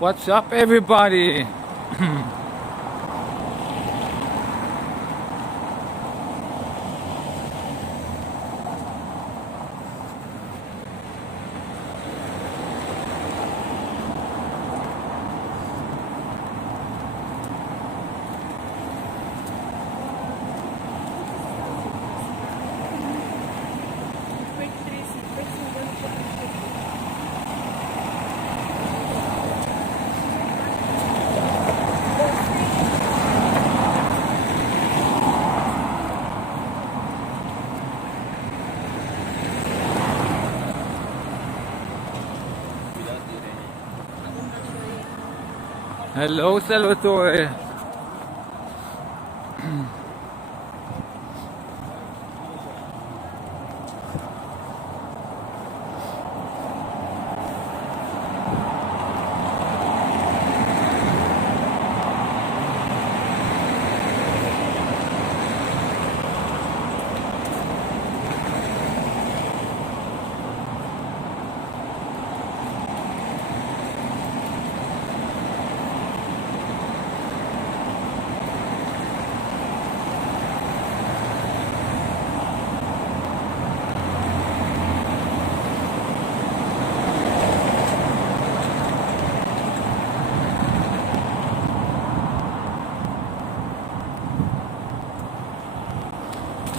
What's up, everybody? Hello, Salvatore.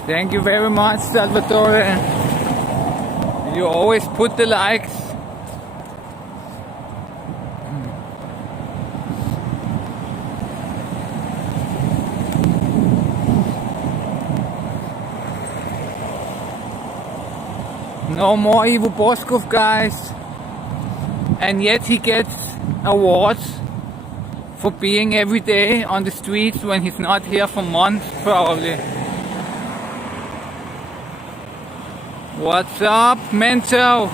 Thank you very much, Salvatore. You always put the likes. No more Ivo Boskov, guys. And yet he gets awards for being every day on the streets when he's not here for months, probably. What's up, Mento?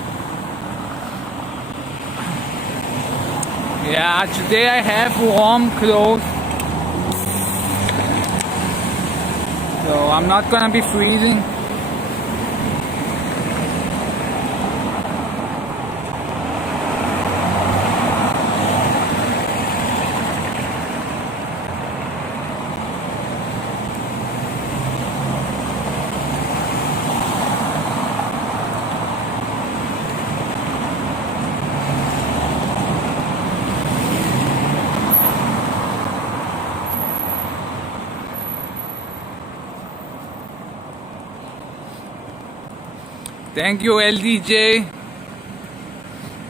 Yeah, today I have warm clothes, so I'm not gonna be freezing. Thank you, LDJ,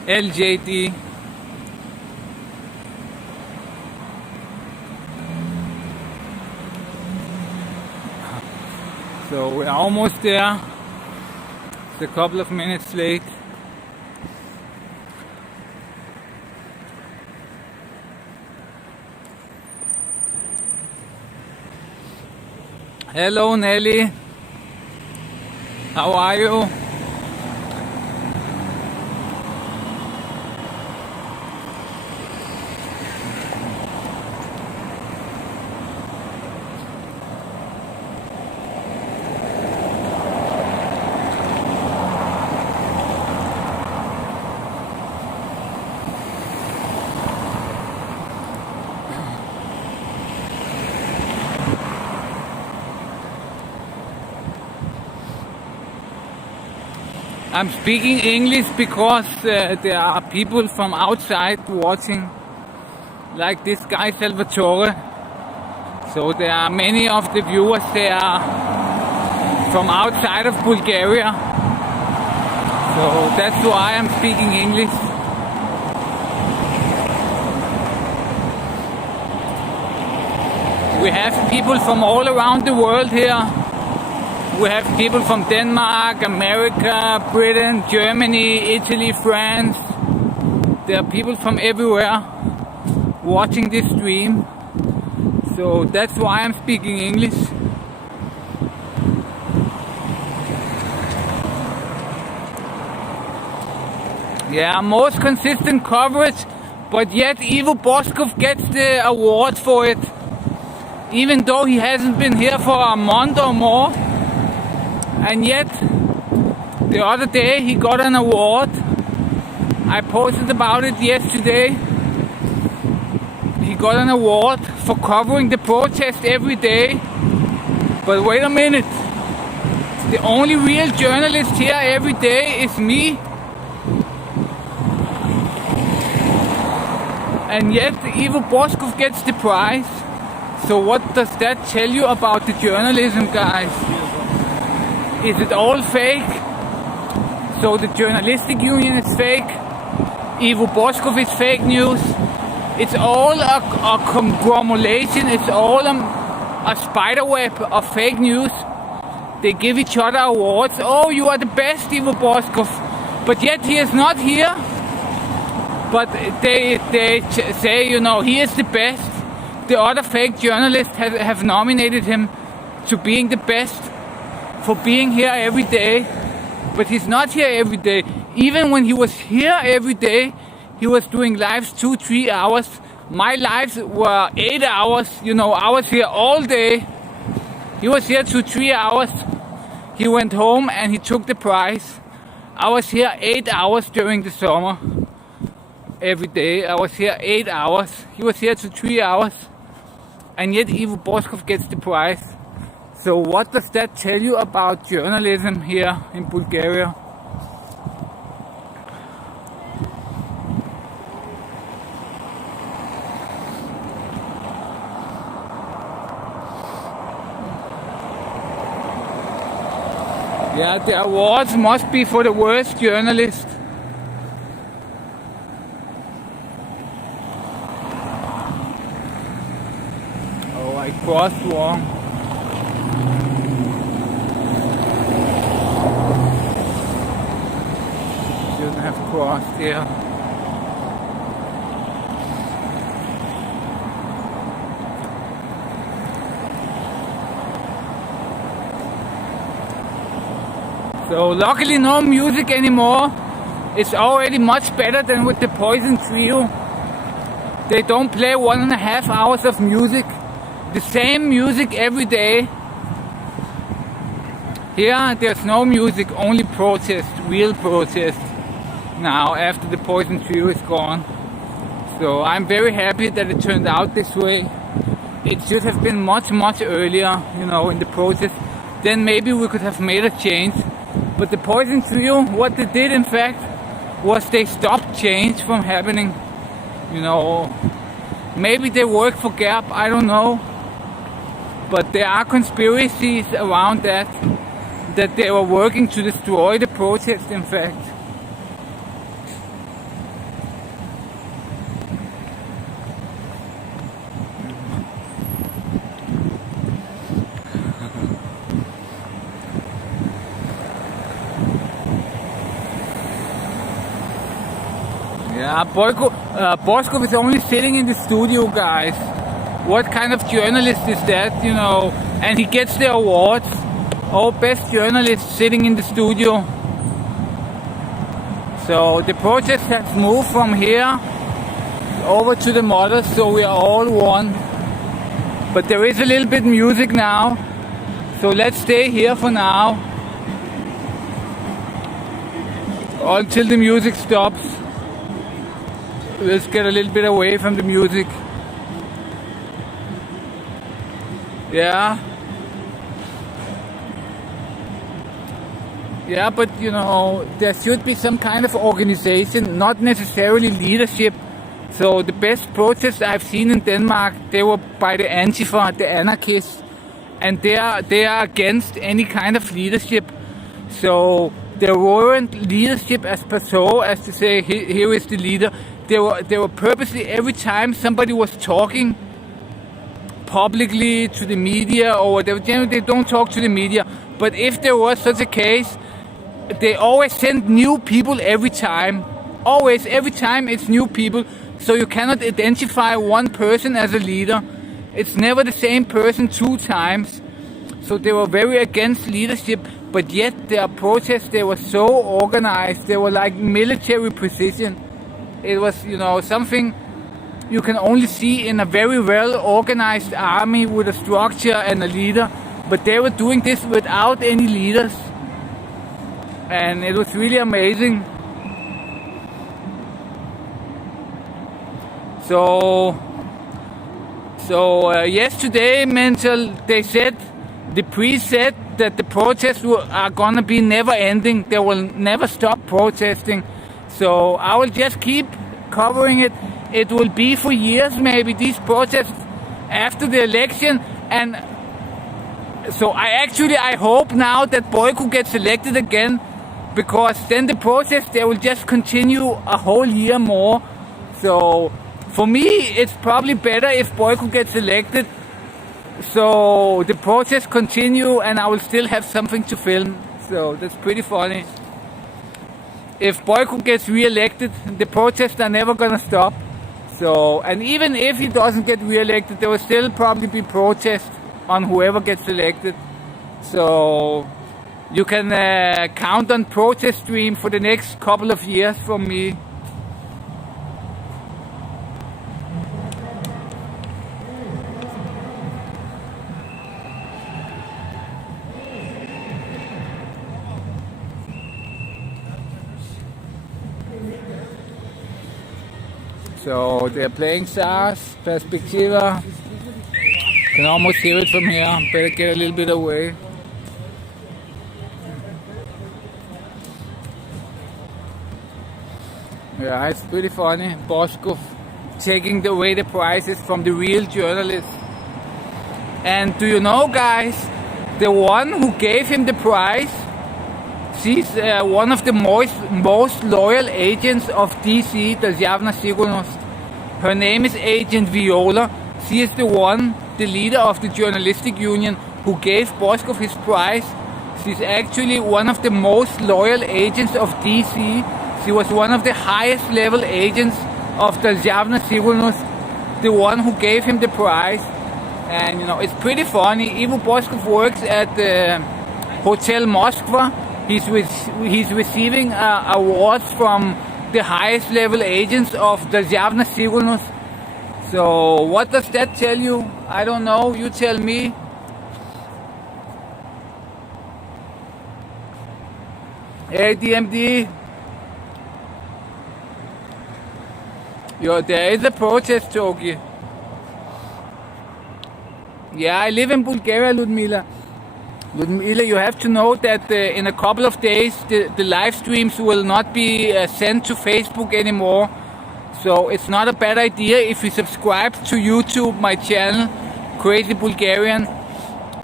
LJT. So we're almost there. It's a couple of minutes late. Hello, Nelly. How are you? I'm speaking English because there are people from outside watching, like this guy Salvatore. So there are many of the viewers there from outside of Bulgaria. So that's why I'm speaking English. We have people from all around the world here. We have people from Denmark, America, Britain, Germany, Italy, France, there are people from everywhere watching this stream. So that's why I'm speaking English. Yeah, most consistent coverage, but yet Ivo Boskov gets the award for it. Even though he hasn't been here for a month or more. And yet, the other day he got an award. I posted about it yesterday. He got an award for covering the protest every day. But wait a minute. The only real journalist here every day is me. And yet Ivo Boskov gets the prize. So what does that tell you about the journalism, guys? Is it all fake? So the journalistic union is fake. Ivo Boskov is fake news. It's all a conglomeration. It's all a spider web of fake news. They give each other awards. Oh, you are the best, Ivo Boskov. But yet he is not here. But they say, you know, he is the best. The other fake journalists have nominated him to being the best for being here every day. But he's not here every day. Even when he was here every day, he was doing lives 2-3 hours. My lives were 8 hours. You know, I was here all day. He was here 2-3 hours. He went home and he took the prize. I was here 8 hours during the summer. Every day I was here 8 hours. He was here 3 hours. And yet Ivo Boskov gets the prize. So what does that tell you about journalism here in Bulgaria? Yeah, the awards must be for the worst journalist. Oh, I crossed wrong. Shouldn't have crossed here. So luckily no music anymore. It's already much better than with the Poison Trio. They don't play 1.5 hours of music. The same music every day. Here there's no music, only protest, real protest now after the Poison Trio is gone. So I'm very happy that it turned out this way. It should have been much earlier, you know, in the protest. Then maybe we could have made a change. But the Poison Trio, what they did in fact, was they stopped change from happening. You know, maybe they work for Gap, I don't know. But there are conspiracies around that they were working to destroy the protest in fact. Yeah, Boskov is only sitting in the studio, guys. What kind of journalist is that, you know? And he gets the awards. Oh, best journalist sitting in the studio. So the protest has moved from here over to the mother, so we are all one. But there is a little bit music now. So let's stay here for now. Until the music stops. Let's get a little bit away from the music. Yeah. Yeah, but you know, there should be some kind of organization, not necessarily leadership. So the best protests I've seen in Denmark, they were by the Antifa, the anarchists. And they are against any kind of leadership. So there weren't leadership as per so, as to say, here is the leader. They were purposely, every time somebody was talking publicly to the media or whatever, generally they don't talk to the media, but if there was such a case, they always send new people every time, always, every time it's new people, so you cannot identify one person as a leader. It's never the same person 2 times. So they were very against leadership, but yet their protests, they were so organized. They were like military precision. It was, something you can only see in a very well organized army with a structure and a leader. But they were doing this without any leaders. And it was really amazing. So yesterday, the priest said that the protests are gonna be never ending. They will never stop protesting. So I will just keep covering it. It will be for years, maybe, these protests after the election. And so I hope now that Boyko gets elected again, because then the protests, they will just continue a whole year more. So for me, it's probably better if Boyko gets elected, so the protests continue and I will still have something to film. So that's pretty funny. If Boyko gets re-elected, the protests are never gonna stop. So, and even if he doesn't get re-elected, there will still probably be protests on whoever gets elected. So you can count on protest stream for the next couple of years from me. So they're playing SARS, Perspectiva. Can almost hear it from here. Better get a little bit away. Yeah, it's pretty funny. Boskov taking away the prizes from the real journalists. And do you know, guys, the one who gave him the prize, she's one of the most loyal agents of DC, Državna Sigurnost. Her name is Agent Viola. She is the one, the leader of the journalistic union, who gave Boskov his prize. She's actually one of the most loyal agents of DC. She was one of the highest level agents of Državna Sigurnost, the one who gave him the prize. And it's pretty funny. Ivo Boskov works at the Hotel Moskva. He's receiving awards from the highest level agents of Državna Sigurnost. So what does that tell you? I don't know, you tell me. Hey DMD. There is a protest, Toki. Yeah, I live in Bulgaria, Ludmila. Ludmila, you have to know that in a couple of days the live streams will not be sent to Facebook anymore. So it's not a bad idea if you subscribe to YouTube, my channel, Crazy Bulgarian,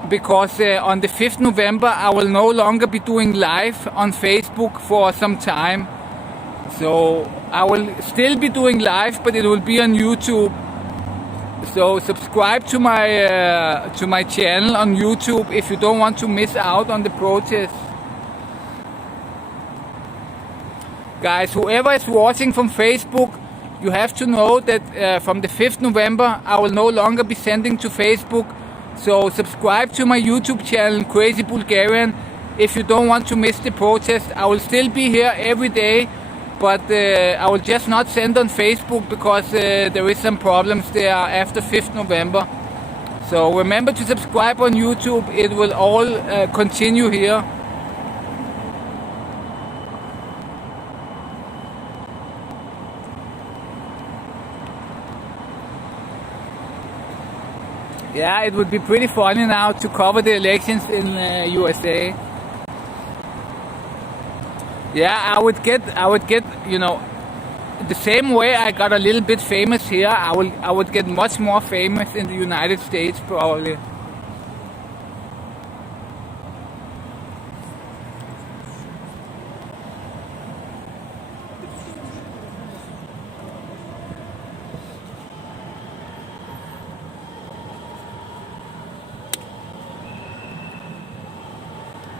because on the 5th November I will no longer be doing live on Facebook for some time. So I will still be doing live, but it will be on YouTube. So subscribe to my channel on YouTube if you don't want to miss out on the protest. Guys, whoever is watching from Facebook, you have to know that from the 5th November I will no longer be sending to Facebook. So subscribe to my YouTube channel, Crazy Bulgarian, if you don't want to miss the protest. I will still be here every day, but I will just not send on Facebook because there is some problems there after 5th November. So remember to subscribe on YouTube. It will all continue here. Yeah, it would be pretty funny now to cover the elections in USA. Yeah, I would get, the same way I got a little bit famous here, I would get much more famous in the United States probably.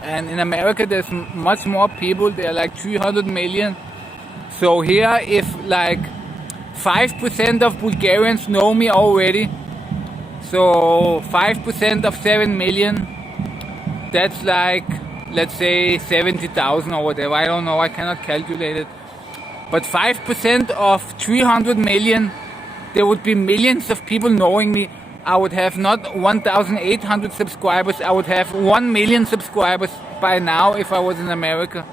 And in America there's much more people. There are like 300 million. So here, if like 5% of Bulgarians know me already, so 5% of 7 million, that's like, let's say 70,000 or whatever. I don't know, I cannot calculate it. But 5% of 300 million, there would be millions of people knowing me. I would have not 1,800 subscribers, I would have 1 million subscribers by now if I was in America.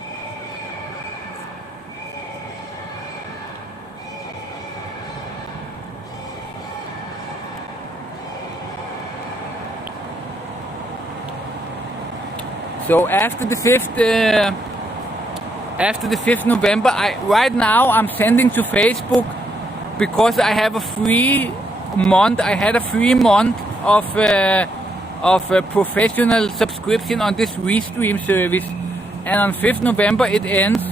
So after the 5th November, right now I'm sending to Facebook because I have a free month. I had a free month of a professional subscription on this Restream service, and on 5th November it ends,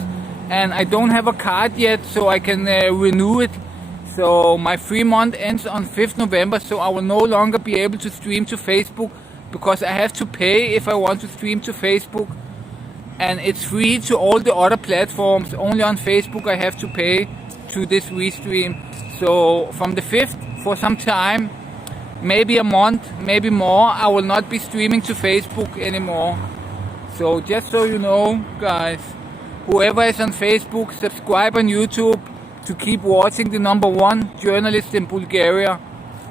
and I don't have a card yet, so I can renew it. So my free month ends on 5th November, so I will no longer be able to stream to Facebook because I have to pay if I want to stream to Facebook, and it's free to all the other platforms. Only on Facebook I have to pay to this Restream. So from the 5th, for some time, maybe a month, maybe more, I will not be streaming to Facebook anymore. So just so you know, guys, whoever is on Facebook, subscribe on YouTube to keep watching the #1 journalist in Bulgaria,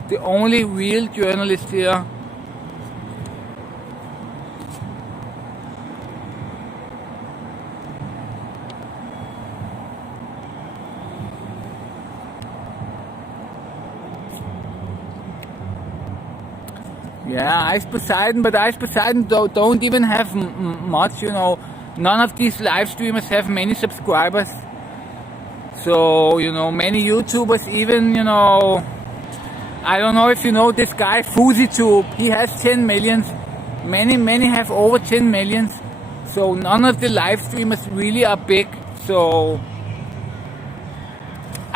the only real journalist here. Yeah, Ice Poseidon, but Ice Poseidon don't even have much, you know. None of these live streamers have many subscribers. So, you know, many YouTubers even, you know, I don't know if you know this guy, FuziTube, he has 10 millions. Many have over 10 millions. So none of the live streamers really are big. So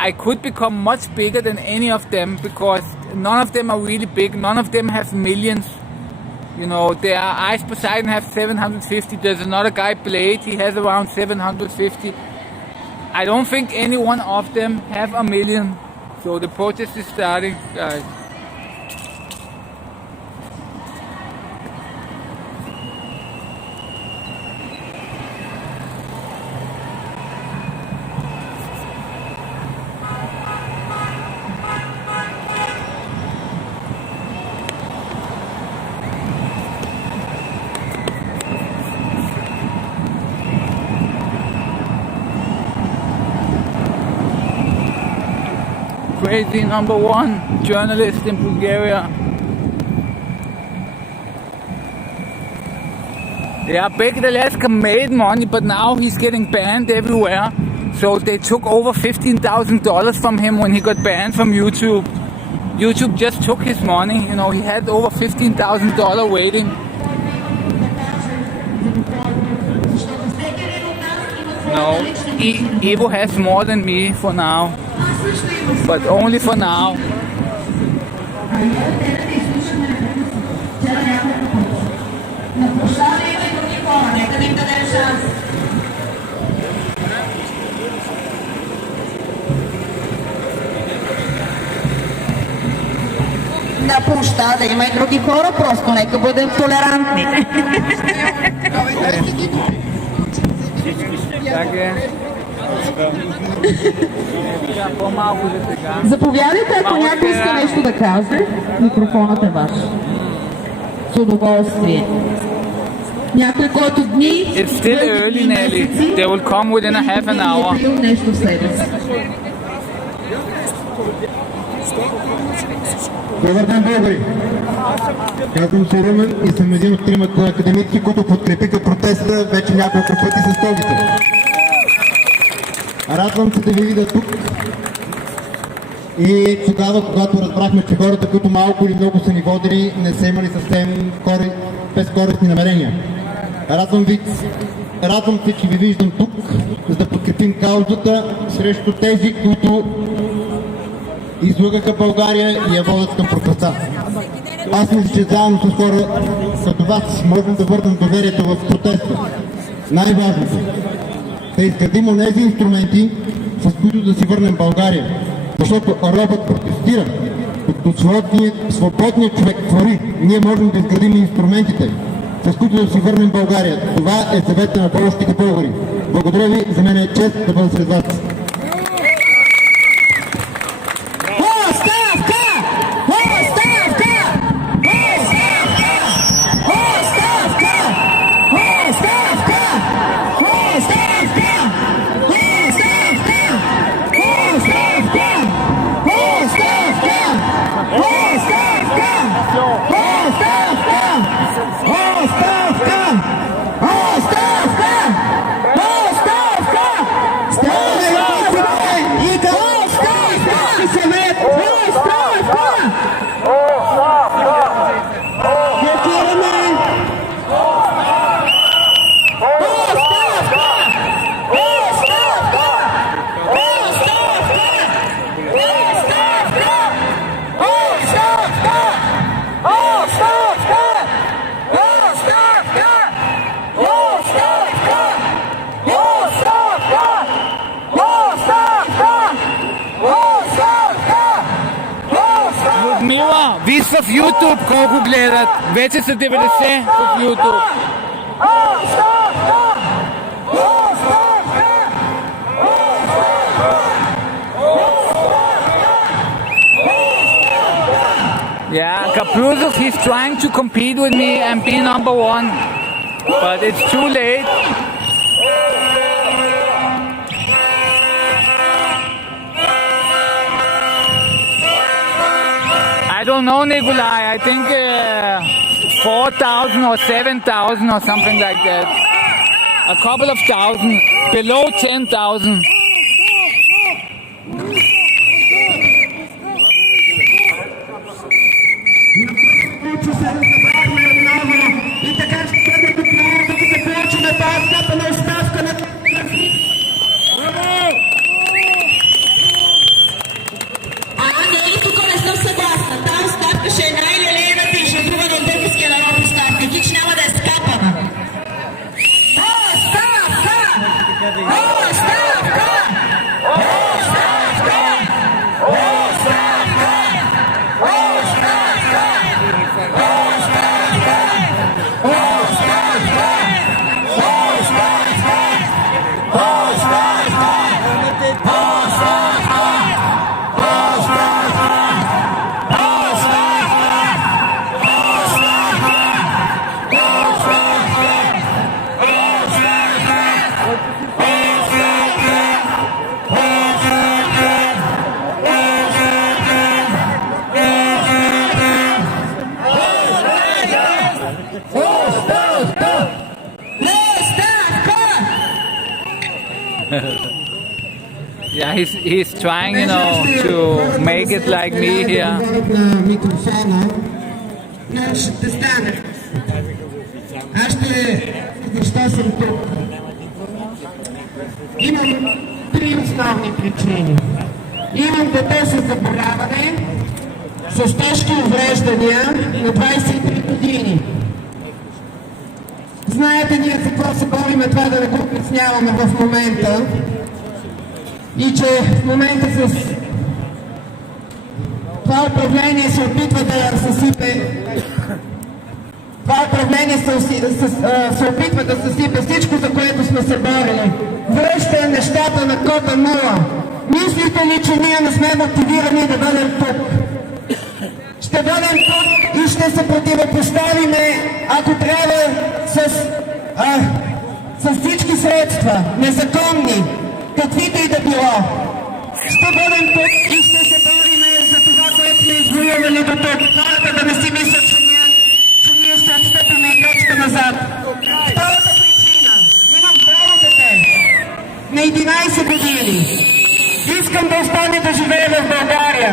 I could become much bigger than any of them because none of them are really big. None of them have millions. You know, there are Ice Poseidon have 750. There's another guy, Blade. He has around 750. I don't think any one of them have a million. So the protest is starting, guys. Crazy #1 journalist in Bulgaria. Yeah, Bekir Alaska made money, but now he's getting banned everywhere. So they took over $15,000 from him when he got banned from YouTube. YouTube just took his money. You know, he had over $15,000 waiting. No, Evo has more than me for now. But only for now. На площада има и други хора, просто нека бъдем толерантни. Заповядайте, ако някой иска нещо да каже, микрофонът е ваш. С удоволствие. Някой, който дни... It's still early, Nelly. They will come within a half an hour. Нещо в себе си. Добър ден, българи! Казвам се Румен и съм един от тримата академици, които подкрепиха протеста вече няколко пъти с столите. Радвам се да ви видя тук и тогава, когато разбрахме, че хората, които малко или много са ни водили, не са имали съвсем безкористни намерения. Радвам се, че ви виждам тук, за да подкрепим каузата срещу тези, които излъгаха България и я водят към пропастта. Аз мисля, че заедно с хора като вас можем да върнем доверието в протеста. Най-важното да изградим онези инструменти, с които да си върнем България. Защото робът протестира, като свободният човек твори. Ние можем да изградим инструментите, с които да си върнем България. Това е завета на българските българи. Благодаря ви, за мен е чест да бъда сред вас. Виж в YouTube колко гледат. Вече са 90 в YouTube. Yeah, Kapruzov, he's trying to compete with me and be number one, but it's too late. I don't know, Nikolai. I think 4,000 or 7,000 or something like that. A couple of thousand, below 10,000. Yeah, he's trying, you know, to make it like me here. Аз ще... Защо съм тук? Имам три основни причини. Имам дете с заболяване, с тежки увреждания на 23 години. Знаете ние за какво се бориме, това да не го притесняваме в момента. И че в момента с това управление се опитва да съсипе се опитва да съсипе всичко, за което сме се борили. Връща нещата на кота нула. Мислите ли, че ние не сме мотивирани да бъдем тук? Ще бъдем тук и ще се противопоставиме, ако трябва, с всички средства, незаконни, каквито и да било. Ще бъдем тук и ще се бориме за това, което сме извоювали до тук. Хората да не си мислят, че ние ще отстъпим и крачка назад. Втората причина. Имам второ дете. На 11 години. Искам да остане да живее в България.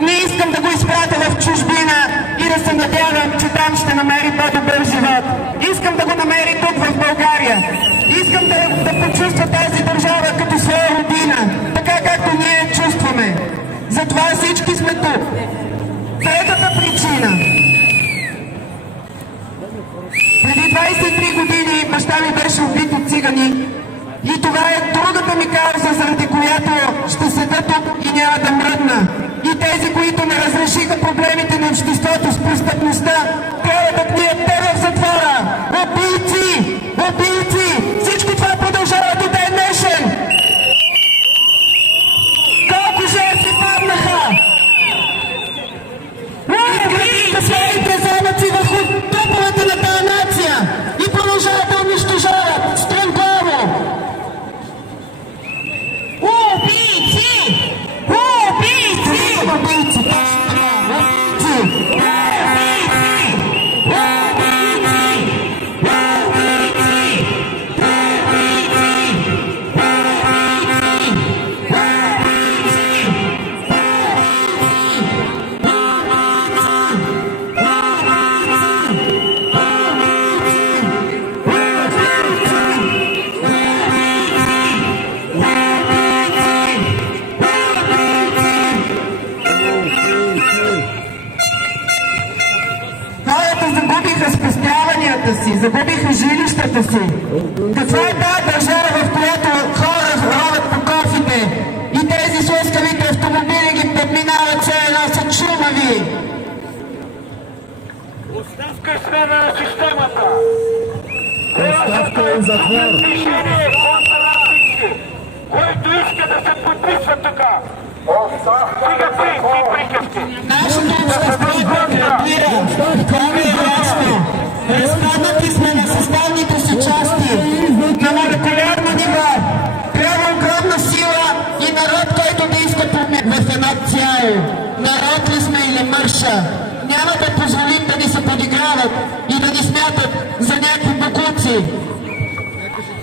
Не искам да го изпратя в чужбина и да се надявам, че там ще намери по-добър живот. Искам да го намери тук в България. Искам да почувства тази държава като своя родина, така както ние чувстваме. Затова всички сме тук. Третата причина. Преди 23 години баща ми беше убит от цигани И това е другата ми кауза, заради която ще седа тук и няма да мръдна. И тези, които не разрешиха проблемите на обществото с престъпността, трябва да крият те в затвора. Убийци! Убийци! Всичко това продължава до ден днешен! Колко жертви паднаха? Изградиха своите замъци върху труповете на тази нация и продължават да унищожават стремглаво. Убийци! Убийци! Убийци! Убийци! Загубиха жилищата си. Каква е тази държава, в която хора ровят по кофите и тези с лъскавите автомобили ги подминават все едно са чумави? Оставка е смена на системата. Оставка е затвор. Който иска да се подписва тук. Стига приказки. Нашето общество програмира. Това ми е ясно. Разпаднати сме на съставните си части, на молекулярно ниво. Трябва огромна сила и народ, който да иска промяна в едно цяло. Народ ли сме или мърша? Няма да позволим да ни се подиграват и да ни смятат за някакви бокуци.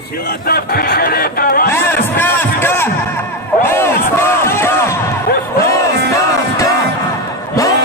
Силата в движението. Оставка! Оставка! Оставка!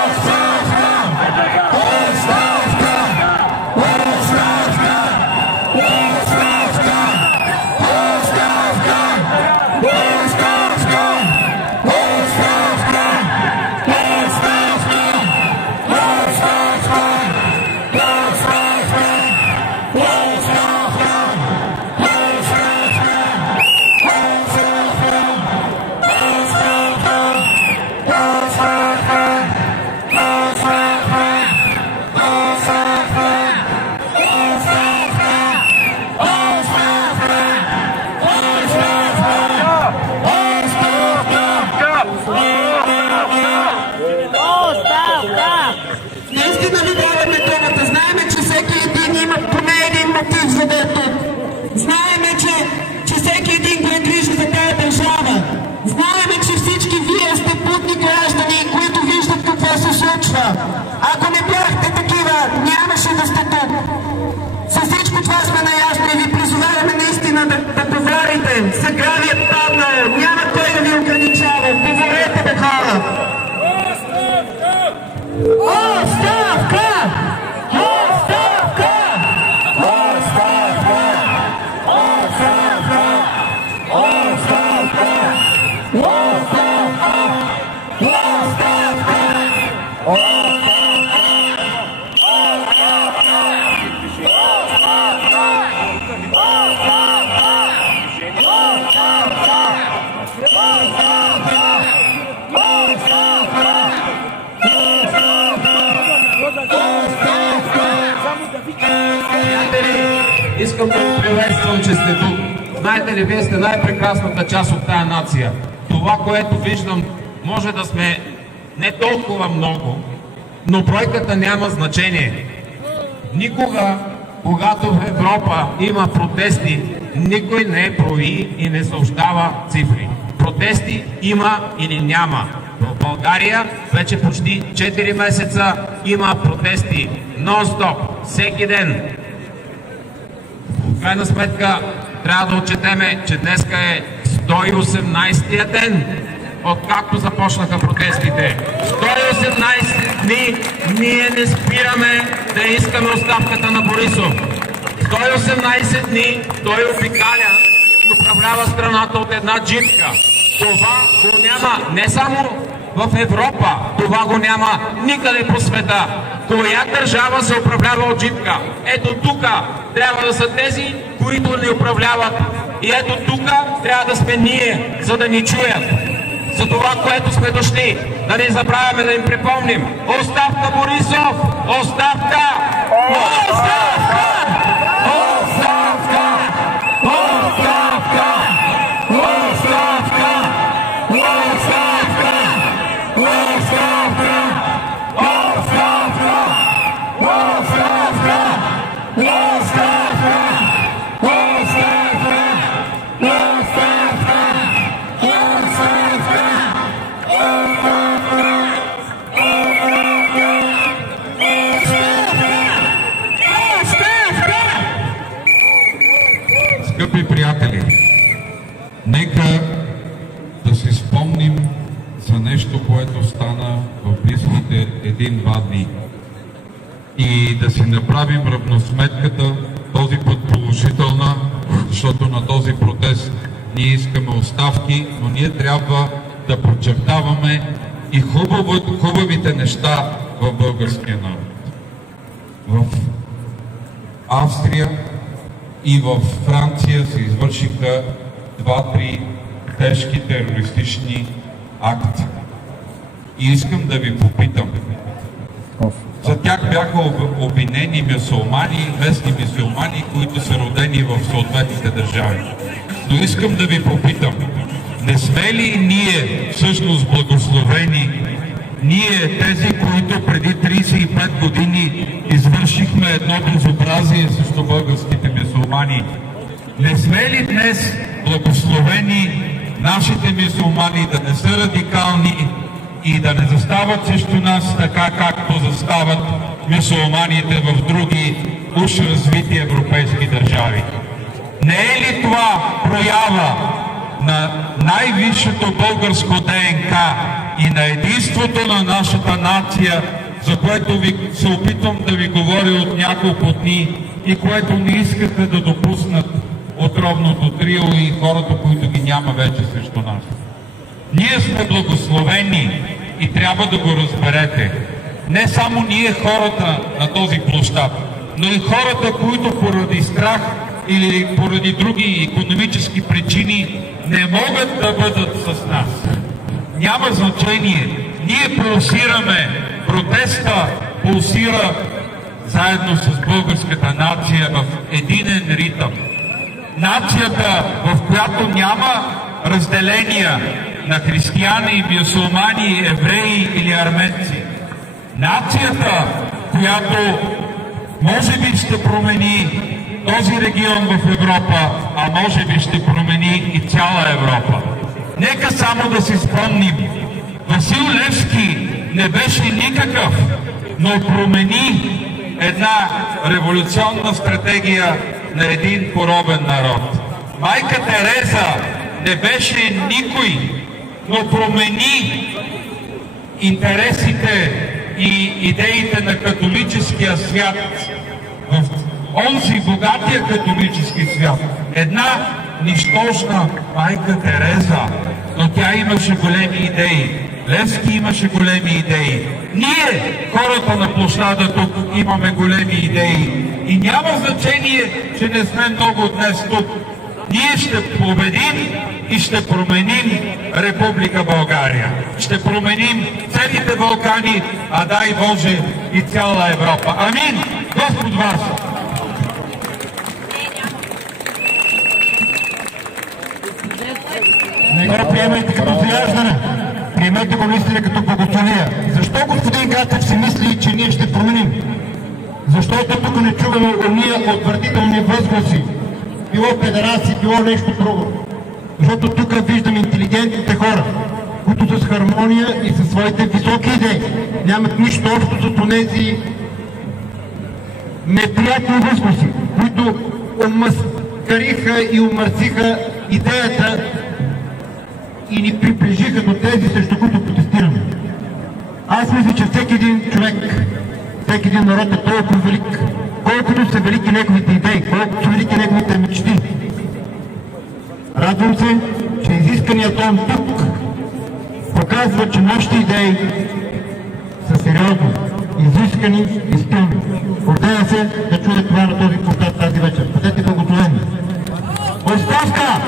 Ако не бяхте такива, нямаше да сте тук. С всичко това сме наясно и ви призоваваме наистина да поварите. Съгравият паднал, няма кой да ви ограничава. Говорете, бе, хора! Оставка! Оставка! Оставка! Оставка! Оставка! Искам да ви приветствам, че сте тук. Знаете ли, вие сте най-прекрасната част от тая нация. Това, което виждам, може да сме не толкова много, но бройката няма значение. Никога, когато в Европа има протести, никой не брои и не съобщава цифри. Протести има или няма. В България вече почти 4 месеца има протести нон-стоп, всеки ден. В крайна сметка трябва да отчетеме, че днеска е 118-тия ден, откакто започнаха протестите. 118 дни ние не спираме да искаме оставката на Борисов. 118 дни той обикаля и управлява страната от една джипка. Това го няма не само в Европа, това го няма никъде по света. Коя държава се управлява от джипка? Ето тук трябва да са тези, които ни управляват И ето тук трябва да сме ние, за да ни чуят. За това, което сме дошли. Да не забравяме да им припомним. Оставка, Борисов! Оставка! Оставка! Оставка! Оставка! Оставка! Оставка! Оставка! Оставка! Оставка! Оставка! Скъпи приятели, нека да си спомним за нещо, което стана в близките 1-2 дни и да си направим равносметката, този път положителна, защото на този протест ние искаме оставки, но ние трябва да подчертаваме и хубавите неща в българския народ. В Австрия и в Франция се извършиха 2-3 тежки терористични акции. И искам да ви попитам. За тях бяха обвинени мюсюлмани, местни мюсюлмани, които са родени в съответните държави. Но искам да ви попитам, не сме ли ние всъщност благословени, ние тези, които преди 35 години извършихме едно безобразие срещу българските мюсюлмани? Не сме ли днес благословени нашите мюсюлмани да не са радикални и да не застават срещу нас така, както застават мюсюлманите в други уж развити европейски държави? Не е ли това проява на най-висшето българско ДНК и на единството на нашата нация, за което се опитвам да ви говоря от няколко дни и което не искате да допуснат отровното трио и хората, които ги няма вече срещу нас? Ние сме благословени и трябва да го разберете. Не само ние, хората на този площад, но и хората, които поради страх или поради други икономически причини не могат да бъдат с нас. Няма значение. Ние пулсираме. Протеста пулсира заедно с българската нация в единен ритъм. Нацията, в която няма разделения на християни, мюсюлмани, евреи или арменци. Нацията, която може би ще промени този регион в Европа, а може би ще промени и цяла Европа. Нека само да си спомним, Васил Левски не беше никакъв, но промени една революционна стратегия на един поробен народ. Майка Тереза не беше никой, но промени интересите и идеите на католическия свят в онзи богатия католически свят. Една нищожна майка Тереза, но тя имаше големи идеи. Левски имаше големи идеи. Ние, хората на площада тук, имаме големи идеи. И няма значение, че не сме много днес тук. Ние ще победим и ще променим Република България. Ще променим целите Балкани, а дай Боже и цяла Европа. Амин! Господ вас! Не го приемайте като заяждане. Приемете го наистина като благословия. Защо господин Гатев си мисли, че ние ще променим? Защото тук не чуваме уния отвратителни възгласи. Било педераси, било нещо друго. Защото тук виждам интелигентните хора, които с хармония и със своите високи идеи нямат нищо общо с онези неприятни възгласи, които омаскариха и омърсиха идеята и ни приближиха до тези, срещу които протестираме. Аз мисля, че всеки един човек, всеки един народ е толкова велик, колкото са велики неговите идеи, колкото са велики неговите мечти. Радвам се, че изисканият тон тук показва, че нашите идеи са сериозни, изискани и стилни. Гордея се да чуя това на този площад тази вечер. Бъдете благословени! Оставка!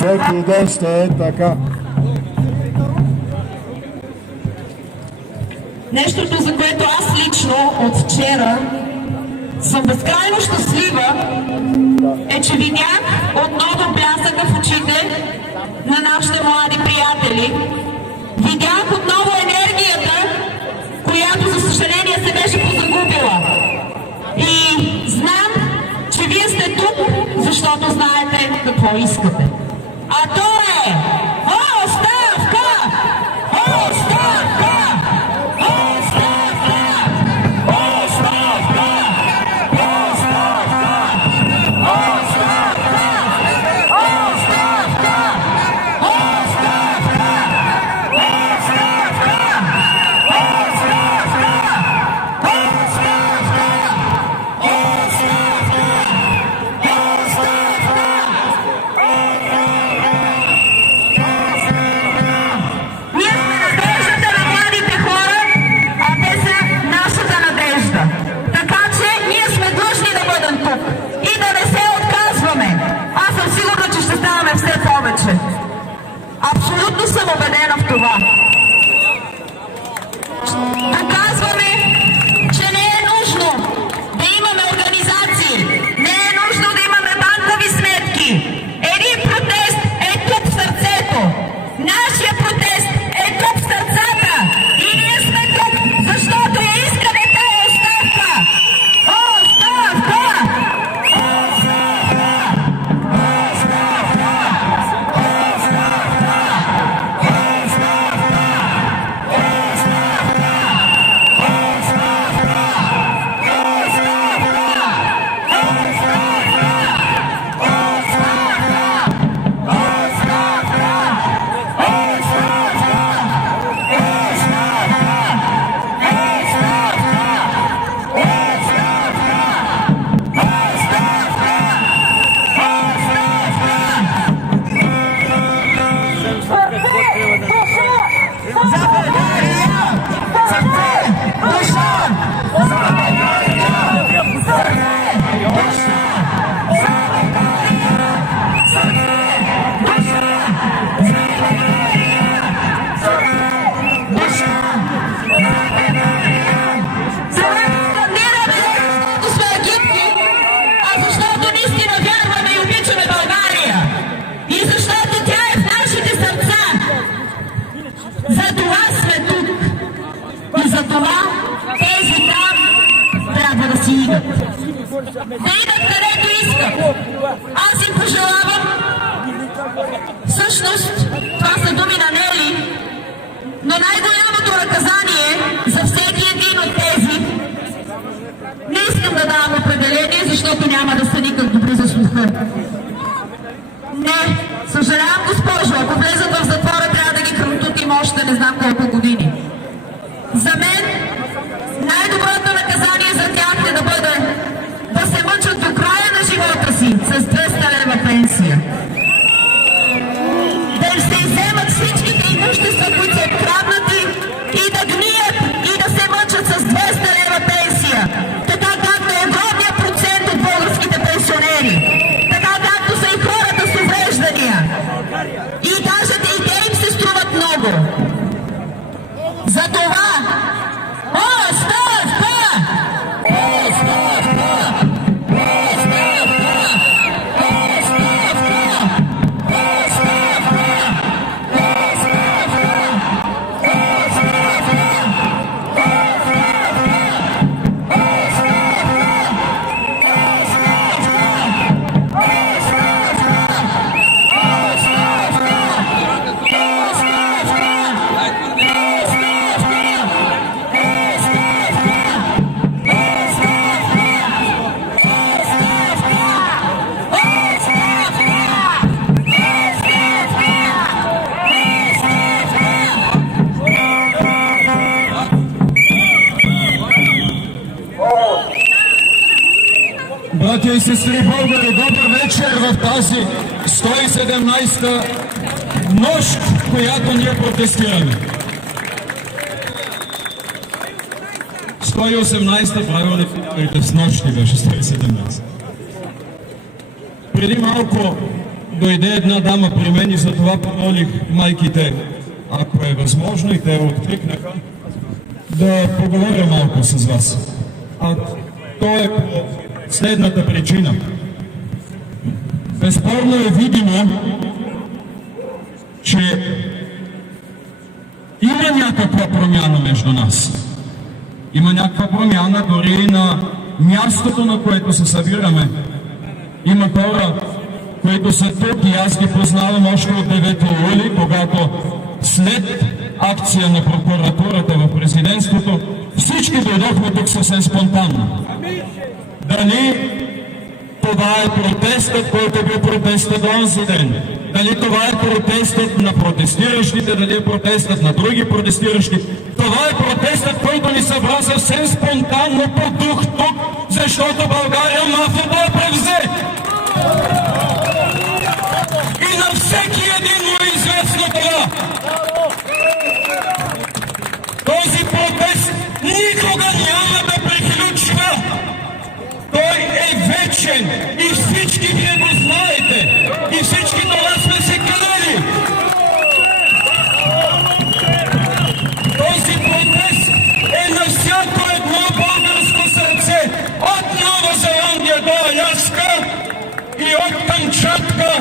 Всеки ден ще е така. Нещото, за което аз лично от вчера съм безкрайно щастлива, е, че видях отново блясъка в очите на нашите млади приятели. Видях отново енергията, която за съжаление се беше позагубила. И знам, че вие сте тук, защото знаете какво искате. А то е оставка! Оставка! Оставка! Оставка! Оставка! Оставка! Оставка! Оставка! Абсолютно съм убедена в това. Доказваме, че не е нужно да имаме организации, не е нужно да имаме банкови сметки. Един протест е тук в сърцето. Нашия протест е тук в сърцата. И ние сме тук, защото я искаме тая оставка. Оставка! Да идат където искат. Аз им пожелавам, всъщност, това са думи на Нели, но най-голямото наказание за всеки един от тези, не искам да давам определение, защото няма да са никак добри за слуха. Не, съжалявам, госпожо, ако влезат в затвора, трябва да ги кръвтутим още не знам колко години. За мен най-доброто наказание за тях е да бъде да се мъчат до края на живота си с 200 лева пенсия. Да им се изземат всичките имущества, които са откраднати, и да гният, и да се мъчат с 200 лева пенсия. Така както е огромният процент от българските пенсионери. Така както са и хората с увреждания. И даже и те им се струват много. Братя и сестри българи, добър вечер в тази 117-та нощ, в която ние протестираме. 118-та, правилно финалите, с нощи беше 117. Преди малко дойде една дама при мен и затова помолих майките, ако е възможно, и те откликнаха, да поговоря малко с вас. А то е по следната причина. Безспорно е видимо, че има някаква промяна между нас. Има някаква промяна дори и на мястото, на което се събираме. Има хора, които са тук и аз ги познавам още от 9 юли, когато след акция на прокуратурата в президентството всички дойдохме тук съвсем спонтанно. Дали това е протестът, който е бил протестът до онзи ден? Дали това е протестът на протестиращите, дали е протестът на други протестиращи? Това е протестът, който ни събра съвсем спонтанно по дух тук, защото България мафията я превзе. И на всеки един му е известно това. Този протест никога няма да приключва. Той е вечен и всички вие го знаете. И всички това сме се клели. Този протест е на всяко едно българско сърце. От Нова Зеландия до Аляска и от Камчатка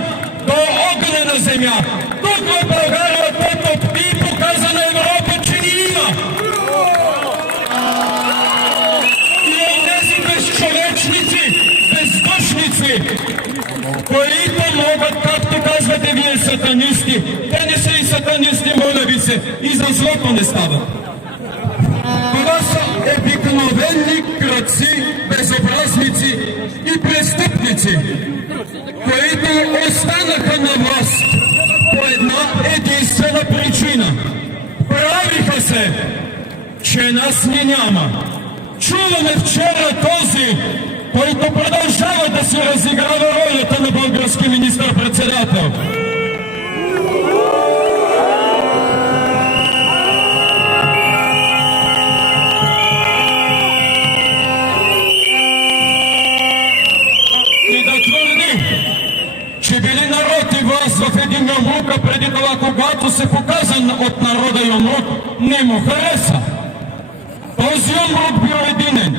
до огнена земя. Тук в България той топти и показа на Европа, че ни има. И от тези безчовечници, бездушници, които могат, както казвате вие, сатанисти, те не са и сатанисти, моля ви се, и за злото не стават. Това са обикновени крадци, безобразници и престъпници, които останаха на власт по една единствена причина. Правиха се, че нас ни няма. Чуваме вчера този, който продължава да си разиграва ролята на български министър-председател. И да твърди, че били народ и власт в един юмрук, а преди това, когато се показа от народа юмрук, не му хареса. Този юмрук бил единен.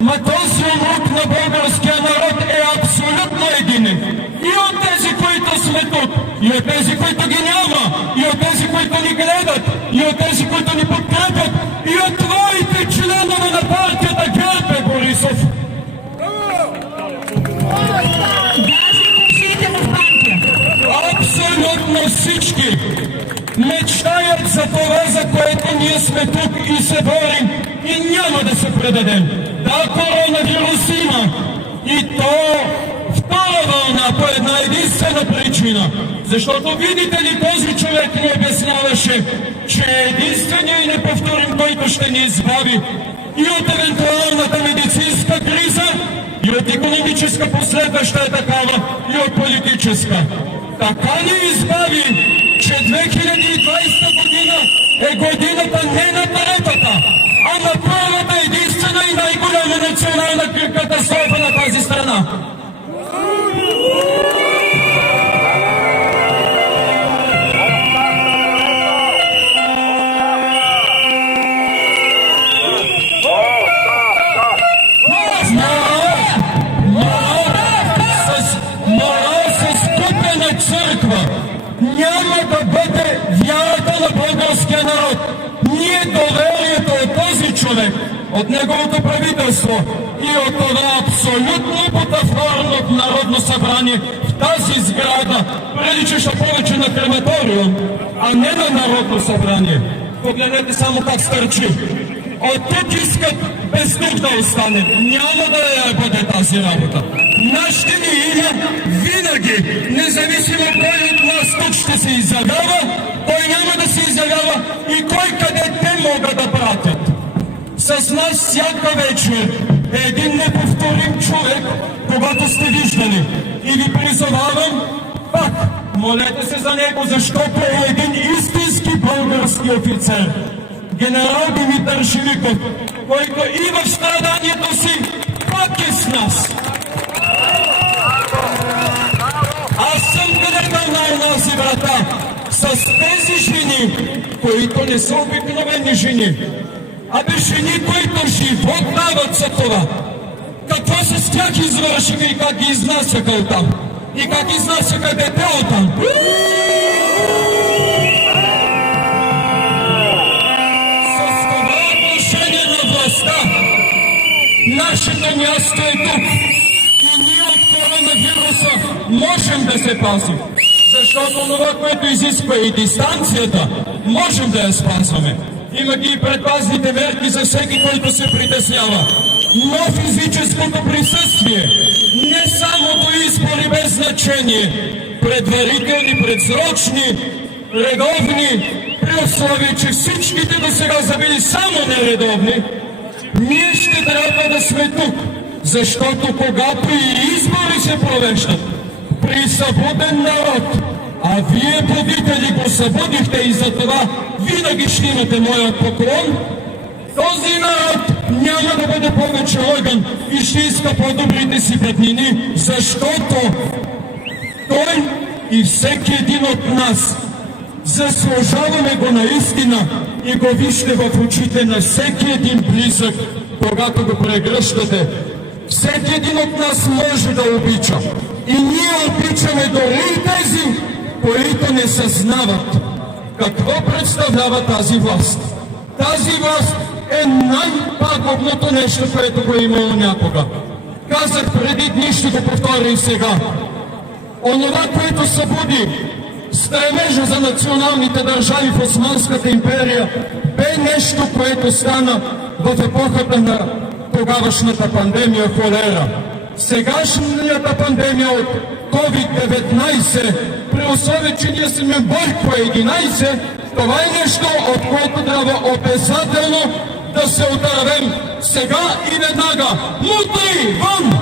Ма този юмрук на българския народ е абсолютно единен. И от тези, които сме тук, и от тези, които ги няма, и от тези, които ни гледат, и от тези, които ни подкрепят, и от твоите членове на партията ГЕРБ, Борисов. Абсолютно всички мечтаят за това, за което ние сме тук и се борим и няма да се предадем. Да, коронавирус има и то втора вълна по една единствена причина. Защото видите ли, този човек ни обясняваше, че е единственият и неповторим, който ще ни избави и от евентуалната медицинска криза, и от икономическа последваща такава, и от политическа. Така ни избави, че 2020 година е годината не на таретата, а на първата единствена и най-голяма национална катастрофа на тази страна. Няма да бъде вярата на българския народ. Ние доверието от този човек, от неговото правителство и от това абсолютно бутафорно народно събрание в тази сграда приличаше повече на крематориум, а не на народно събрание. Погледнете само как стърчи. От тук искат без дух да остане. Няма да я бъде тази работа. Нашите ни има винаги, независимо кой от нас тук ще се изявява, кой няма да се изявява и кой къде те могат да пратят. С нас всяка вечер един неповторим човек, когато сте виждали. И ви призовавам пак, молете се за него, защото е един истински български офицер. Генерал Димитър Живиков, който и в страданието си пак е с нас. Аз съм където на онази врата с тези жени, които не са обикновени жени, абе жени, които живот дават за това. Какво с тях извършиха и как ги изнасяха оттам? И как изнасяха дете оттам? С това отношение на властта, нашето място е тук. И ние от коронавируса можем да се пазим. Защото това, което изисква и дистанцията, можем да я спазваме. Има ги и предпазните мерки за всеки, който се притеснява. Но физическото присъствие, не само до избори без значение, предварителни, предсрочни, редовни, при условие, че всичките до сега са били само нередовни, ние ще трябва да сме тук, защото когато и избори се провеждат при събуден народ, а вие, будители, го събудихте и за това винаги ще имате моят поклон, този народ няма да бъде повече орган и ще иска по-добрите си преднини, защото той и всеки един от нас заслужаваме го наистина и го вижте в очите на всеки един близък, когато го прегръщате. Всеки един от нас може да обича. И ние обичаме дори и тези, които не съзнават какво представлява тази власт. Тази власт е най-пагубното нещо, което го е имало някога. Казах преди дни, ще го повторя и сега. Онова, което събуди стремежа за националните държави в Османската империя, бе нещо, което стана в епохата на тогавашната пандемия холера. Сегашната пандемия от COVID-19, при условие, че ние сме бой по 11, това е нещо, от което трябва обязателно да се отървем сега и веднага. Мутри, вън!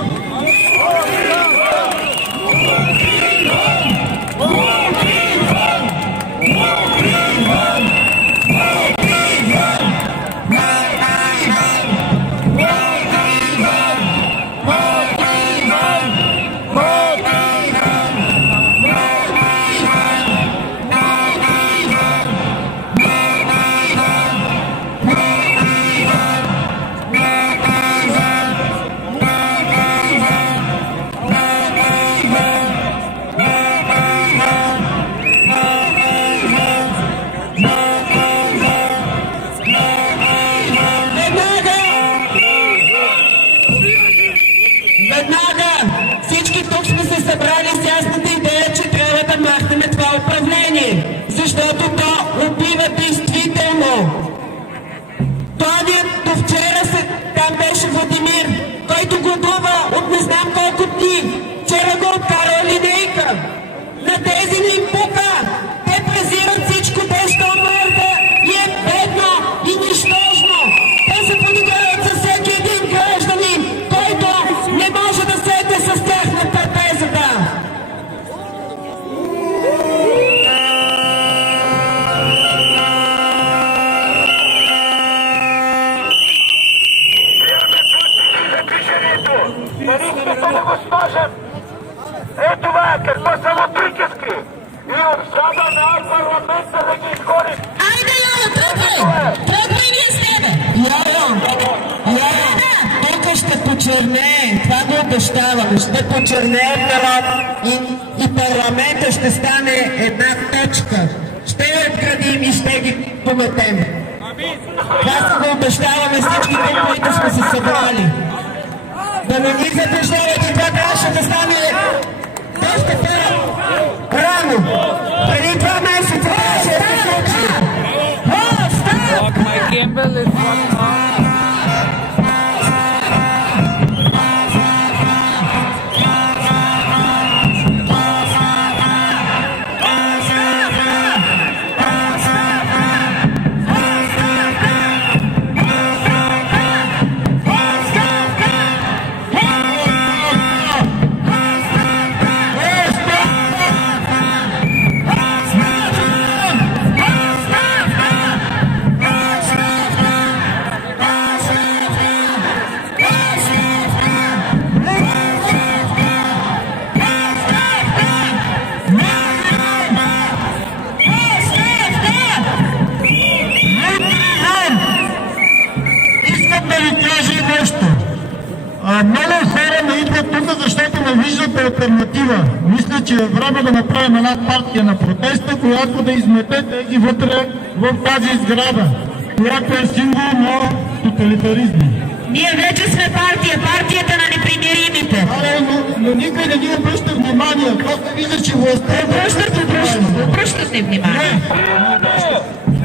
Ще почернеят народ и парламента ще стане една точка. Ще я отградим и ще ги пометем. Това се го обещаваме всичките, които сме се събрали. Да не ни заблуждават и това трябваше да стане доста по-рано. Преди 2 месеца трябваше да се случи. алтернатива. Мисля, че е време да направим една партия на протеста, която да измете тези вътре в тази сграда, която е символ на тоталитаризма. Ние вече сме партията на непримиримите. Но никой не ни обръща внимание. Просто вижда, че властта Обръщат ни внимание.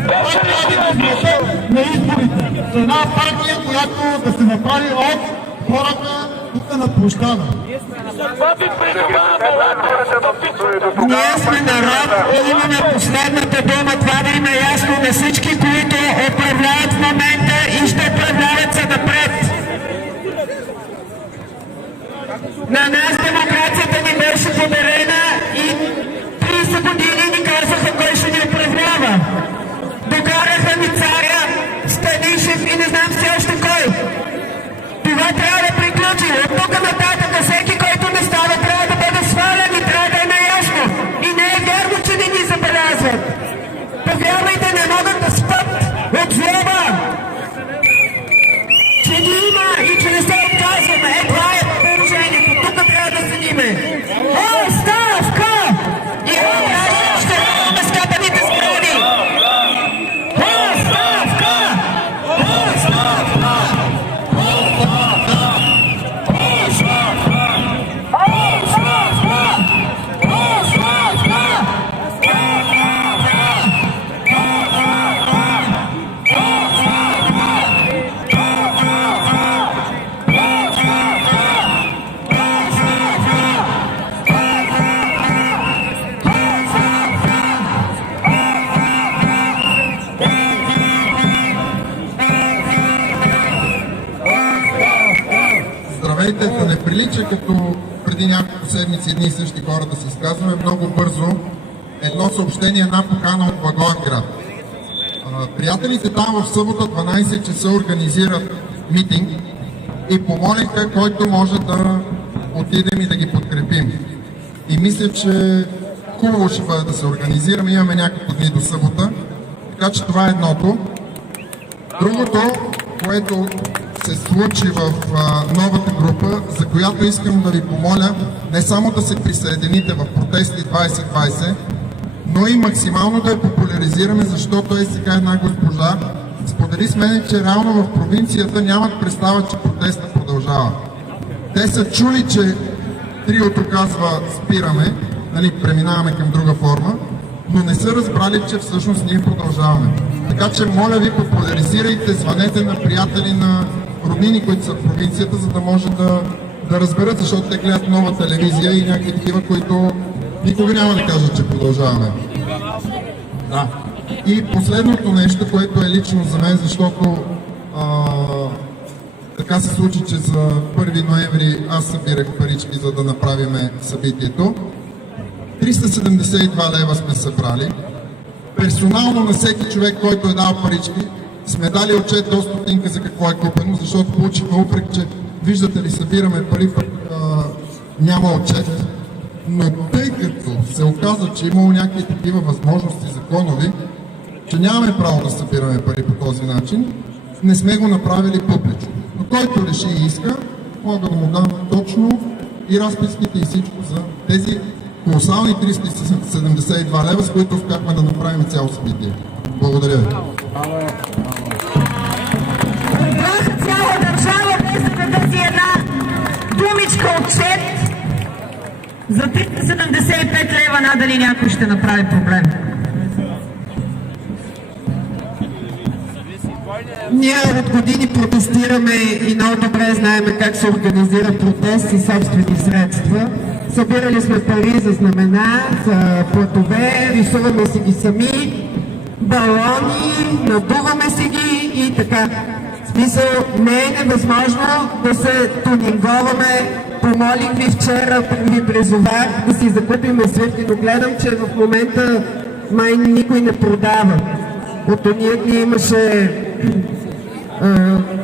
Това трябва да внесем на изборите. За една партия, която да се направи от хората тук на площада. Ние сме народ и имаме последната дума. Това да има ясно на всички, които управляват в момента и ще управляват за напред. На нас демокрацията ни беше подарена и 30 години ни казаха кой ще ни управлява. Докараха ни царя, Станишев и не знам все още кой. Това трябва да приключи. От тук нататък всеки, който не става, трябва да бъде свален и трябва да е наясно. И не е вярно, че не ни забелязват. Повярвайте, не могат да спят от злоба. Че ни има и че не се отказваме. Това е положението. Тук трябва да седиме. Оставка! И ще раваме скапаните сгради. Оставка! Здравейте, да не прилича като преди няколко седмици едни и същи хора да се изказваме. Много бързо едно съобщение, една покана от Благоевград. Приятелите там в събота 12 часа организират митинг и помолиха който може да отидем и да ги подкрепим. И мисля, че хубаво ще бъде да се организираме. Имаме няколко дни до събота, така че това е едното. Другото, което се случи в новата група, за която искам да ви помоля не само да се присъедините в протести 2020, но и максимално да я популяризираме, защото сега една госпожа сподели с мен, че реално в провинцията нямат представа, че протеста продължава. Те са чули, че триото казва спираме, нали, преминаваме към друга форма, но не са разбрали, че всъщност ние продължаваме. Така че моля ви, популяризирайте, звънете на приятели, на роднини, които са в провинцията, за да може да разберат, защото те гледат нова телевизия и някакви такива, които никога няма да кажат, че продължаваме. Да. И последното нещо, което е лично за мен, защото така се случи, че за 1 ноември аз събирах парички, за да направим събитието. 372 лева сме събрали. Персонално на всеки човек, който е дал парички, сме дали отчет до стотинка за какво е купено, защото получихме упрек, че виждате ли, събираме пари, пък няма отчет. Но тъй като се оказа, че имало някакви такива възможности законови, че нямаме право да събираме пари по този начин, не сме го направили публично. Но който реши и иска, мога да му дам точно и разписките и всичко за тези колосални 372 лева, с които успяхме да направим цяло събитие. Благодаря ви. Цяла държава без да даде една думичка отчет за 375 лева надали някой ще направи проблем. Ние от години протестираме и много добре знаем как се организира протест и собствени средства. Събирали сме пари за знамена, за платове, рисуваме си ги сами, балони, надуваме си ги и така. В смисъл, не е невъзможно да се тунинговаме. Помолих ви вчера, ви призовах да си закупим свитки, но гледам, че в момента май никой не продава. От ония дни имаше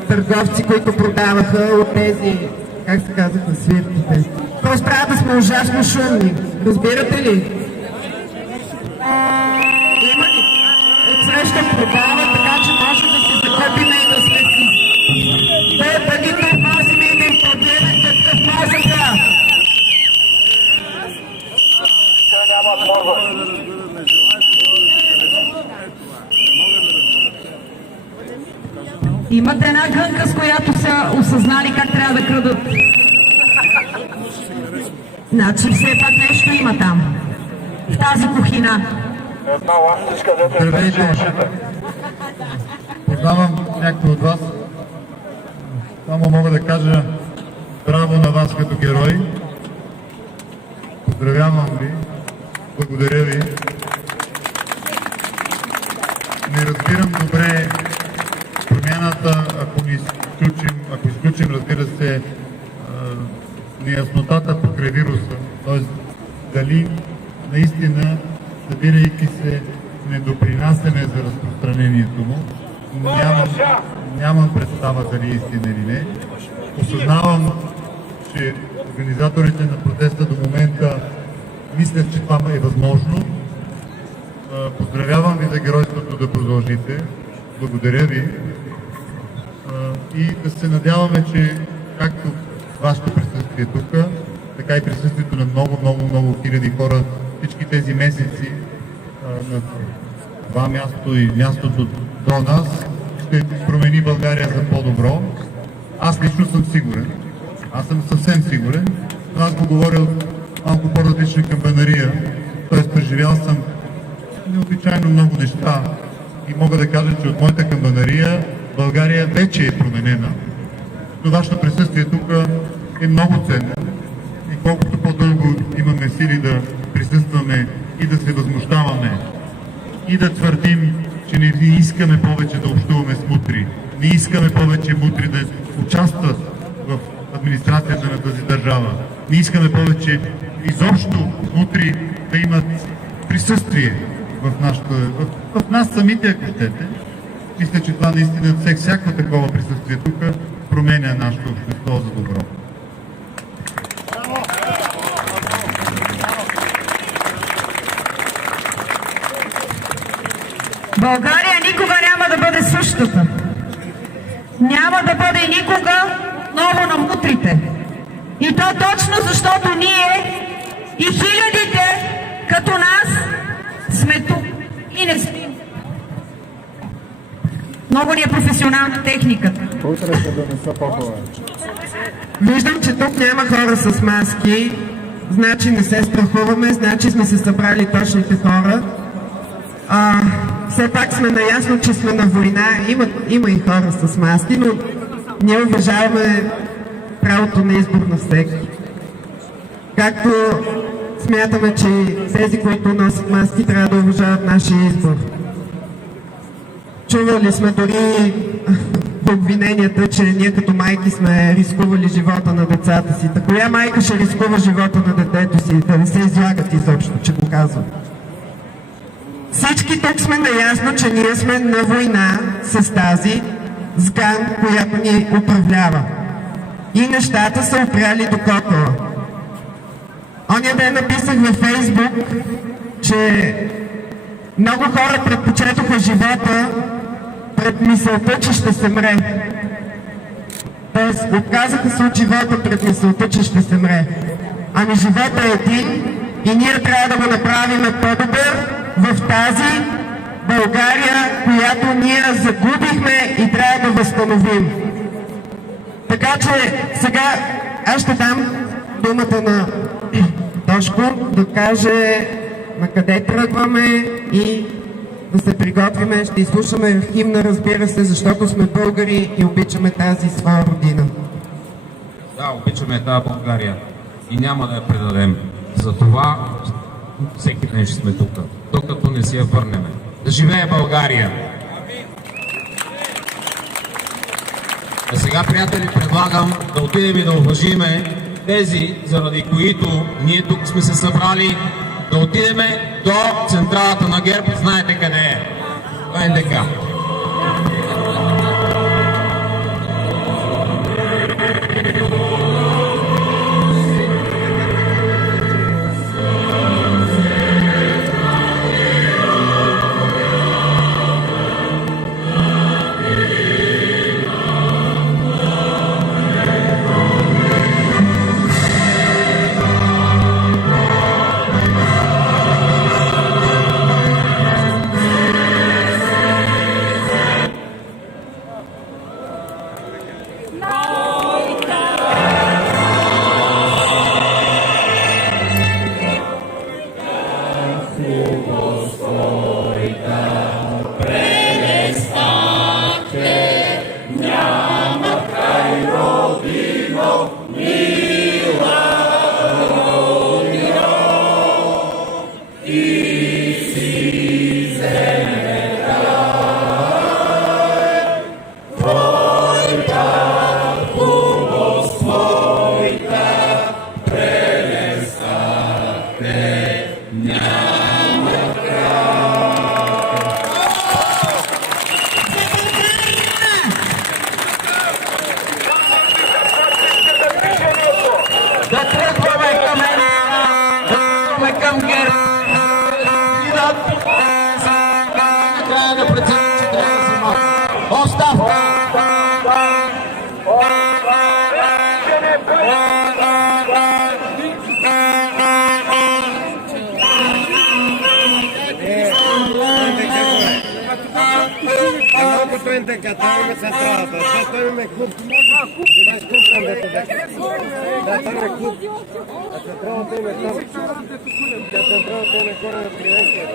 търговци, които продаваха от тези, как се казаха, свирките. Просто трябва да сме ужасно шумни. Разбирате ли? Има ли? Отсреща продава, така че може да си закупим и да сме си. Да ги тормозим и да им проблемите такъв мозъка. гънка, с която са осъзнали как трябва да крадат. Значи все пак нещо има там, в тази кухина. Една лампичка, дете Здравейте! Познавам някой от вас. Само мога да кажа браво на вас като герои. Поздравявам ви. Благодаря ви. Не разбирам добре промяната, ако изключим, разбира се, неяснотата покрай вируса. Т.е. дали наистина, събирайки се, не допринасяме за разпространението му. Нямам представа дали е истина или не. Осъзнавам, че организаторите на протеста до момента мислят, че това е възможно. Поздравявам ви за геройството да продължите. Благодаря ви. И да се надяваме, че както вашето присъствие тук, така и присъствието на много хиляди хора всички тези месеци на това място и мястото до нас ще промени България за по-добро. Аз лично съм сигурен. Аз съм съвсем сигурен. Но аз го говоря от малко по-различна камбанария. Т.е. преживял съм необичайно много неща и мога да кажа, че от моята камбанария България вече е променена. Но вашето присъствие тук е много ценно и колкото по-дълго имаме сили да присъстваме и да се възмущаваме и да твърдим, че не искаме повече да общуваме с мутри, не искаме повече мутри да участват в администрацията на тази държава, не искаме повече изобщо мутри да имат присъствие в нас самите, ако щете. Мисля, че това наистина всяко такова присъствие тук променя нашето общество за добро. България никога няма да бъде същата. Няма да бъде никога ново на мутрите. И то точно защото ние и хилядите като нас сме тук и не спим. Много ни е професионална техниката. Виждам, че тук няма хора с маски, значи не се страхуваме, значи сме се събрали точните хора. Все пак сме наясно, че сме на война, има и хора с маски, но ние уважаваме правото на избор на всеки. Както смятаме, че тези, които носят маски, трябва да уважават нашия избор. Чували сме дори обвиненията, че ние като майки сме рискували живота на децата си. Коя майка ще рискува живота на детето си? Да не се излагат изобщо, че го казват. Всички тук сме наясно, че ние сме на война с тази сган, която ни управлява. И нещата са опряли до котела. Оня ден написах във Фейсбук, че много хора предпочетоха живота пред мисълта, че ще се мре. Тоест, отказаха се от живота пред мисълта, че ще се мре. Ами живота е един и ние трябва да го направим по-добър в тази България, която ние загубихме и трябва да възстановим. Така че сега аз ще дам думата на Тошко да каже на къде тръгваме и да се приготвиме. Ще изслушаме химна, разбира се, защото сме българи и обичаме тази своя родина. Да, обичаме тази България и няма да я предадем. Затова всеки ден ще сме тук, докато не си я върнем. Да живее България! А сега, приятели, предлагам да отидем и да уважиме тези, заради които ние тук сме се събрали, да отидем до централата на ГЕРБ, знаете къде е. НДК. Да тръгваме към ГЕРБ. Края на преценка, че трябва да взема оставка. Колкото интегративаме централата, защото имаме клуб. Имаш клуб там, дето дека. Да, там е клуб. А централата има там. Тя централата има хора на президентския.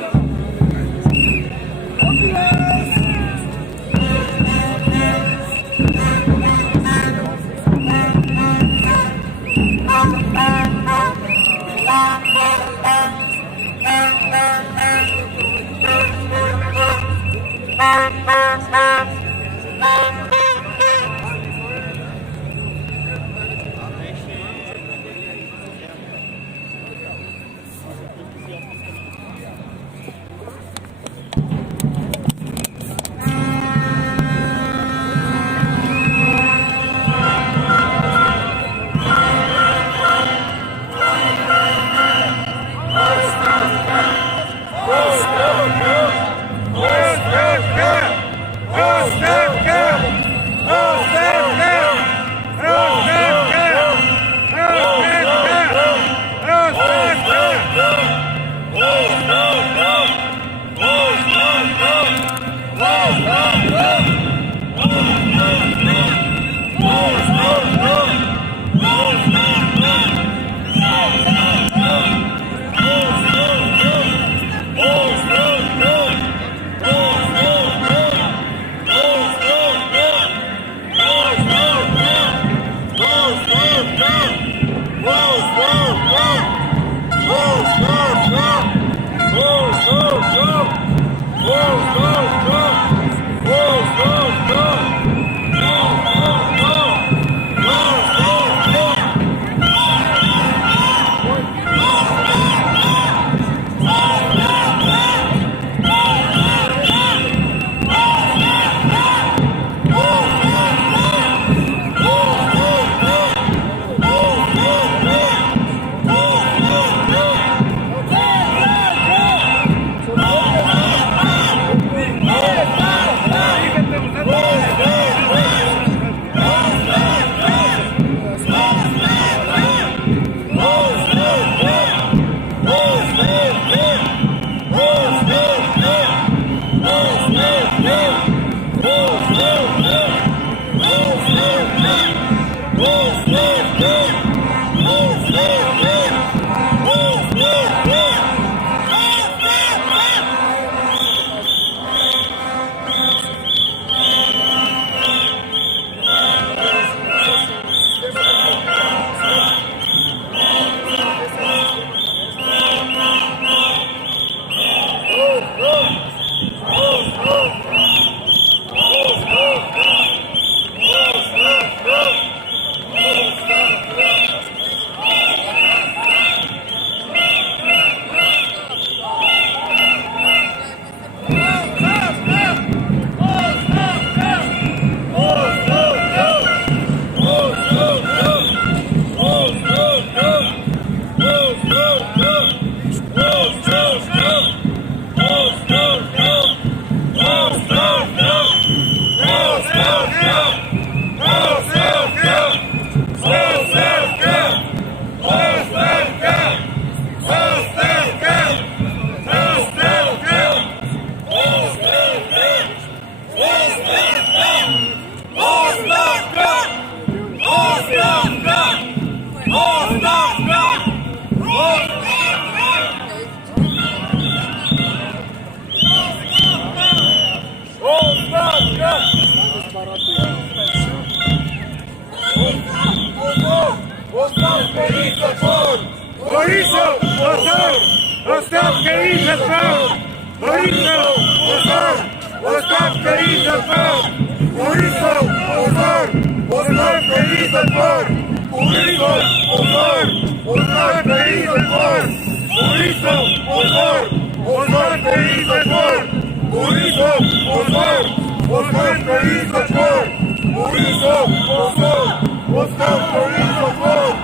Борисов, позор! Останьте і затвор! Борисов, позор! Останьте і затвор! Борисов, позор! Останьте і затвор!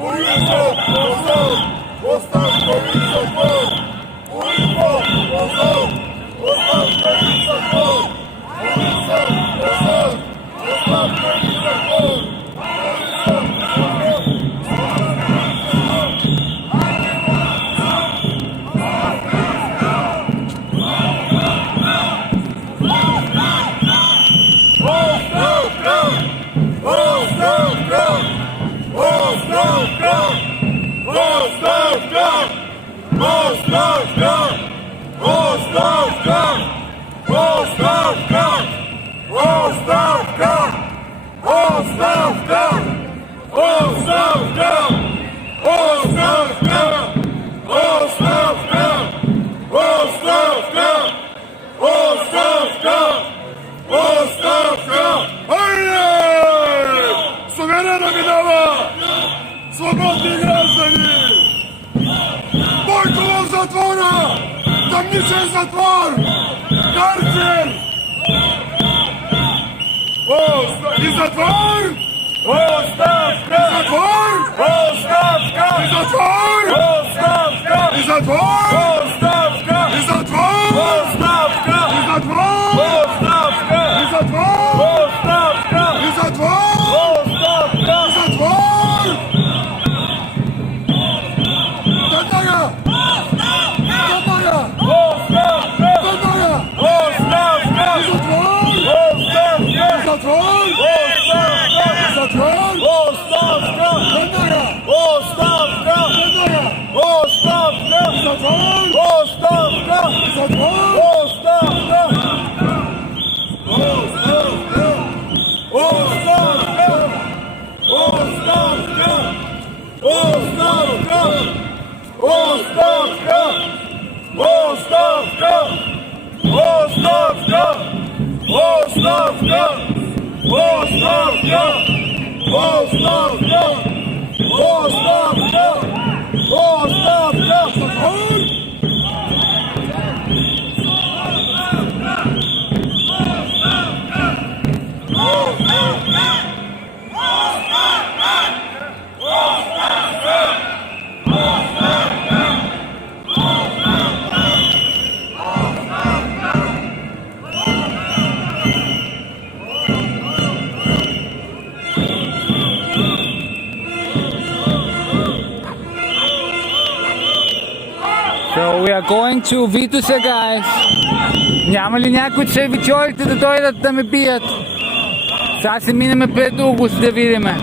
Борисов, позор! Останьте і затвор! Борисов, позор! Останьте і затвор! Борисов, позор! Останьте і затвор! Суверена Минава! Свободные граждане! Бойкова в затвора! Темничий затвор! Карцер! И затвор! Отставка! И затвор! Отставка! И затвор! Отставка! И затвор! Отставка! И затвор! Отставка! И затвор! Отставка! И затвор! Отставка! И затвор! Отставка! И затвор! Татара! Татара! Отставка! Татара! Отставка! И затвор! Отставка! И затвор! Затвор! Отставка! Татара! Отставка! Татара! Отставка! Затвор! Отставка! Затвор! Отставка! Отставка! Отставка! Отставка! Отставка! Отставка! Отставка! Отставка! Отставка! Отставка! Отставка! Отставка! So we are going to Vitusa, guys. Няма ли някой от сервичорите да дойдат да ме бият? Сега се минеме пред Угос да видиме.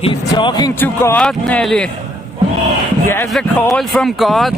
He's talking to God, Nelly. He has a call from God.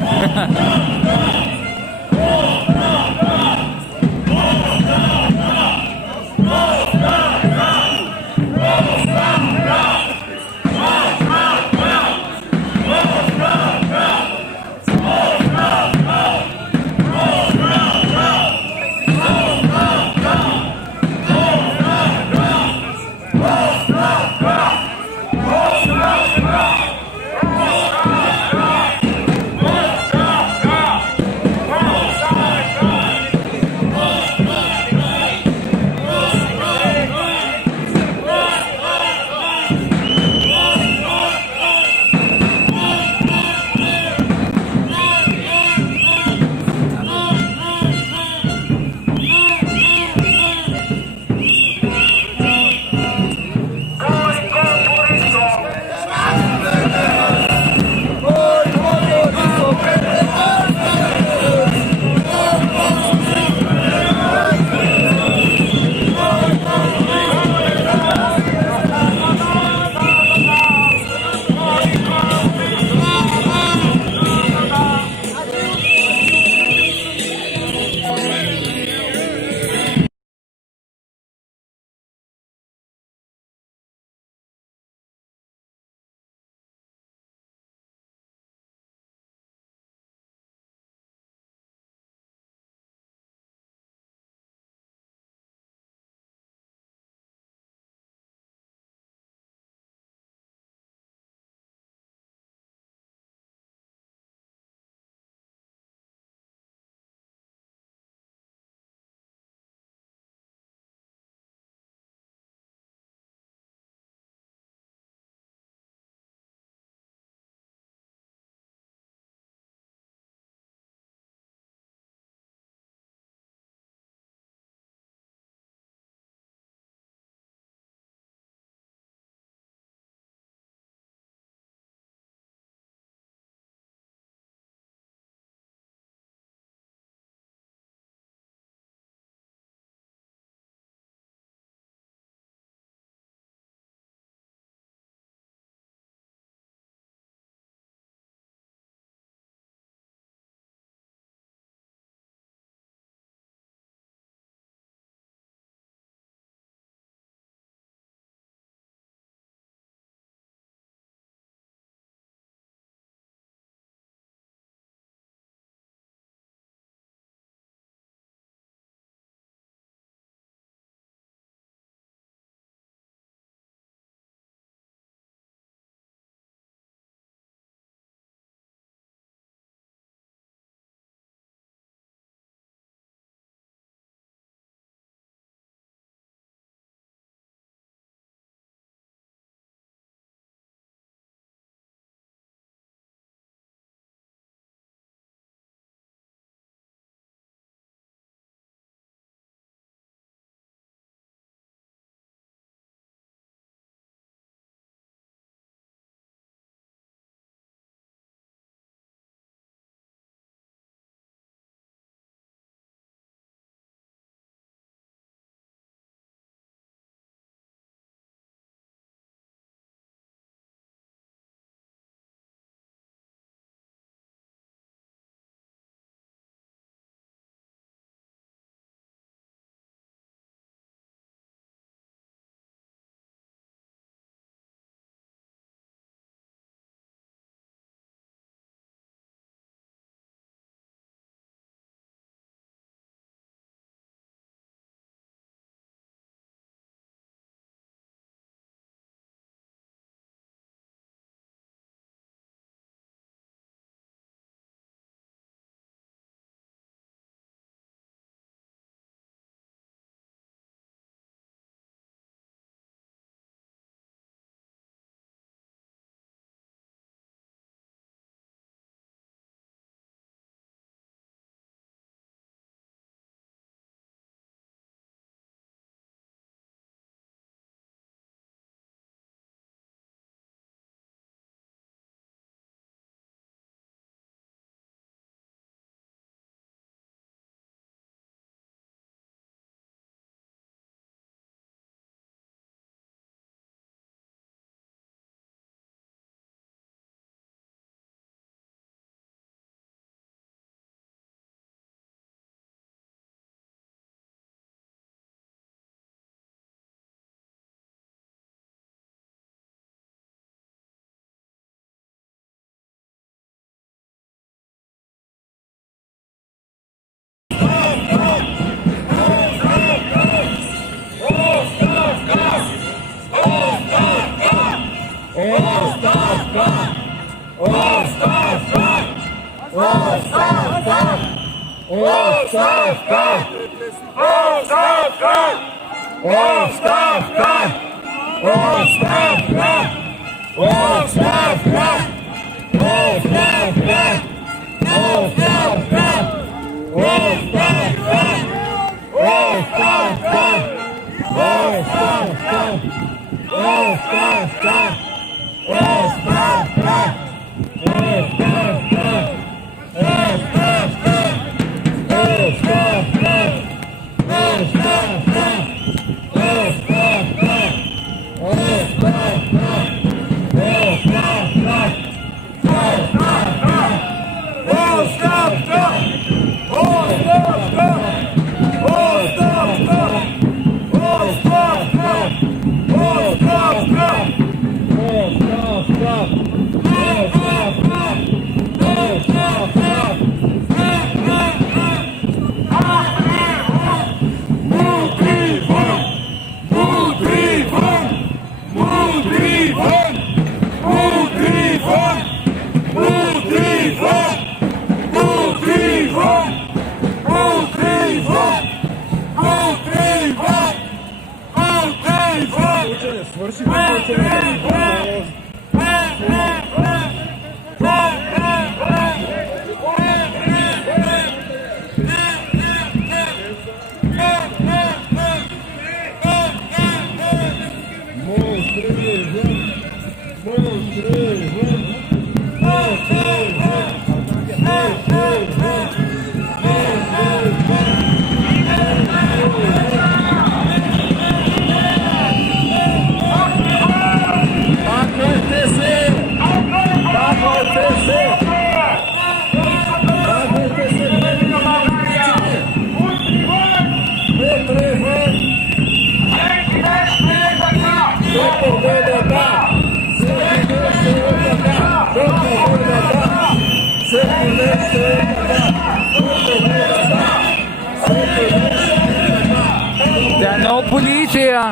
There are no police here.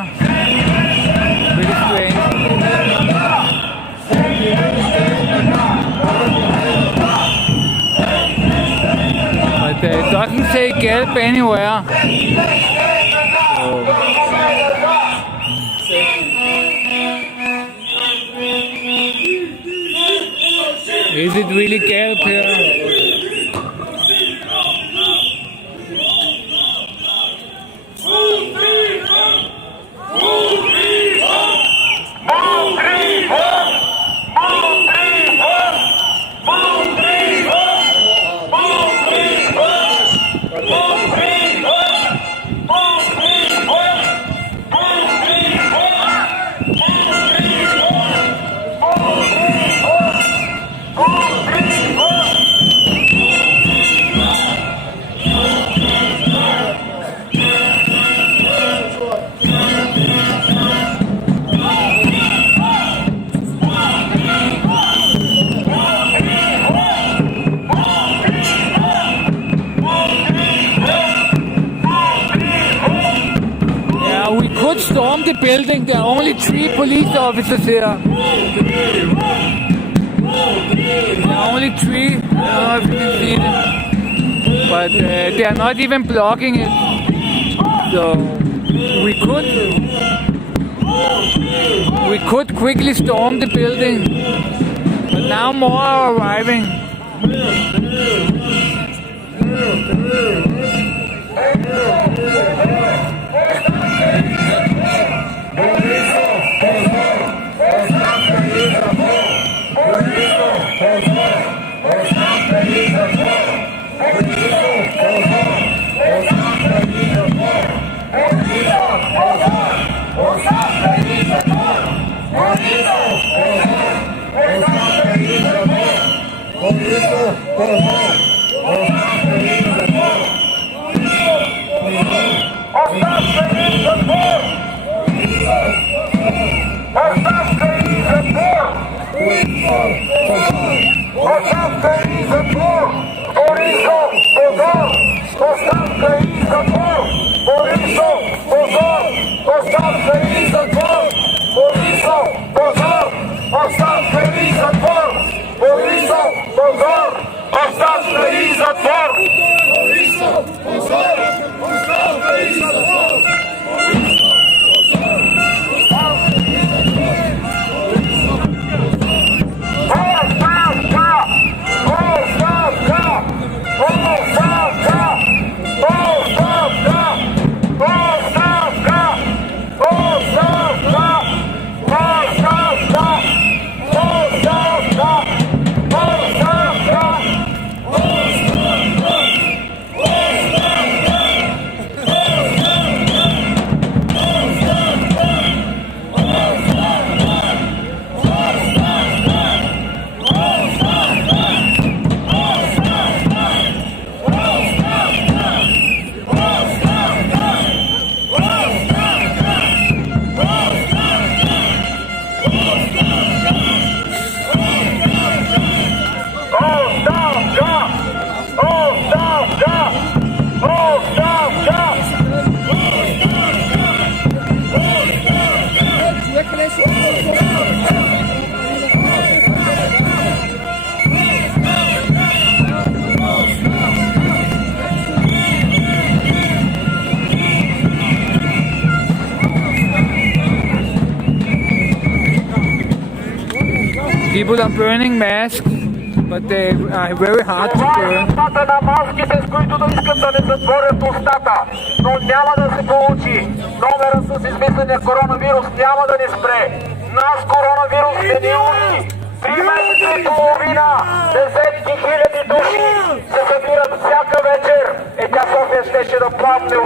Pretty strange. But it doesn't say gelb anywhere. Is it really gelb here? Storm the building. There are only 3 police officers here. There are only 3. I don't know if you can see them, but they are not even blocking it. So we could quickly storm the building, but now more are arriving. Stop Оставка и затвор! People are burning masks, but they are very hard to burn. Това е на маските, с които да искат да не затворят устата, но няма да се получи. Номера с измисления коронавирус няма да ни спре. Нас коронавирус не ни уви. 3 месеца и половина, десетки хиляди души се събират всяка вечер. Тя София щеше да пламне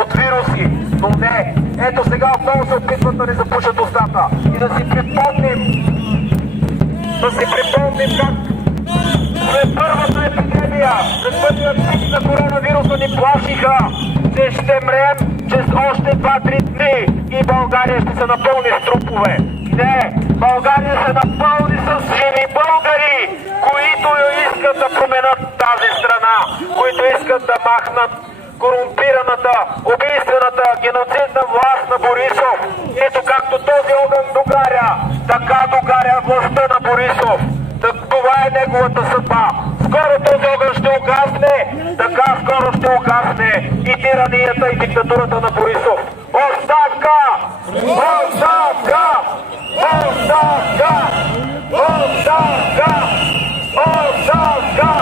от вируси, но не. Ето сега отново се опитват да ни запушат устата и да си припомним как след първата епидемия, след първият пик на коронавируса ни плашиха, че ще мрем чрез още 2-3 дни и България ще се напълни с трупове. Не, България се напълни с живи българи, които искат да променят тази страна, които искат да махнат корумпираната, убийствената, геноцидна власт на Борисов. Ето както този огън догаря, така догаря властта на Борисов. Това е неговата съдба. Скоро този огън ще угасне, така скоро ще угасне и тиранията и диктатурата на Борисов. Оставка! Оставка! Оставка! Оставка! Оставка!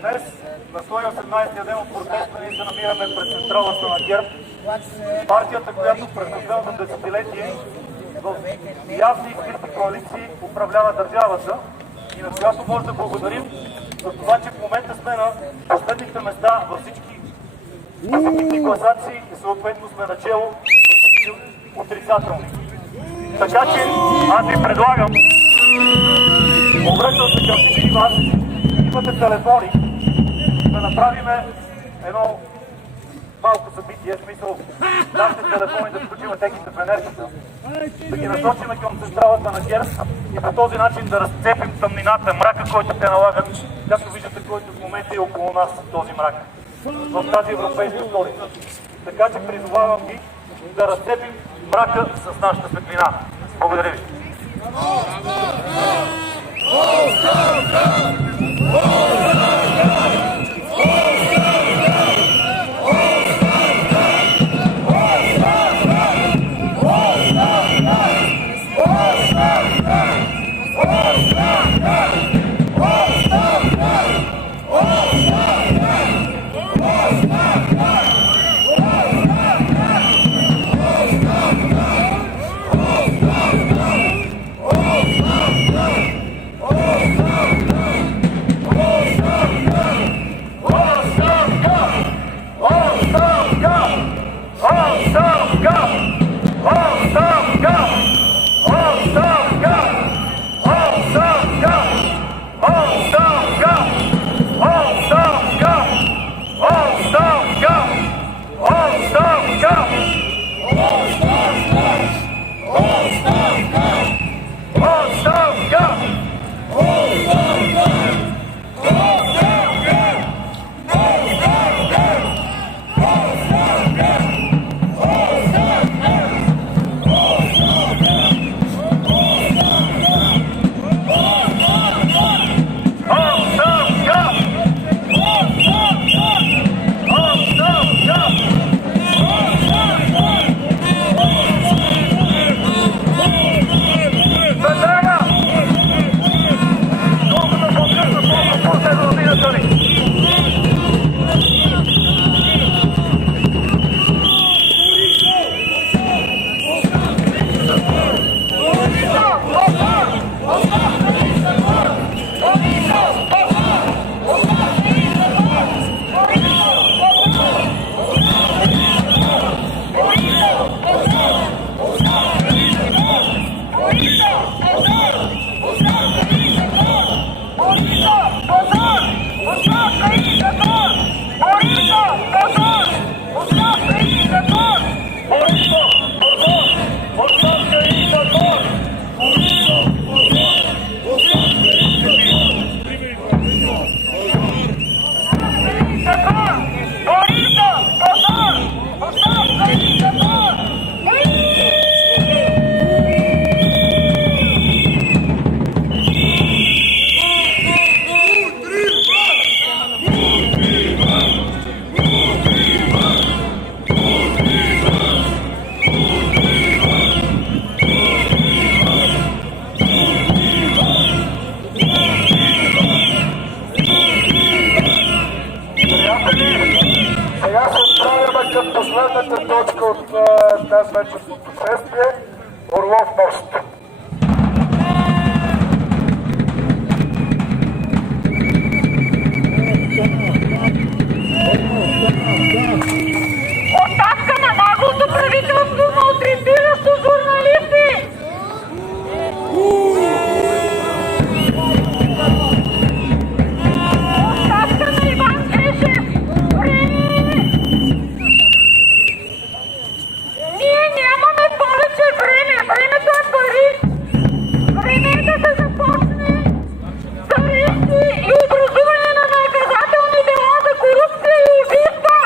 Днес, на своя 18-я ден от протеста, ние се намираме пред централата на ГЕРБ, партията, която през последното десетилетие в явни и скрити коалиции управлява държавата и на която може да благодарим за това, че в момента сме на последните места във всички позитивни класации и съответно сме начело във всички отрицателни. Така че аз ви предлагам, обръщам се към всички вас, имате телефони, да направим едно малко събитие, в смисъл нашите телефони да включим техните в енергията, да ги насочим към централата на ГЕРБ и по този начин да разцепим тъмнината, мрака, който те налагат, както виждате, който в момента е около нас, този мрак, в тази европейска столица. Така че призовавам ги да разцепим мрака с нашата светлина. Благодаря ви. Ostavka! Последната точка от днес вечерното шествие – Орлов мост. Оставка на наглото правителство, малтретиращо журналисти! Оставка на Иван Гешев! Ние нямаме повече време! Времето е пари! Време е да се започне с арести и образуване на наказателни дела за корупция и убийства!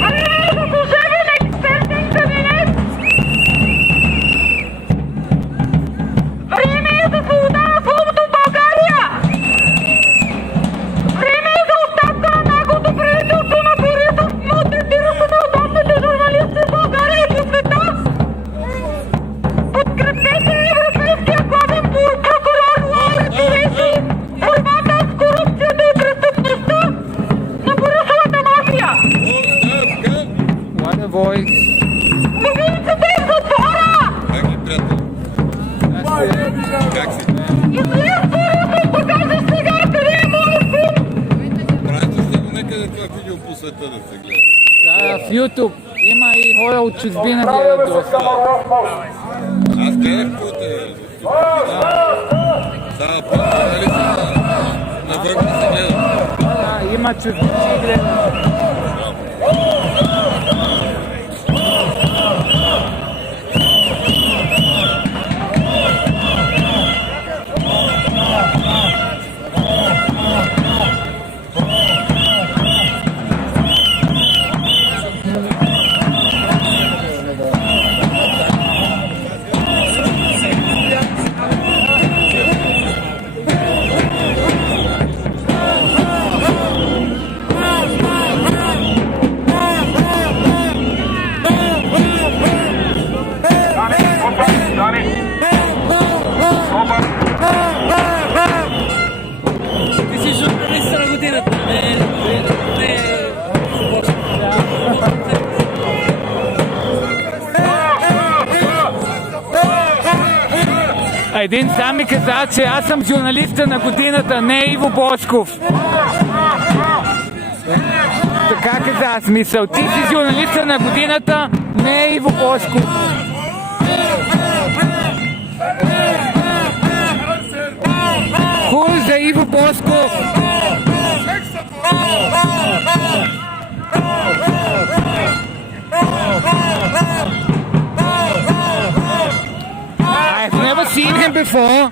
Време е за служебен експертен кабинет! Време е за свобода на словото в България! Време е за оставка на наглото правителство на Борисов, малтретиращо неудобните журналисти в България и по света! Подкрепете Европейския главен прокурор Лаура Кövesi в борбата с корупцията и престъпността на Борисовата мафия! What a voice. Убийците в затвора! Излез Борисов, покажеш сега къде е моят син! Да, в YouTube има и хора от чужбина гледат доста. Аз гледах навън се гледам. Да, има чужбинци гледат. Ти си журналиста на годината, Един сам ми каза, че аз съм журналиста на годината, не Иво Бошков. Така каза смисъл. Ти си журналиста на годината, не Иво Бошков. Хуй за Иво Бошков. before.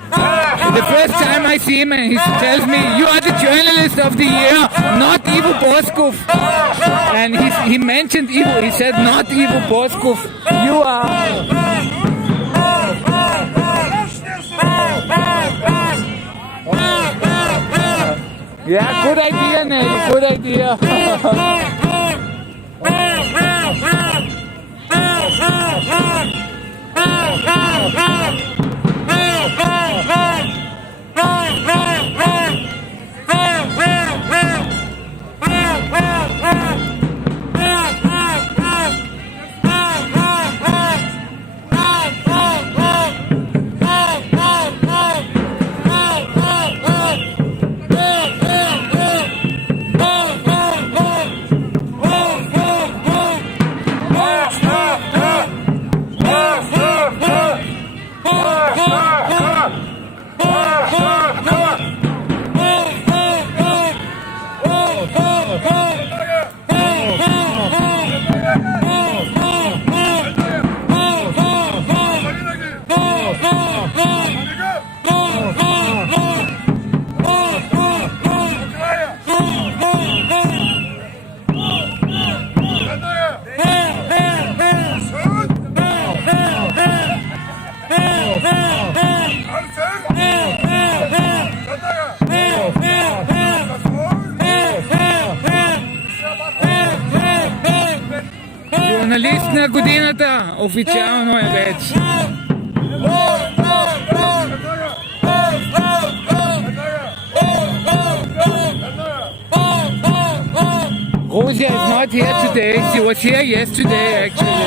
The first time I see him, and he tells me, "You are the journalist of the year, not Ivo Boskov." And he mentioned Ivo. He said, "Not Ivo Boskov. You are." Yeah, good idea, Nelly. Good idea. Журналист на годината, официално е вече. Rosia is not here today. She was here yesterday, actually.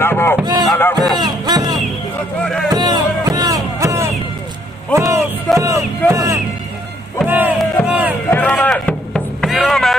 Наляво! Наляво! Спираме! Спираме!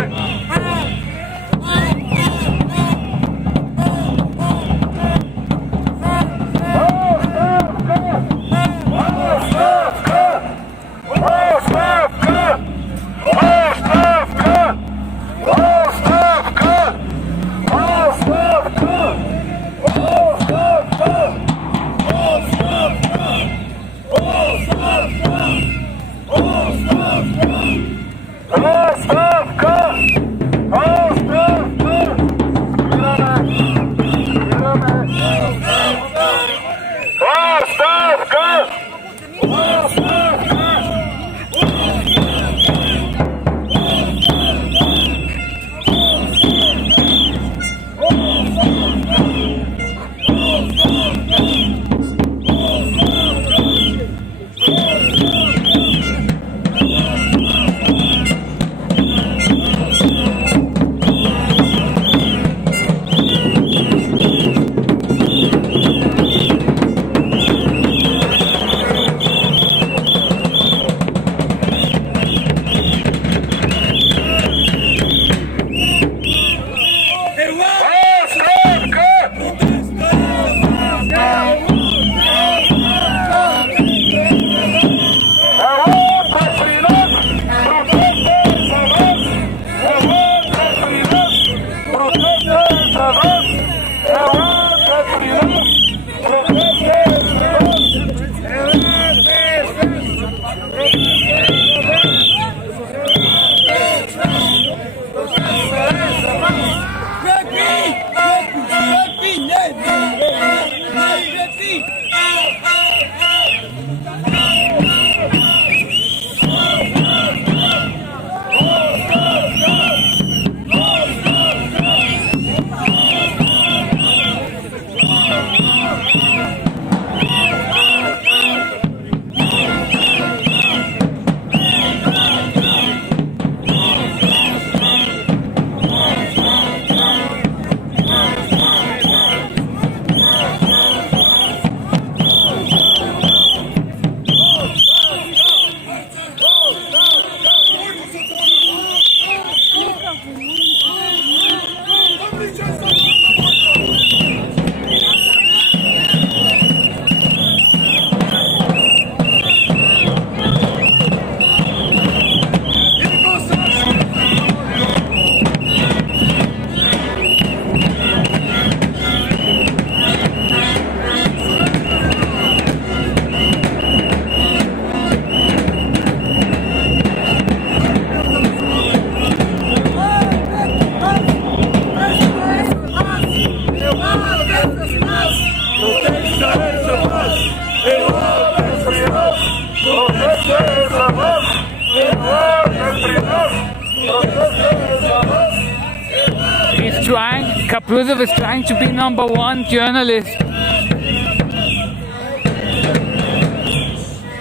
Kaprizov is trying to be #1 journalist.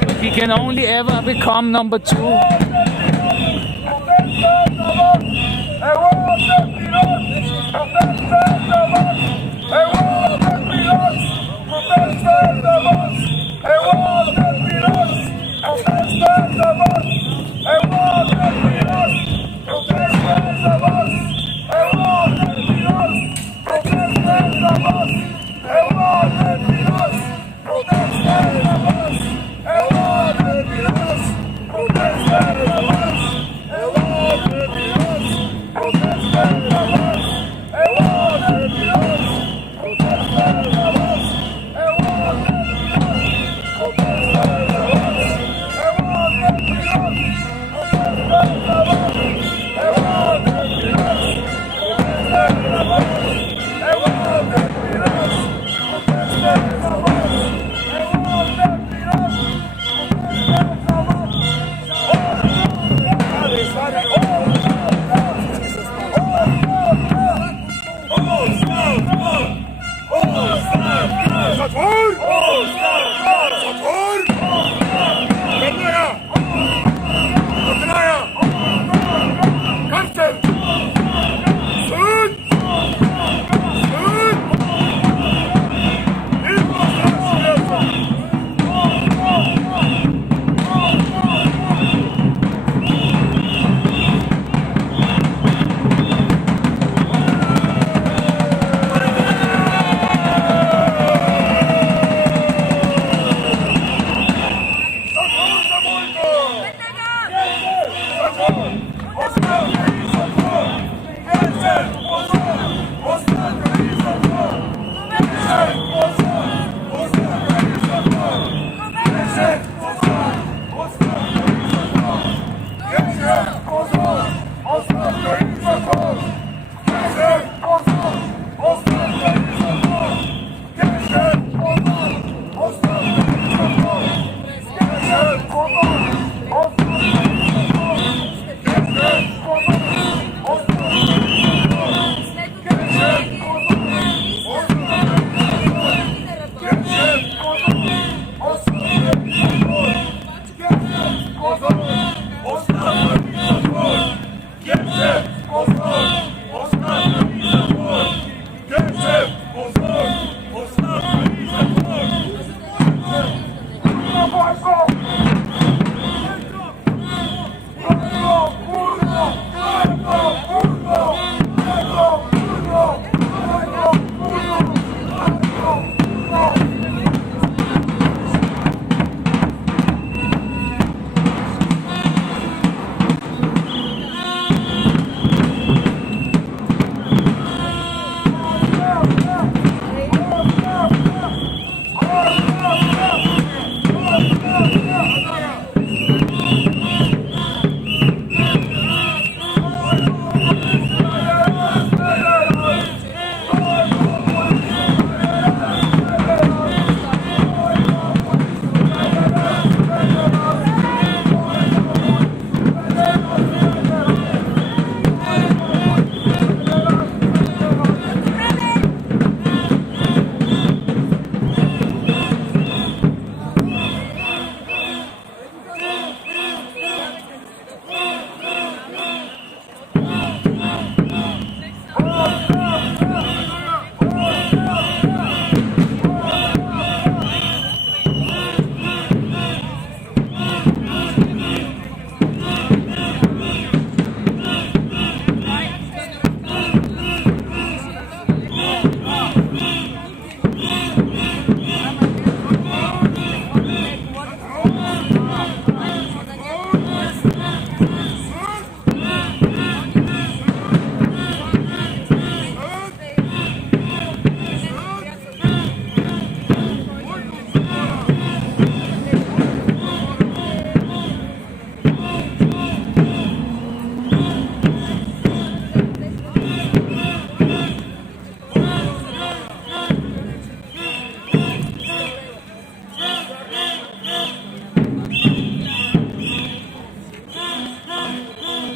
But he can only ever become #2.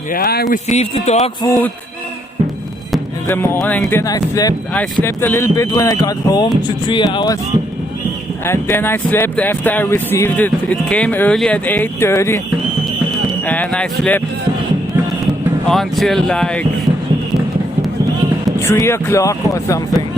Yeah, I received the dog food in the morning. Then I slept a little bit when I got home, 2-3 hours. And then I slept after I received it. It came early at 8:30. And I slept until like 3 o'clock or something.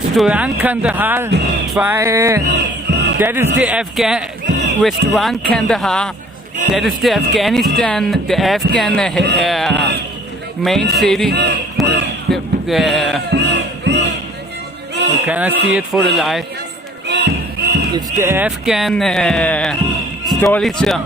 Restaurant Kandahar, that is the restaurant Kandahar. That is the Afghan main city. You cannot see it for the light. It's the Afghan stolica.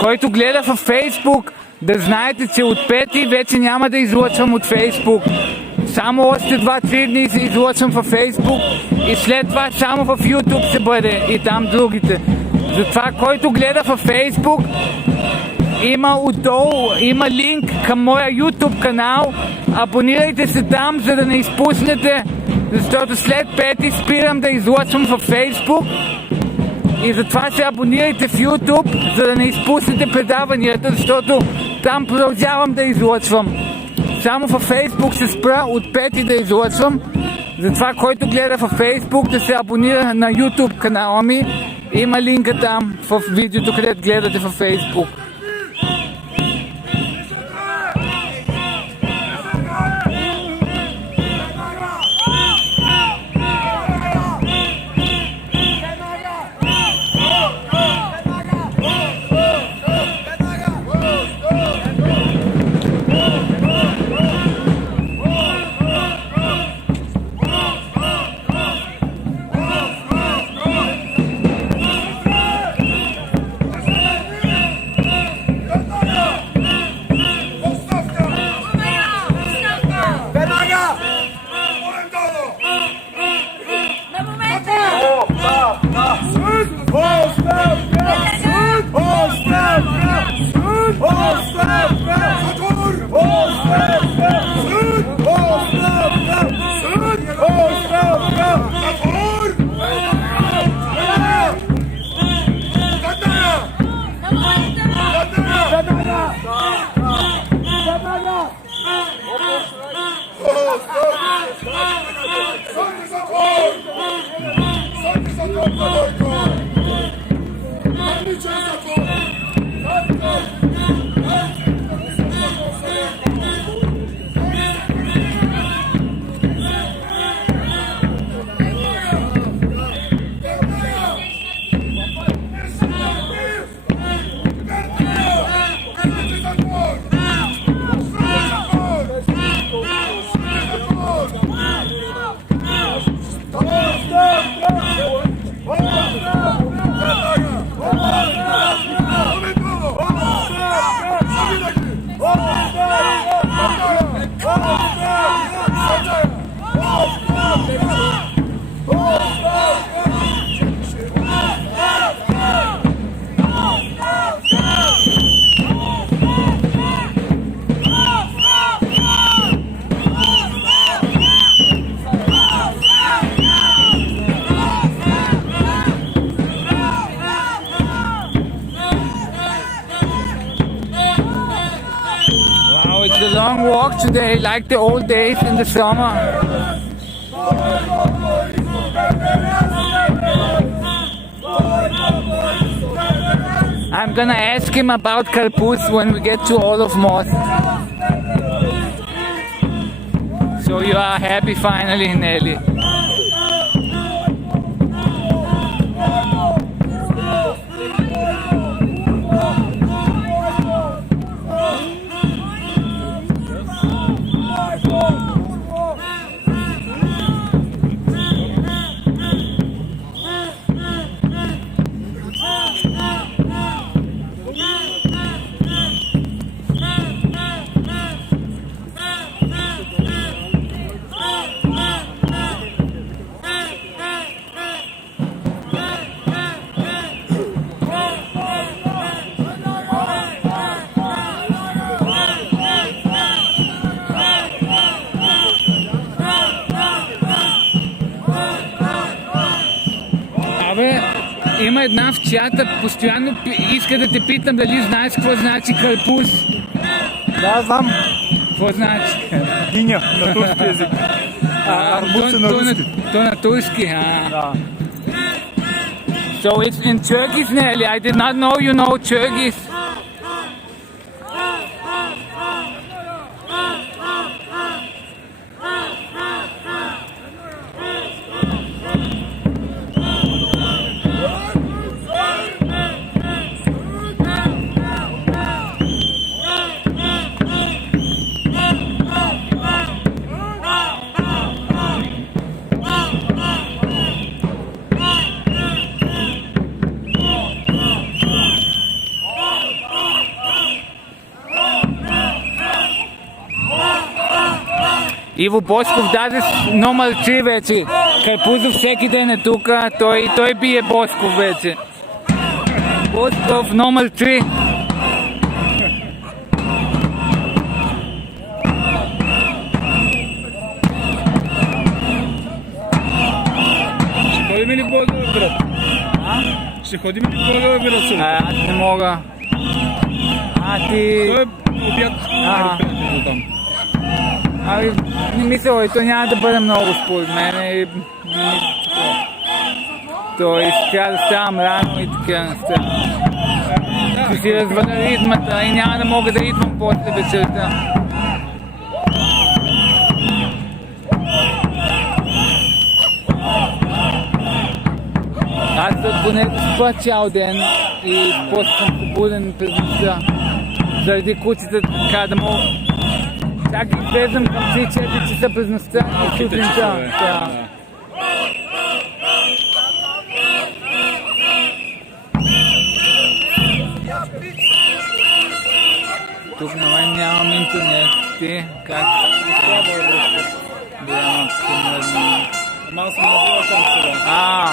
Който гледа във Фейсбук, да знаете, че от 5 вече няма да излъчвам от Фейсбук. Само още 2-3 дни се излъчвам във Фейсбук и след това само в YouTube се бъде и там другите. Затова, който гледа във Фейсбук, има отдолу, има линк към моя YouTube канал. Абонирайте се там, за да не изпуснете, защото след 5 спирам да излъчвам във Фейсбук. И затова се абонирайте в YouTube, за да не изпуснете предаванията, защото там продължавам да излъчвам. Само във Facebook се спра от 5 да излъчвам. Затова, който гледа във Facebook, да се абонира на YouTube канала ми. Има линка там в видеото, където гледате във Facebook. Long walk today, like the old days in the summer. I'm gonna ask him about Karpuz when we get to all of Most. So you are happy finally, Nelly. Има една в чата, постоянно иска да те питам дали знаеш какво значи Карпуз. Да, знам. Какво значи? Диня на турски език. Арбуз е на руски. То на турски, Да. So it's in Turkish, Nelly. I did not know you know Turkish. Иво Босков даде номер 3 вече. Карпузов всеки ден е тук. Той бие Босков вече. Босков номер 3. Ще ходим ли в Благоевград? Ще ходим ли в Благоевград? Аз не мога. Ти... Той е обяд. Там. Ами, не мисля, той няма да бъде много според мен. Той трябва да ставам рано и така неща. Ще си разваля ритмата и няма да мога да идвам после вечерта. Аз поне да спа цял ден и после съм побуден през нощта. Заради кучета, така да мога. Чак излезам към 3-4 часа през нощта и сутринта. Тук на мен нямам интернет. Ти как? Да, Ама съм набила там сега.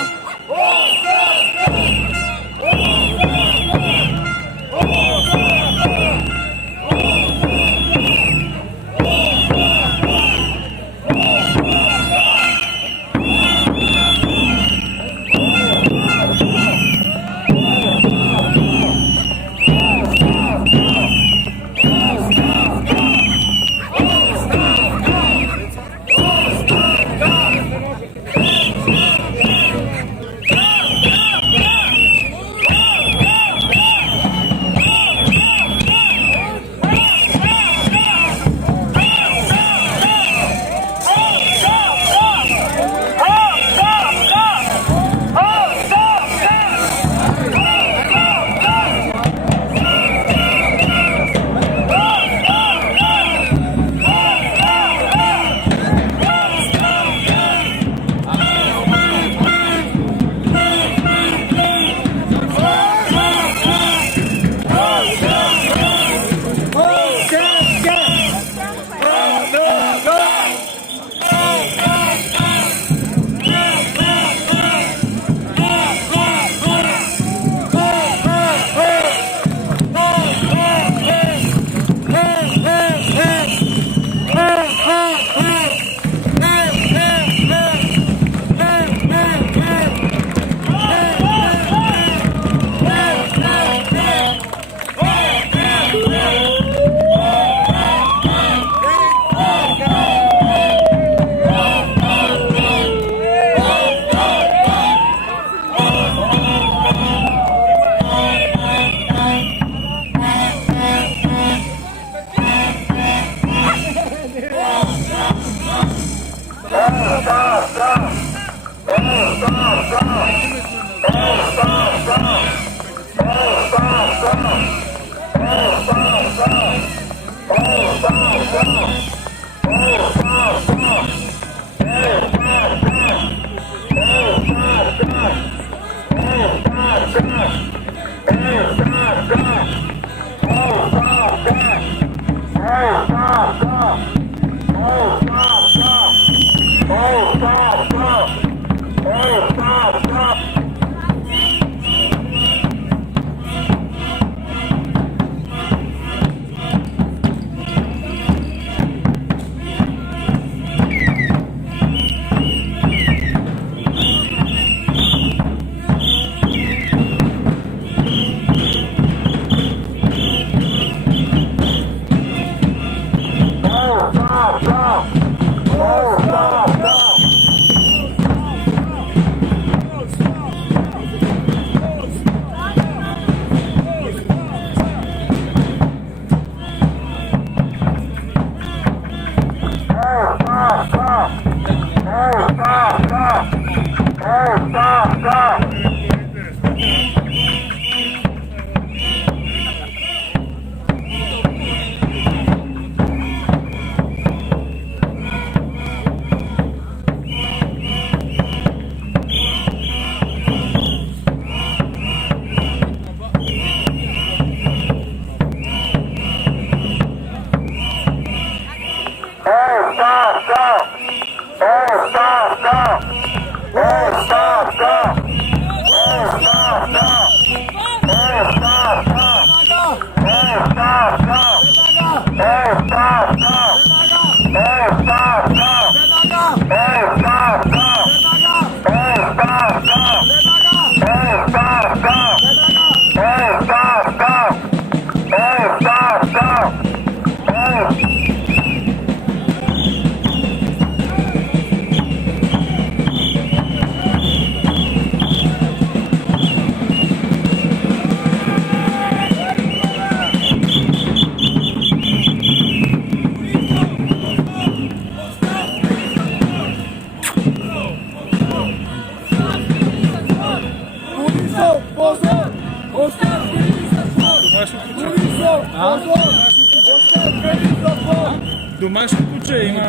Домашно куче има.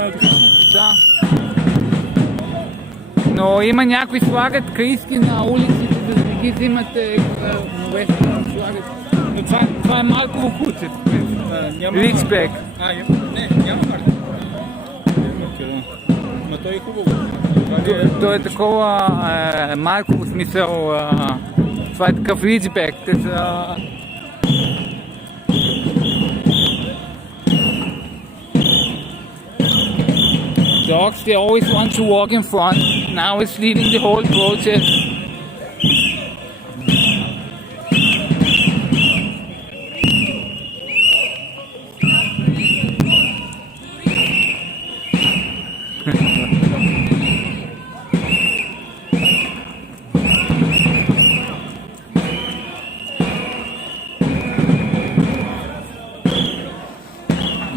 Да. Но има някои слагат криски на улиците, за да ги взимате новете да слагат. Но това е Марково куче. Ричбек. Не, няма Марково. Но той е хубаво. То е такова Марково смисъл. Това е такъв ричбек. Dogs, they always want to walk in front. Now it's leading the whole protest.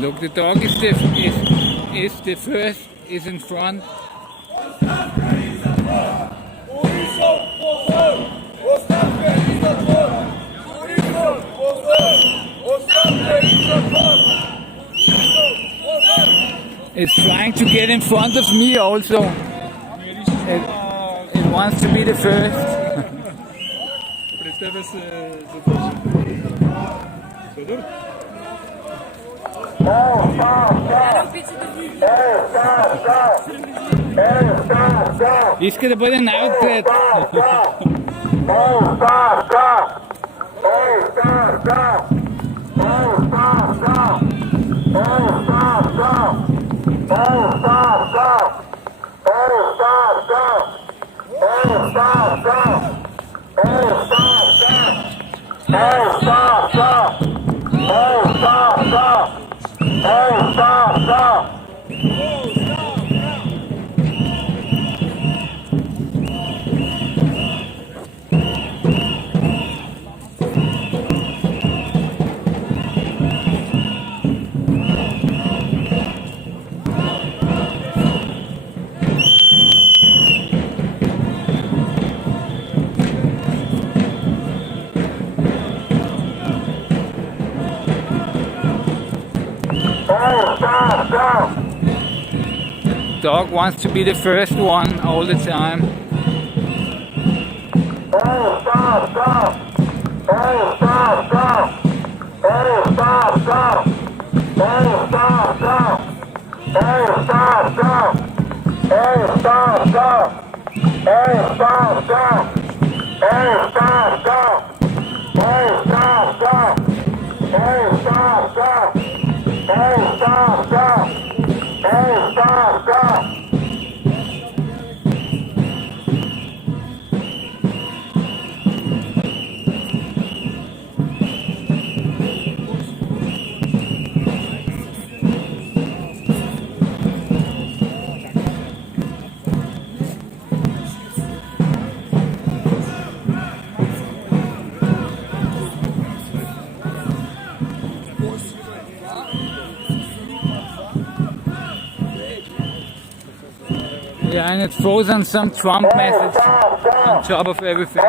Look, the dog is the first, is in front. It's trying to get in front of me also. It wants to be the first. Пред тебе се задържи. Садър? Иска да бъде най-отпред. Dog wants to be the first one all the time. Yeah, and it throws on some Trump message on top of everything.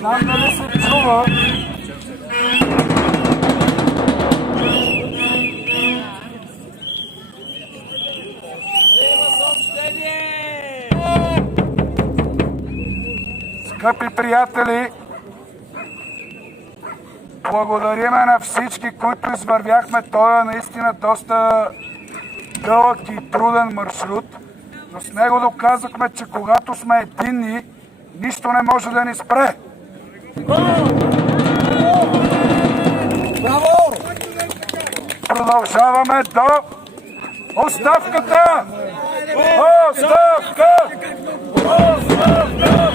знам дали се чува. Скъпи приятели, благодариме на всички, които извървяхме този наистина доста дълъг и труден маршрут, но с него доказахме, че когато сме единни, нищо не може да ни спре. Продължаваме до оставката! Оставка! Оставка!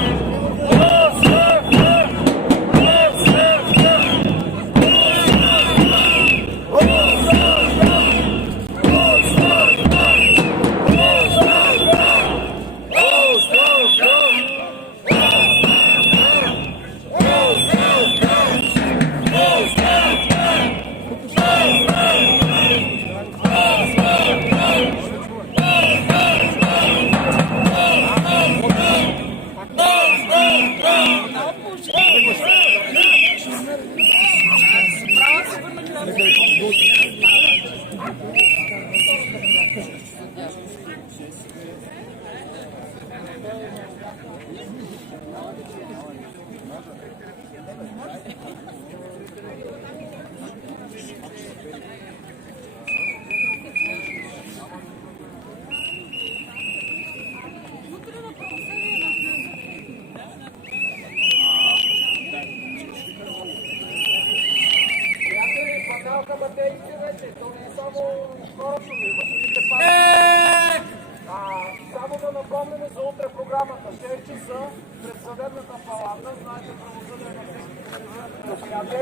Само да напомним за утре програмата. 6 часа пред съдебната палата. Знаете, правосъдие на всеки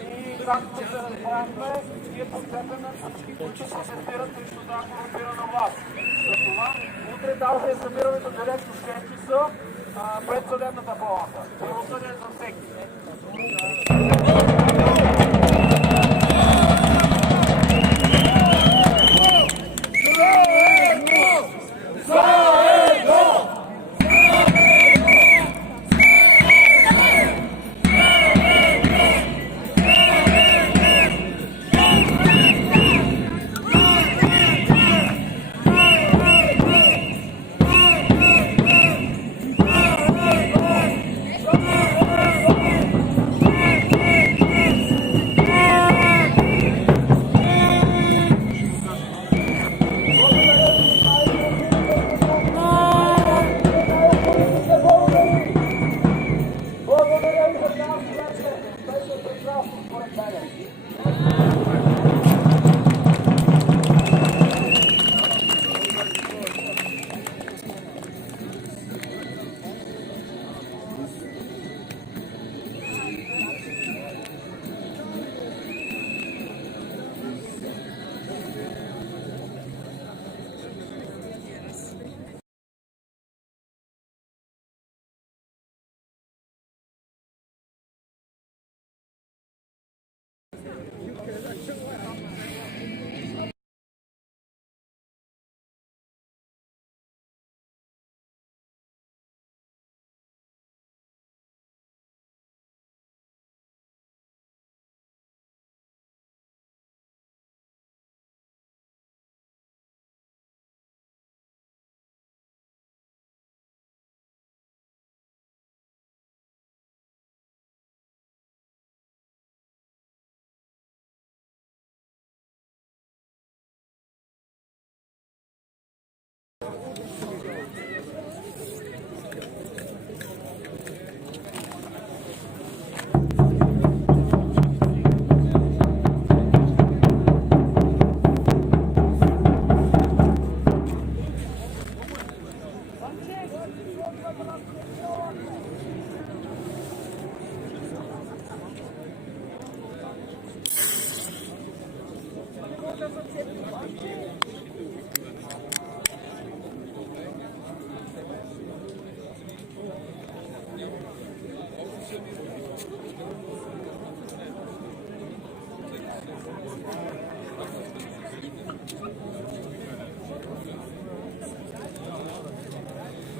и както се разбрахме, ние подкрепяме всички, които се събират срещу тази корумпирана власт. Затова утре даже събирането директно 6 часа пред съдебната палата. Правосъдие за всеки.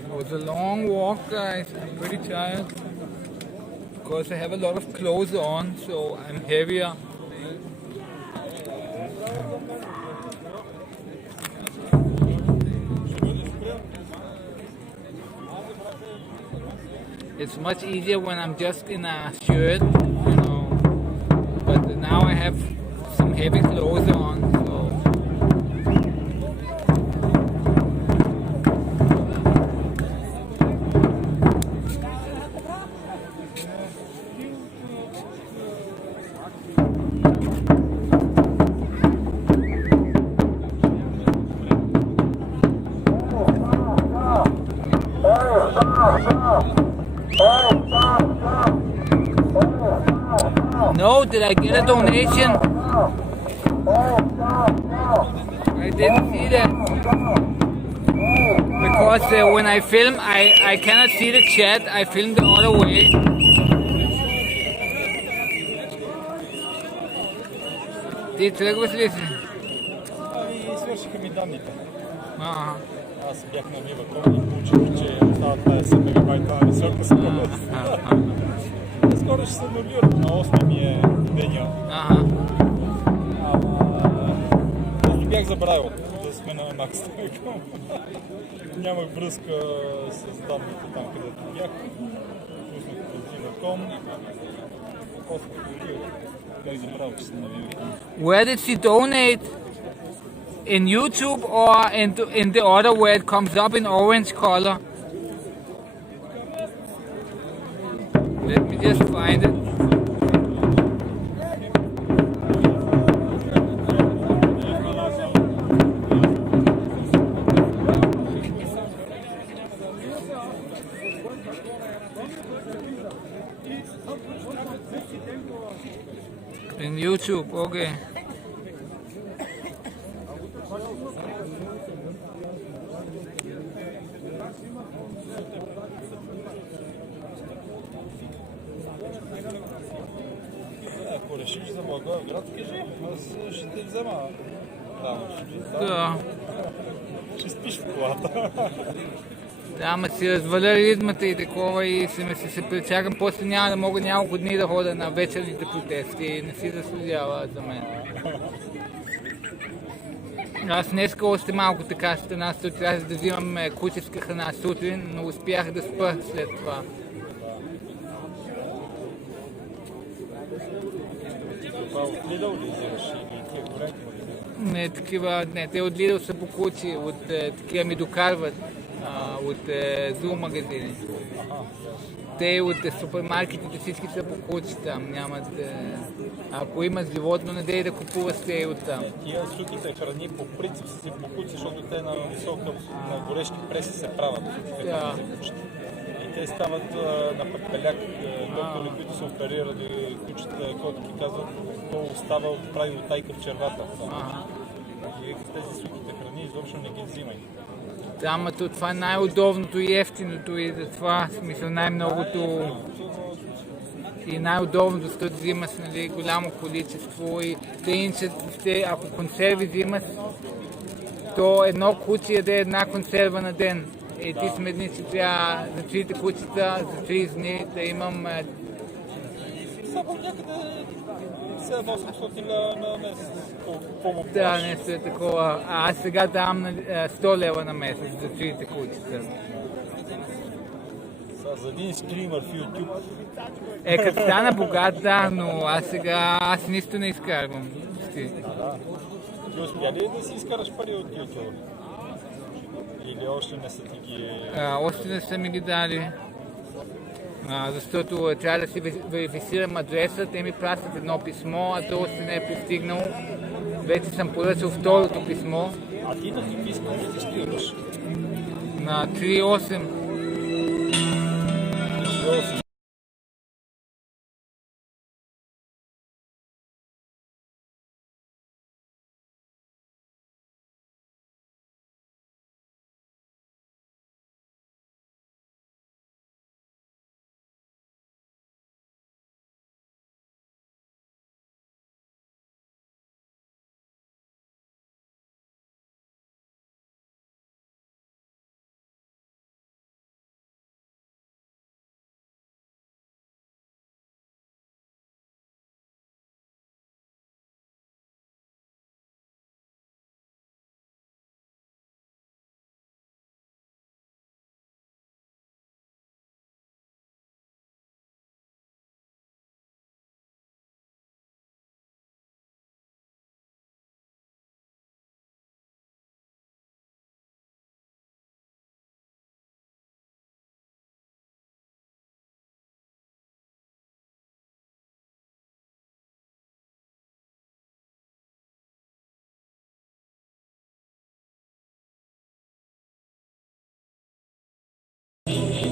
It was a long walk, guys. I'm pretty tired. because I have a lot of clothes on, so I'm heavier. It's much easier when I'm just in a shirt, you know, but now I have some heavy clothes on, so. No, did I get a donation? I didn't see that. Because when I film, I cannot see the chat. I film the other way. Ти тръгваш ли си? Свършиха ми данните. Ага. Аз бях на нива кома и получих, че остават 50 мегабайта висока скорост. Скоро ще се нулират, на 8 ми е деня. Просто бях забравил да сме на Max Telecom. Нямах връзка с данните там, където бях. Пуснах по Viva.com. После бях забравил, че съм на Viva.com. Where did she donate? In YouTube or in the other where it comes up in orange color? Let me just find it. In YouTube, okay. Ако решиш за Благоевград, кажи, аз ще те взема. Да. Ще спиш в колата. Да, ама си разваля ритмата и такова и се причакам, после няма да мога няколко дни да хода на вечерните протести и не си заслужава за мен. Аз днеска още малко така стана, трябваше да взимам кучешка храна сутрин, но успях да спа след това. Това от Лидъл ли взираш или конкурентно ли взираш? Не, такива, не, те от Лидъл са покучи, от такива ми докарват, от зоомагазини. Те от супермаркетите всички са покучи там, нямат... Ако има животно, не дей да купуваш те от там. Тия сухите храни по принцип са си покучи, защото те на висока, на горещи преси се правят. Да. И те стават на пепеляк. Доктори, които са оперирали кучета, който ти казват, то остава, прави утайка в червата. И тези сухите храни изобщо не ги взимай. Да, ама това е най-удобното и ефтиното и затова смисъл най-многото и най-удобното, защото взимаш, нали, голямо количество и те, ако консерви взимаш, то едно куче яде една консерва на ден. И ти сметни, че трябва за 3 кучета, за 30 дни да имам... Само някъде 7-800 на месец. Да, нещо е такова. Аз сега давам 100 лева на месец за 3 кучета. За един стример в YouTube. Като стана богат, да, но аз нищо не изкарвам. Ти успя ли да си изкараш пари от YouTube? Или още не са ти ги... Още не са ми ги дали. Защото трябва да си верифицирам адреса, те ми пращат едно писмо, а то още не е пристигнало. Вече съм поръчал второто писмо. А ти на какви искаш да регистрираш? На 3.8.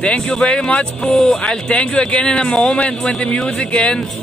Thank you very much, Pooh. I'll thank you again in a moment when the music ends.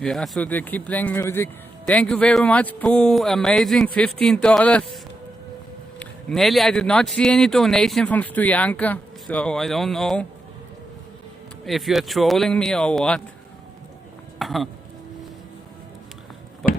Yeah, so they keep playing music. Thank you very much, Pooh. Amazing, $15. Nelly, I did not see any donation from Stoyanka, so I don't know if you're trolling me or what. But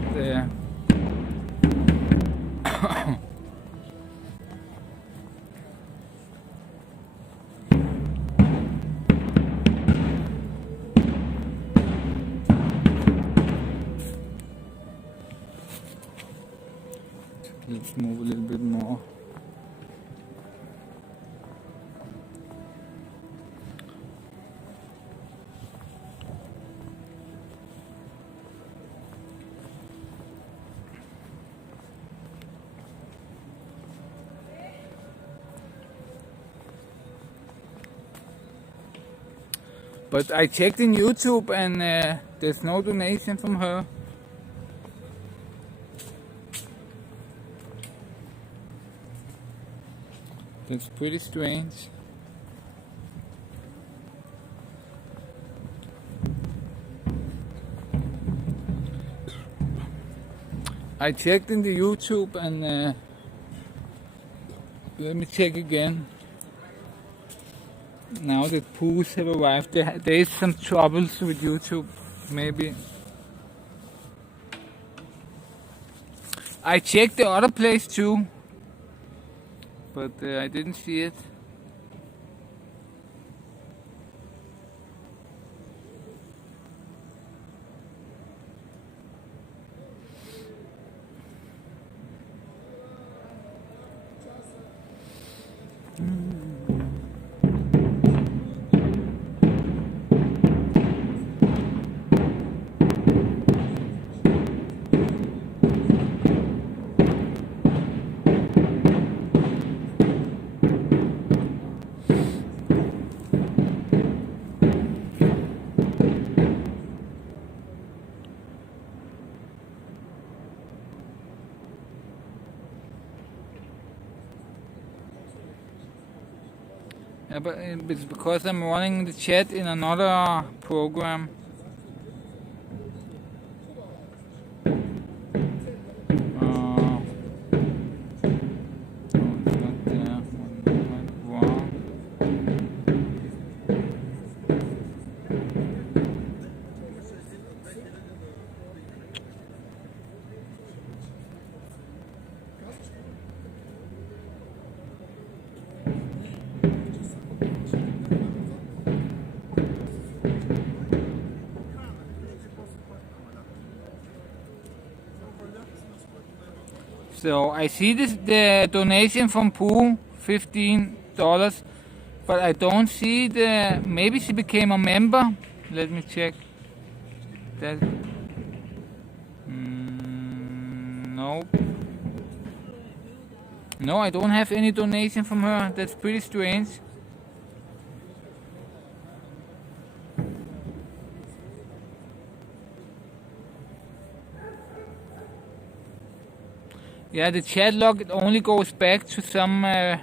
let's move a little bit more. But I checked in YouTube and there's no donation from her. That's pretty strange. I checked in the YouTube and let me check again. Now that Poos have arrived, there is some troubles with YouTube, maybe. I checked the other place too, but I didn't see it. Yeah, but it's because I'm running the chat in another program. So I see the donation from Pooh, $15, but I don't see the. Maybe she became a member. Let me check. That. Nope. No, I don't have any donation from her. That's pretty strange. Yeah, the chat log only goes back to some let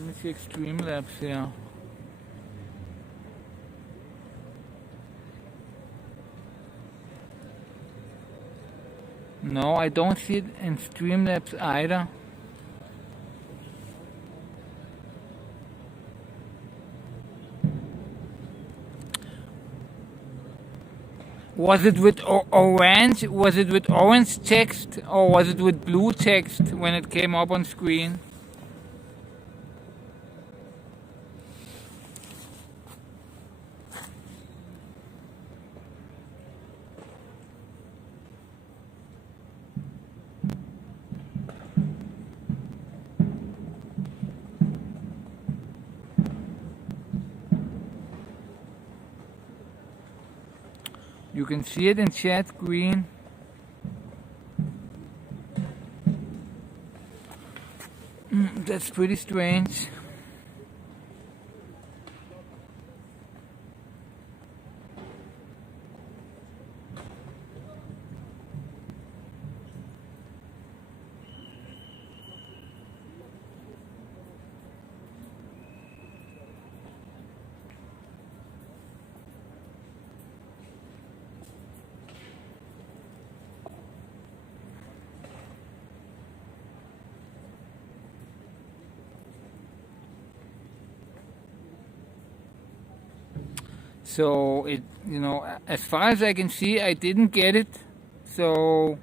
me see Streamlabs here. No, I don't see it in Streamlabs either. Was it with orange? Was it with orange text or was it with blue text when it came up on screen? You can see it in chat, green. That's pretty strange. So it, as far as I can see, I didn't get it. So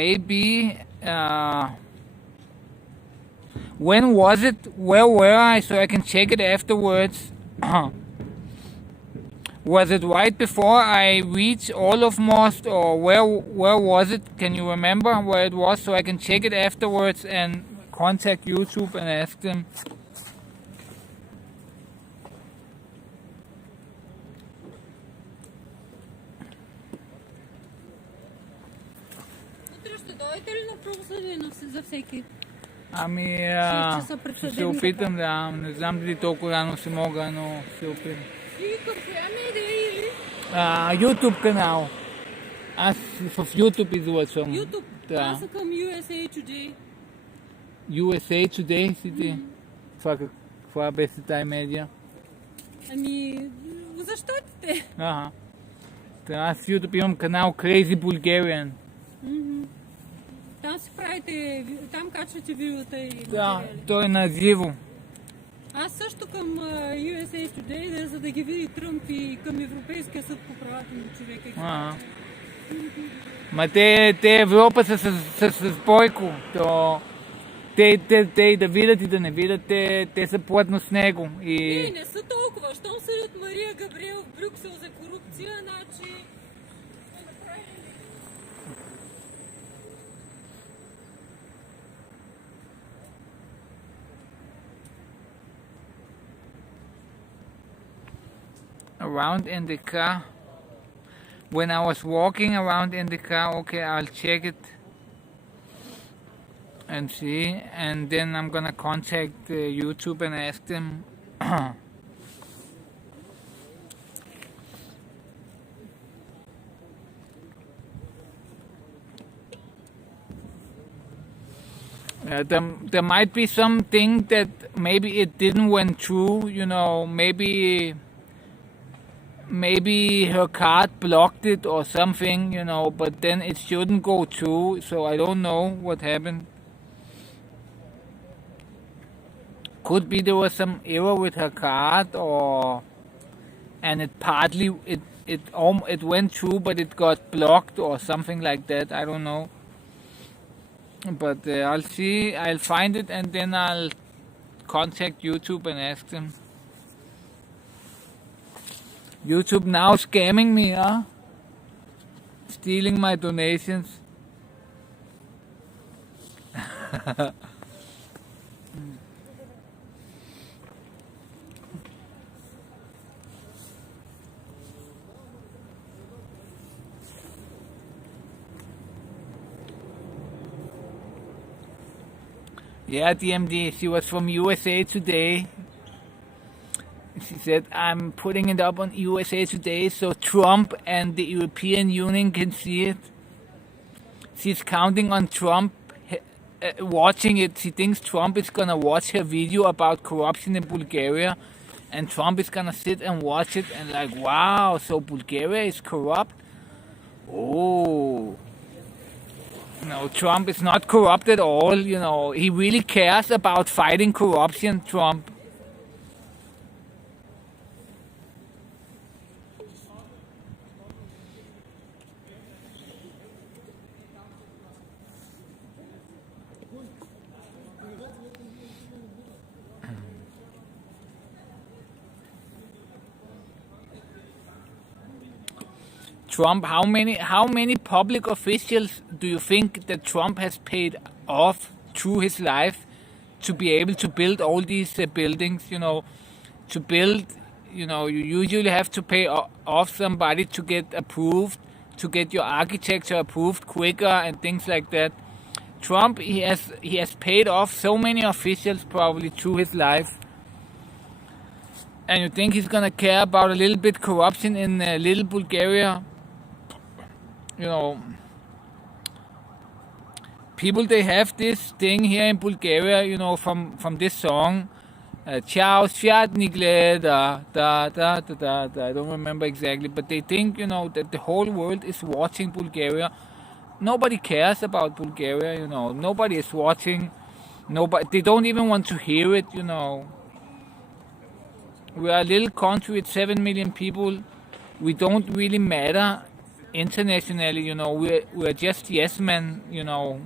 maybe when was it? Where were I? So I can check it afterwards. Was it right before I reached Most, or where was it? Can you remember where it was, so I can check it afterwards and contact YouTube and ask them? Утре ще дойдете ли на правосъдие за всеки? Ами, 6 часа пред ще се съдебната опитам, да. Не знам дали толкова рано ще мога, но ще се опитам. И към коя медия или? YouTube канал. Аз в YouTube излъчвам. YouTube? Да. Аз съм към USA Today. USA Today си ти? Каква беше тая медия? Ами, за щатите. Ага. Аз в YouTube имам канал Crazy Bulgarian. Там си правите, там качвате видеота и Да, материали. той е на живо. Аз също към USA Today, за да ги види Тръмп, и към Европейския съд по правата на човека. Ага. Ма те Европа са с Бойко. То те да видят и да не видят, те са плътно с него. И... Не са толкова. Щом съдят Мария Габриел в Брюксел за корупция, значи... Around in the car. When I was walking around in the car, okay, I'll check it and see, and then I'm gonna contact YouTube and ask them. There might be something that maybe it didn't went through, maybe her card blocked it or something, but then it shouldn't go through, so I don't know what happened. Could be there was some error with her card, and it went through, but it got blocked or something like that. I don't know. But I'll see, I'll find it, and then I'll contact YouTube and ask them. YouTube now scamming me, huh? Stealing my donations. Yeah, DMD, she was from USA Today. She said, I'm putting it up on USA Today so Trump and the European Union can see it. She's counting on Trump watching it. She thinks Trump is going to watch her video about corruption in Bulgaria, and Trump is going to sit and watch it and like, wow, so Bulgaria is corrupt? Oh. No, Trump is not corrupt at all, He really cares about fighting corruption, Trump. Trump, how many public officials do you think that Trump has paid off through his life to be able to build all these buildings? To build, you usually have to pay off somebody to get approved, to get your architecture approved quicker and things like that. Trump, he has paid off so many officials probably through his life. And you think he's gonna care about a little bit corruption in little Bulgaria? People, they have this thing here in Bulgaria, from this song, Ciao, Sviatnigle, da. I don't remember exactly, but they think, that the whole world is watching Bulgaria. Nobody cares about Bulgaria, Nobody is watching. Nobody. They don't even want to hear it, We are a little country with 7 million people. We don't really matter internationally, We're just yes men,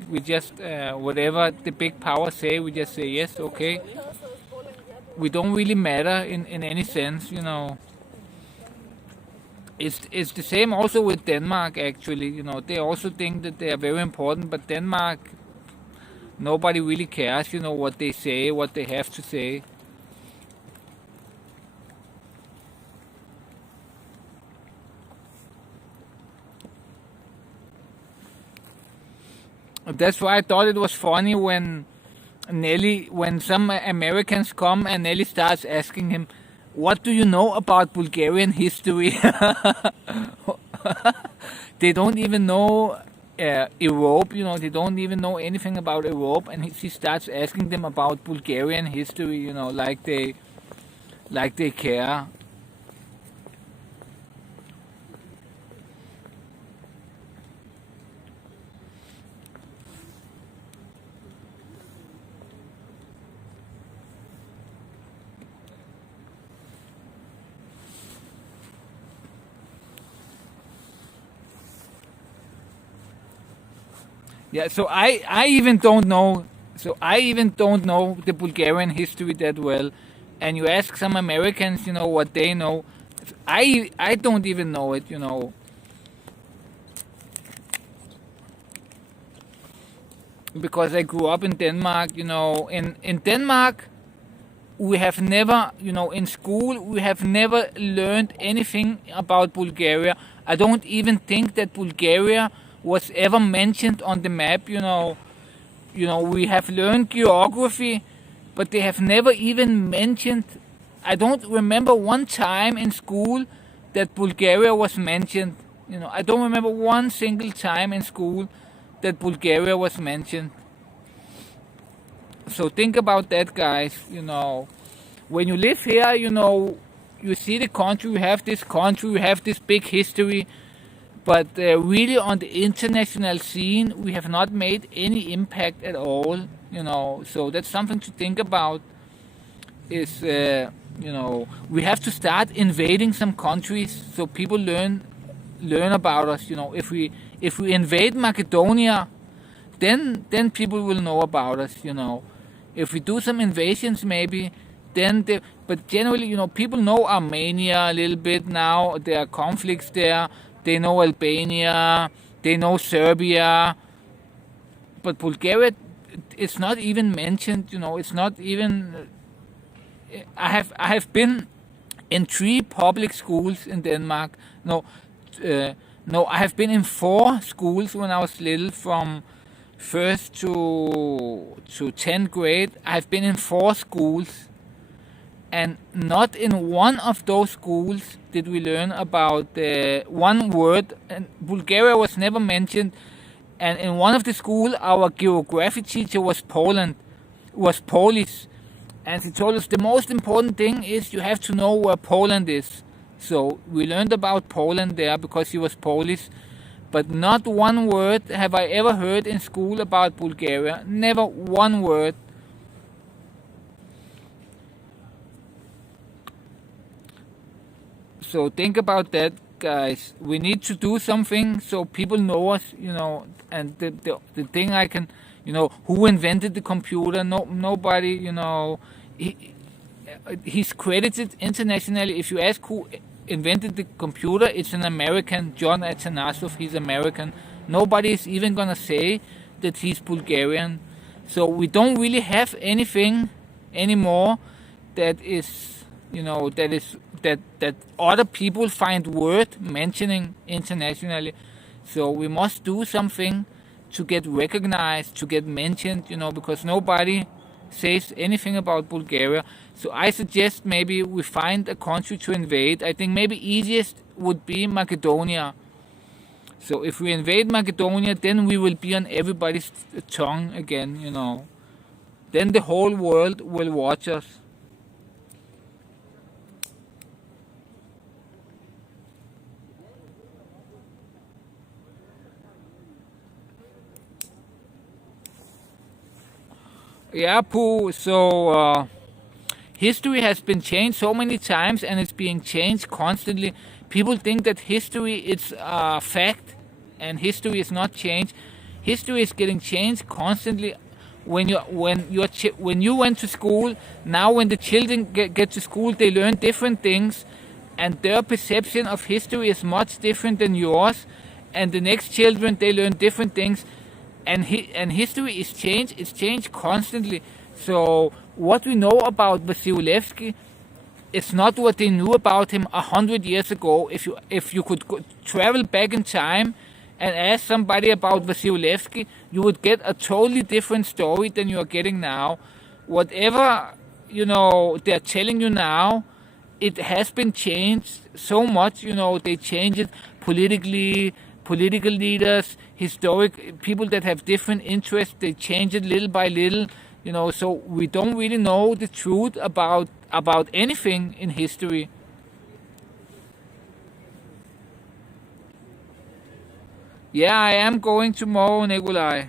We just whatever the big powers say, we just say yes, okay. We don't really matter in any sense, It's the same also with Denmark, actually. They also think that they are very important, but Denmark, nobody really cares, what they say, what they have to say. That's why I thought it was funny when some Americans come and Nelly starts asking him, what do you know about Bulgarian history? They don't even know Europe, they don't even know anything about Europe, and he starts asking them about Bulgarian history, like they care. Yeah, so I even don't know. So I even don't know the Bulgarian history that well. And you ask some Americans, what they know. I don't even know it, Because I grew up in Denmark, In Denmark, we have never, in school, we have never learned anything about Bulgaria. I don't even think that Bulgaria was ever mentioned on the map, We have learned geography, but they have never even mentioned. I don't remember one time in school that Bulgaria was mentioned. I don't remember one single time in school that Bulgaria was mentioned. So think about that, guys. When you live here, you see the country, we have this big history. But really on the international scene, we have not made any impact at all, So that's something to think about. Is we have to start invading some countries so people learn about us. If we invade Macedonia, then people will know about us. If we do some invasions, maybe. But generally, people know Armenia a little bit now. There are conflicts there. They know Albania, they know Serbia, but Bulgaria, it's not even mentioned, it's not even. I have been in 3 public schools in Denmark. No, I have been in 4 schools when I was little, from 1st to 10th grade. I've been in 4 schools. And not in one of those schools did we learn about one word. And Bulgaria was never mentioned. And in one of the schools, our geography teacher was Polish. And he told us the most important thing is you have to know where Poland is. So we learned about Poland there because he was Polish. But not one word have I ever heard in school about Bulgaria. Never one word. So think about that, guys. We need to do something so people know us, And the thing I can, who invented the computer? Nobody, He's credited internationally. If you ask who invented the computer, it's an American, John Atanasov. He's American. Nobody is even gonna say that he's Bulgarian. So we don't really have anything anymore that is, that other people find worth mentioning internationally. So we must do something to get recognized, to get mentioned, because nobody says anything about Bulgaria. So I suggest maybe we find a country to invade. I think maybe easiest would be Macedonia. So if we invade Macedonia, then we will be on everybody's tongue again, Then the whole world will watch us. Yeah, Pooh. So history has been changed so many times, and it's being changed constantly. People think that history is a fact, and history is not changed. History is getting changed constantly. When you went to school, now when the children get to school, they learn different things, and their perception of history is much different than yours. And the next children, they learn different things, and history is changed. It's changed constantly. So what we know about Vasilevsky, it's not what they knew about him 100 years ago. If you could travel back in time and ask somebody about Vasilevsky, you would get a totally different story than you are getting now. Whatever they're telling you now, it has been changed so much. They change it politically. Political leaders, historic people that have different interests, they change it little by little. So we don't really know the truth about anything in history. Yeah, I am going tomorrow, Nikolai.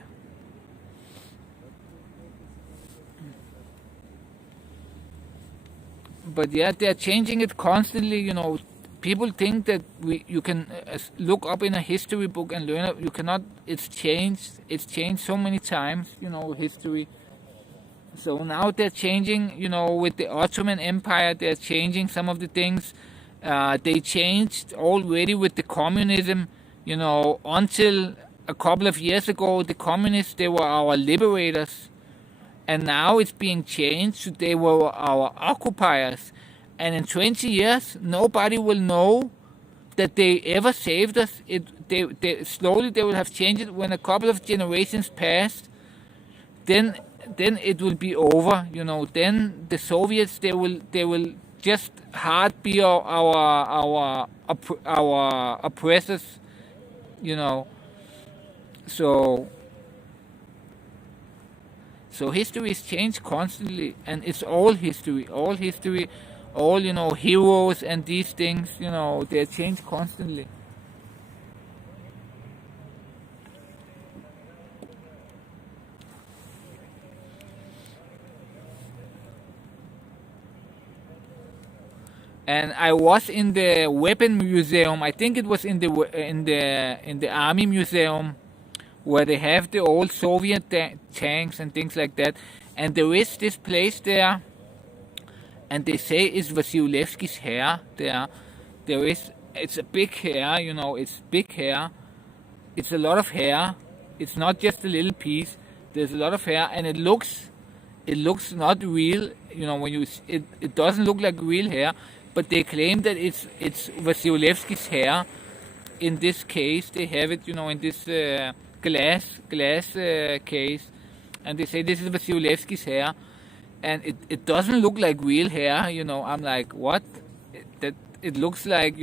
But yeah, they're changing it constantly. People think that you can look up in a history book and learn it. You cannot. It's changed. It's changed so many times. History. So now they're changing. With the Ottoman Empire, they're changing some of the things. They changed already with the communism. Until a couple of years ago, the communists, they were our liberators. And now it's being changed. They were our occupiers. And in 20 years, nobody will know that they ever saved us. Slowly they will have changed it. When a couple of generations passed, then it will be over. Then the Soviets, they will just hard be our oppressors. So history is changed constantly, and it's all history, all heroes and these things, they're changed constantly. And I was in the weapon museum. I think it was in the army museum, where they have the old Soviet tanks and things like that. And there is this place there, and they say it's Vasilevsky's hair there. It's a big hair, it's big hair. It's a lot of hair. It's not just a little piece. There's a lot of hair, and it looks not real. It doesn't look like real hair, but they claim that it's Vasilevsky's hair. In this case, they have it, in this glass case, and they say this is Vasilevsky's hair, and it doesn't look like real hair. I'm like, what? It looks like,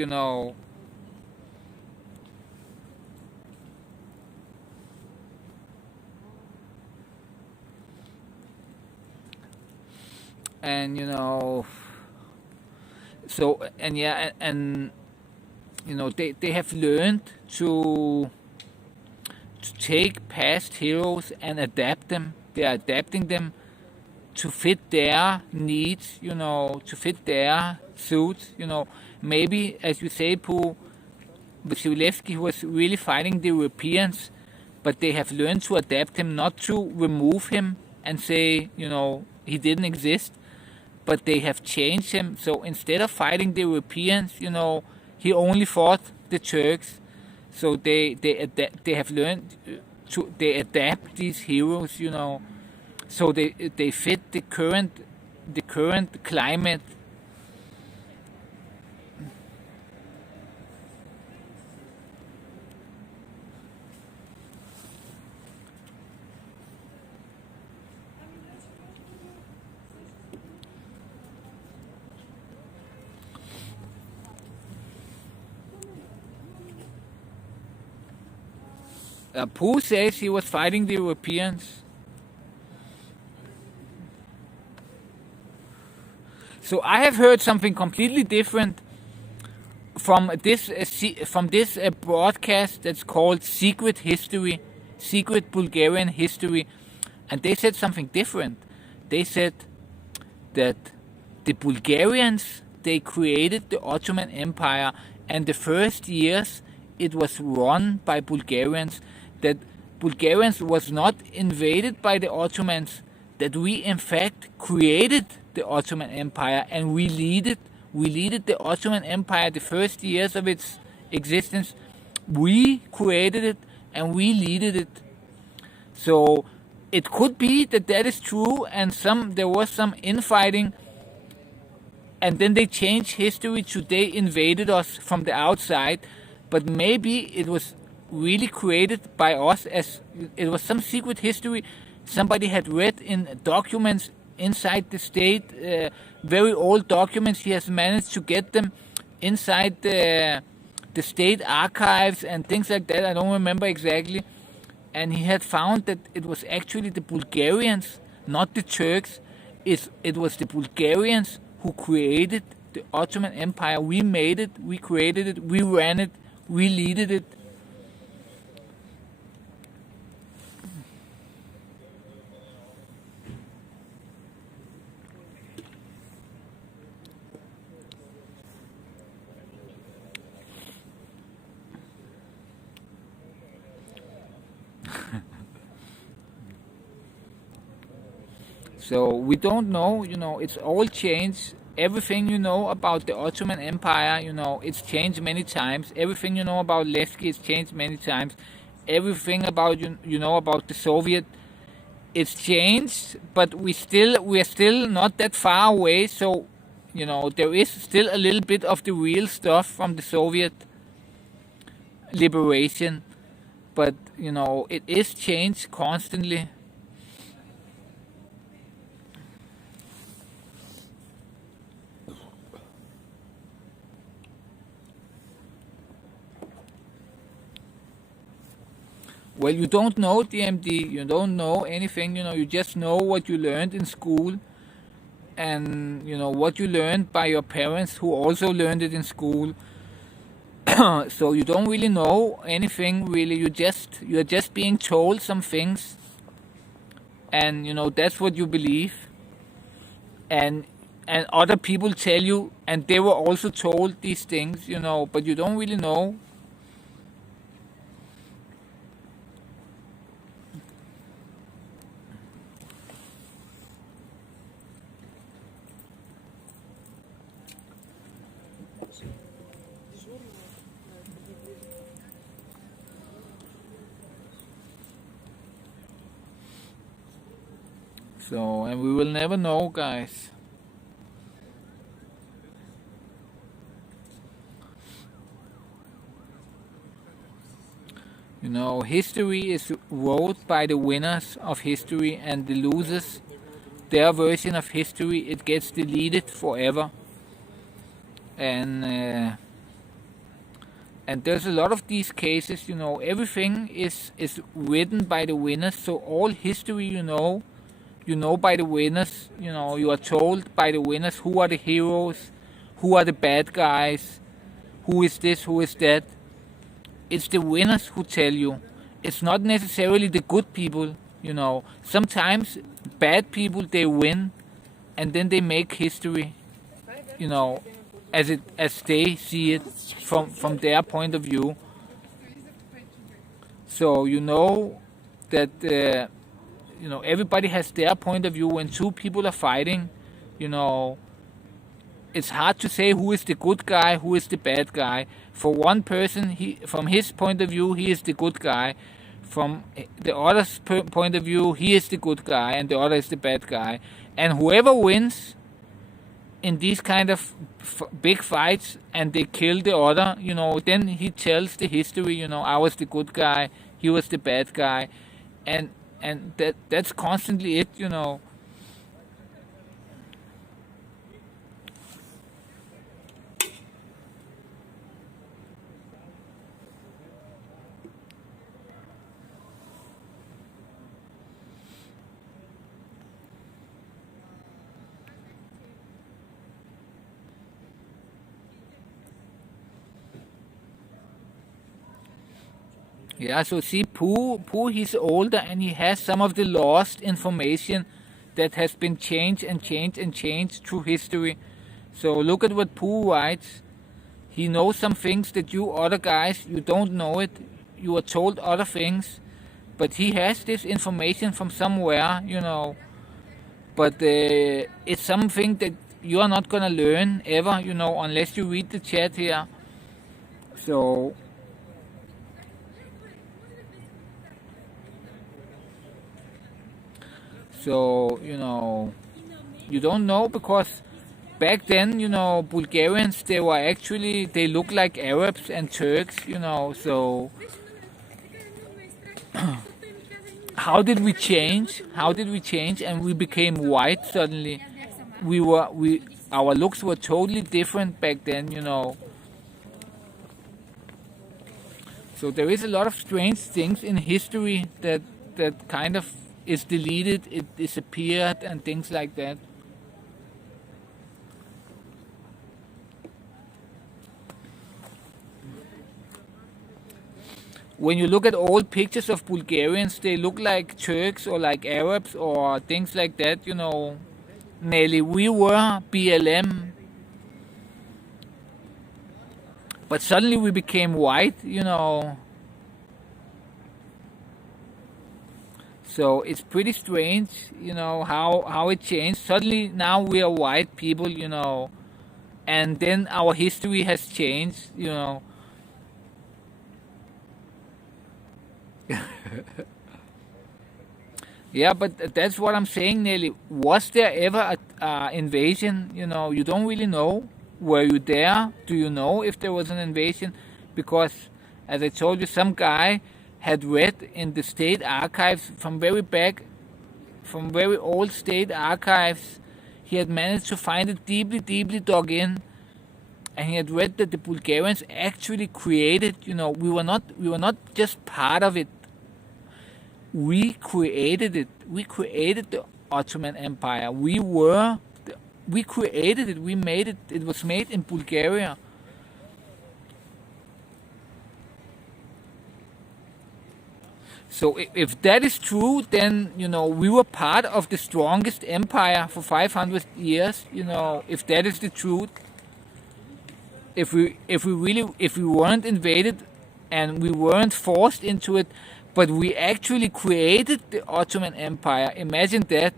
and so, and yeah, and they have learned to take past heroes and adapt them. They are adapting them to fit their needs, to fit their suits. Maybe, as you say, Pooh, Vasilevsky was really fighting the Europeans, but they have learned to adapt him, not to remove him and say, he didn't exist, but they have changed him. So instead of fighting the Europeans, he only fought the Turks. So they have learned they adapt these heroes, so they fit the current climate. Pooh says he was fighting the Europeans. So I have heard something completely different from this broadcast that's called Secret History, Secret Bulgarian History, and they said something different. they said that the Bulgarians, they created the Ottoman Empire, and the first years it was run by Bulgarians, that Bulgarians was not invaded by the Ottomans, that we in fact created the Ottoman Empire, and we leaded the Ottoman Empire the first years of its existence. We created it and we leaded it. So it could be that that is true, and there was some infighting, and then they changed history to they invaded us from the outside, but maybe it was really created by us, as it was some secret history somebody had read in documents inside the state, very old documents. He has managed to get them inside the state archives and things like that. I don't remember exactly. And he had found that it was actually the Bulgarians, not the Turks. It was the Bulgarians who created the Ottoman Empire. We made it, we created it, we ran it, we leaded it. So we don't know, it's all changed. Everything you know about the Ottoman Empire, it's changed many times. Everything you know about Leski is changed many times. Everything about about the Soviet, it's changed, but we are still not that far away. So, there is still a little bit of the real stuff from the Soviet liberation, but it is changed constantly. Well, you don't know DMD, you don't know anything, you just know what you learned in school, and what you learned by your parents who also learned it in school. So you don't really know anything really, you're just being told some things, and that's what you believe, and other people tell you, and they were also told these things, but you don't really know. So, and we will never know, guys. History is wrote by the winners of history, and the losers, their version of history, it gets deleted forever. And there's a lot of these cases, everything is written by the winners. So all history, you know by the winners, you are told by the winners who are the heroes, who are the bad guys, who is this, who is that. It's the winners who tell you. It's not necessarily the good people, Sometimes bad people, they win, and then they make history, as they see it from their point of view. So that everybody has their point of view. When two people are fighting, it's hard to say who is the good guy, who is the bad guy. For one person, from his point of view, he is the good guy. From the other's point of view, he is the good guy, and the other is the bad guy. And whoever wins in these kind of big fights, and they kill the other, then he tells the history, I was the good guy, he was the bad guy, and that's constantly it, Yeah, so see, Pooh, he's older, and he has some of the lost information that has been changed and changed and changed through history. So look at what Pooh writes. He knows some things that you other guys, you don't know it. You are told other things, but he has this information from somewhere, But it's something that you are not gonna learn ever, unless you read the chat here. So you don't know, because back then, Bulgarians, they look like Arabs and Turks, so how did we change? And we became white suddenly. Our looks were totally different back then, So there is a lot of strange things in history that kind of is deleted, it disappeared, and things like that. When you look at old pictures of Bulgarians, they look like Turks or like Arabs or things like that, Nelly, we were BLM, but suddenly we became white, So it's pretty strange, how it changed. Suddenly now we are white people, and then our history has changed, Yeah, but that's what I'm saying, Nelly. Was there ever a invasion? You don't really know. Were you there? Do you know if there was an invasion? Because, as I told you, some guy had read in the state archives from very back, from very old state archives. He had managed to find it deeply, deeply dug in, and he had read that the Bulgarians actually created. We were not just part of it. We created it. We created the Ottoman Empire. We created it. We made it. It was made in Bulgaria. So if that is true, then we were part of the strongest empire for 500 years. If that is the truth, if we weren't invaded and we weren't forced into it, but we actually created the Ottoman Empire. Imagine that.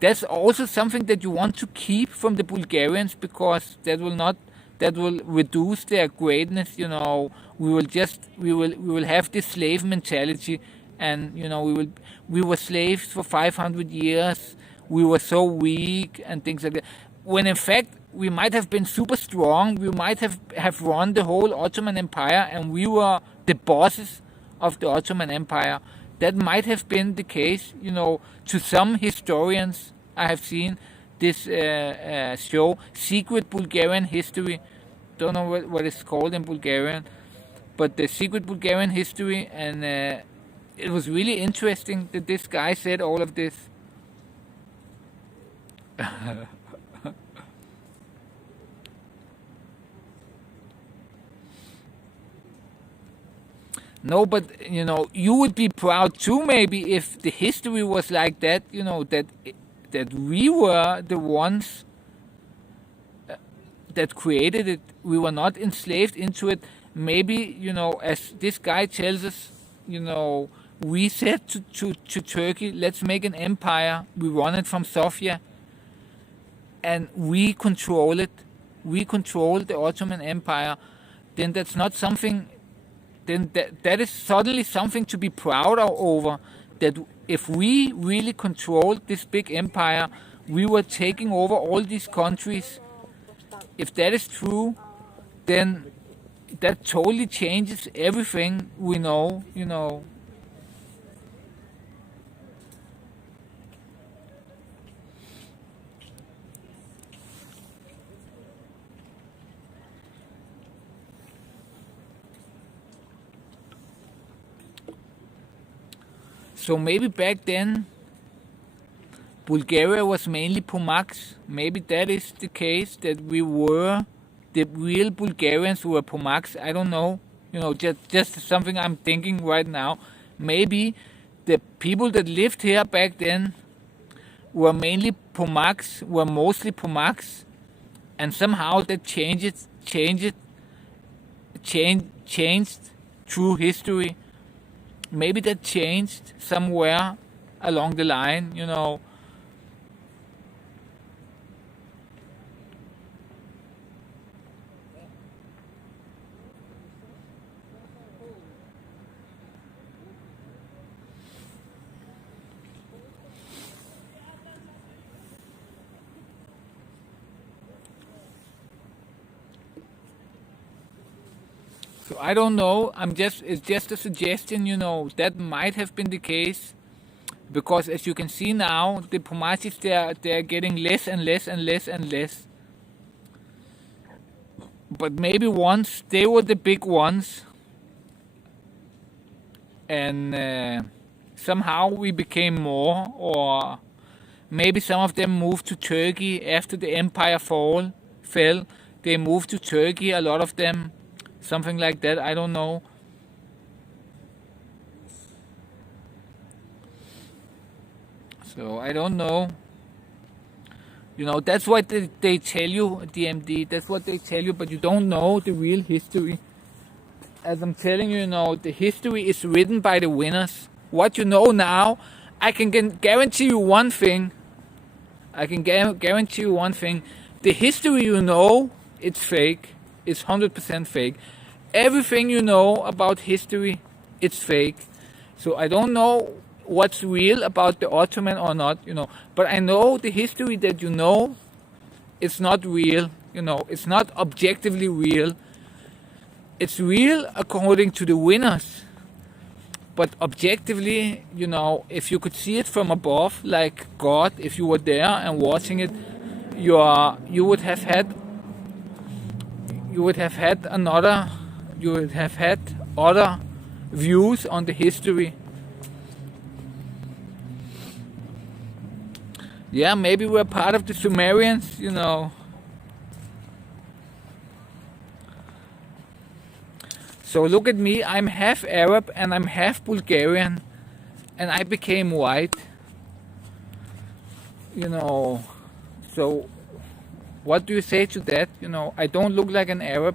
That's also something that you want to keep from the Bulgarians, because that will reduce their greatness. We will have this slave mentality, and we were slaves for 500 years. We were so weak and things like that. When in fact we might have been super strong. We might have run the whole Ottoman Empire, and we were the bosses of the Ottoman Empire. That might have been the case, to some historians. I have seen this show, Secret Bulgarian History. Don't know what it's called in Bulgarian, but the Secret Bulgarian History, and it was really interesting that this guy said all of this. No, but you would be proud too, maybe, if the history was like that. That we were the ones that created it. We were not enslaved into it. Maybe as this guy tells us, we said to Turkey, let's make an empire. We run it from Sofia, and we control it. We control the Ottoman Empire. Then that's not something. Then that is suddenly something to be proud of over, that if we really controlled this big empire, we were taking over all these countries. If that is true, then that totally changes everything we know, So maybe back then, Bulgaria was mainly Pomaks. Maybe that is the case, that we were the real Bulgarians who were Pomaks. I don't know. Just something I'm thinking right now. Maybe the people that lived here back then, were mainly Pomaks, were mostly Pomaks, and somehow that changed through history. Maybe that changed somewhere along the line, you know. So I don't know. It's just a suggestion, you know. That might have been the case, because as you can see now, the Pomachis, they're getting less and less and less and less. But maybe once they were the big ones, and somehow we became more, or maybe some of them moved to Turkey after the empire fell. They moved to Turkey, a lot of them. Something like that, I don't know. So I don't know. You know, that's what they tell you at DMD. That's what they tell you, but you don't know the real history. As I'm telling you, you know, the history is written by the winners. What you know now, I can guarantee you one thing. Guarantee you one thing. The history you know, it's fake. It's 100% fake. Everything you know about history, it's fake. So I don't know what's real about the Ottoman or not, you know. But I know the history that you know, it's not real, you know. It's not objectively real. It's real according to the winners. But objectively, you know, if you could see it from above, like God, if you were there and watching it, you would have had other views on the history. Yeah, maybe we're part of the Sumerians, you know. So look at me, I'm half Arab and I'm half Bulgarian, and I became white, you know. So what do you say to that? You know, I don't look like an Arab.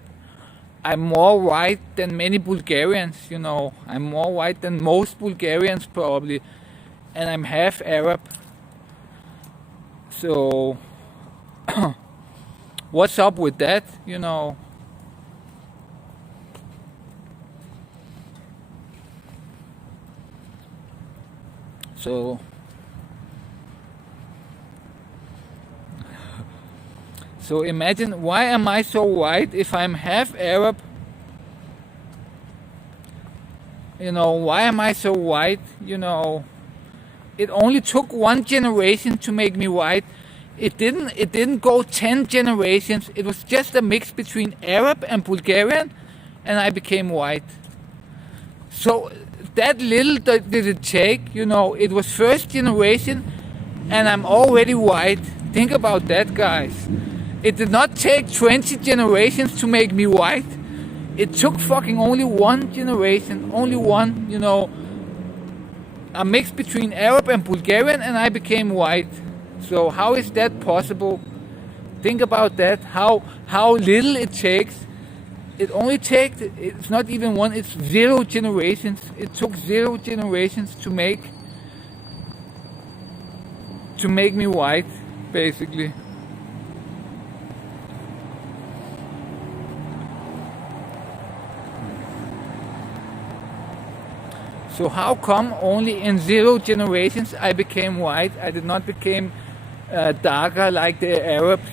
I'm more white than many Bulgarians, you know. I'm more white than most Bulgarians probably, and I'm half Arab. So what's up with that, you know? So imagine, why am I so white if I'm half Arab? You know, why am I so white? You know, it only took one generation to make me white. It didn't go 10 generations. It was just a mix between Arab and Bulgarian, and I became white. So that little did it take, you know. It was first generation, and I'm already white. Think about that, guys. It did not take 20 generations to make me white. It took fucking only one generation, only one, you know. A mix between Arab and Bulgarian, and I became white. So how is that possible? Think about that, how little it takes. It only takes, it's not even one, it's 0 generations. It took 0 generations to make me white, basically. So how come only in 0 generations I became white? I did not become darker like the Arabs.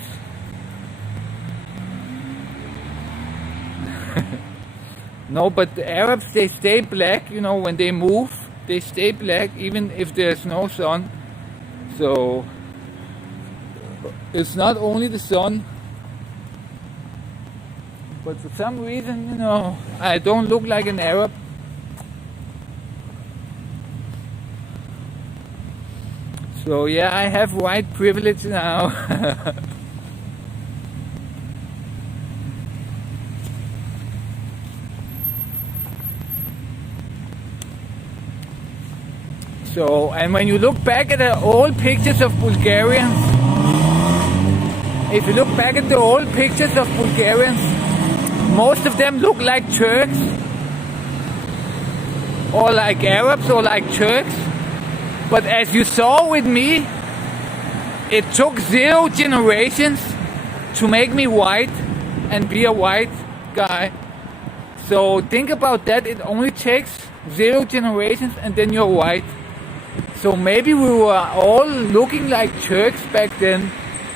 No, but the Arabs, they stay black, you know, when they move, they stay black even if there's no sun. So it's not only the sun, but for some reason, you know, I don't look like an Arab. So yeah, I have white privilege now. So, and when you look back at the old pictures of Bulgarians, if you look back at the old pictures of Bulgarians, most of them look like Turks, or like Arabs, or like Turks. But as you saw with me, it took 0 generations to make me white and be a white guy. So think about that. It only takes 0 generations and then you're white. So maybe we were all looking like Turks back then,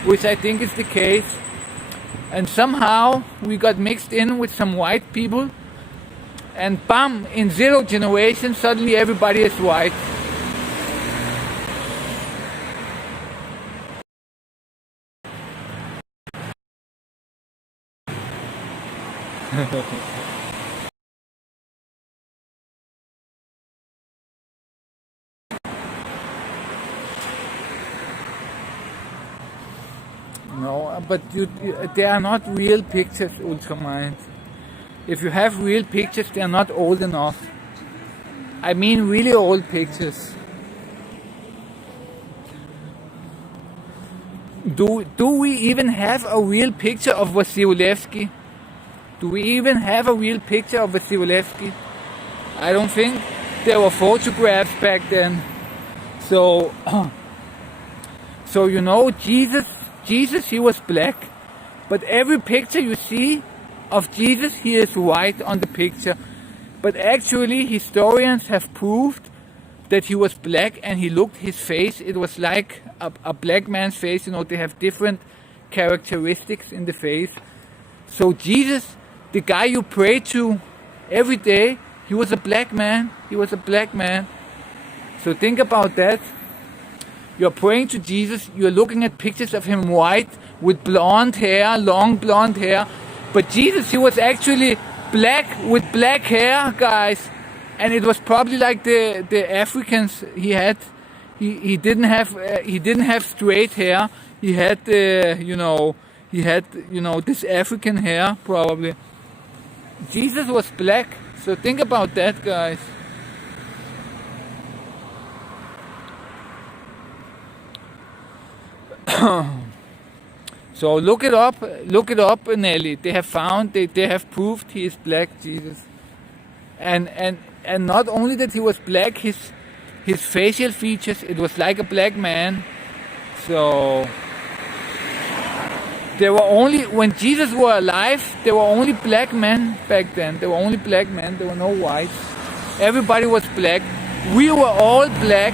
which I think is the case. And somehow we got mixed in with some white people, and bam, in 0 generations suddenly everybody is white. No, but they are not real pictures, Ultramind. If you have real pictures, they are not old enough. I mean really old pictures. Do we even have a real picture of Vasilevsky? Do we even have a real picture of Vasilevsky? I don't think. There were photographs back then. So, so you know, Jesus, he was black. But every picture you see of Jesus, he is white on the picture. But actually, historians have proved that he was black, and he looked, his face, it was like a black man's face. You know, they have different characteristics in the face. So Jesus, the guy you pray to every day, he was a black man. He was a black man. So think about that. You're praying to Jesus, you're looking at pictures of him white with blonde hair, long blonde hair. But Jesus, he was actually black with black hair, guys. And it was probably like the Africans he had. He didn't have straight hair. He had this African hair probably. Jesus was black. So think about that, guys. So look it up, Nelly. They have found, they have proved he is black, Jesus. And not only that he was black, his facial features, it was like a black man. So there were only, when Jesus was alive, there were only black men back then. There were only black men, there were no whites. Everybody was black. We were all black.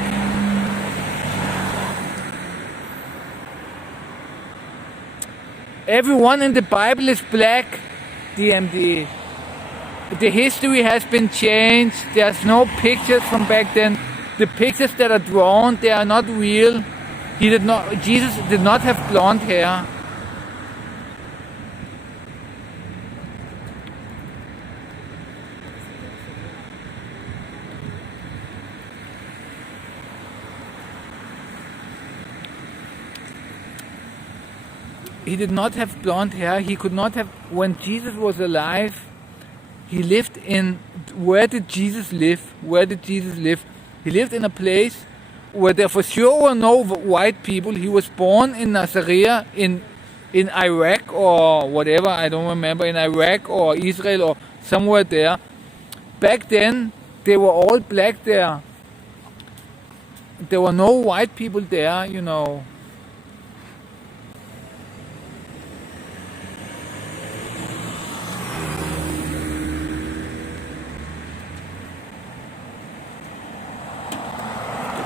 Everyone in the Bible is black, DMD. The history has been changed. There's no pictures from back then. The pictures that are drawn, they are not real. Jesus did not have blonde hair. He did not have blonde hair. He could not have, when Jesus was alive, he lived in, where did Jesus live? Where did Jesus live? He lived in a place where there for sure were no white people. He was born in Nazareth in Iraq or whatever, I don't remember, in Iraq or Israel or somewhere there. Back then, they were all black there. There were no white people there, you know.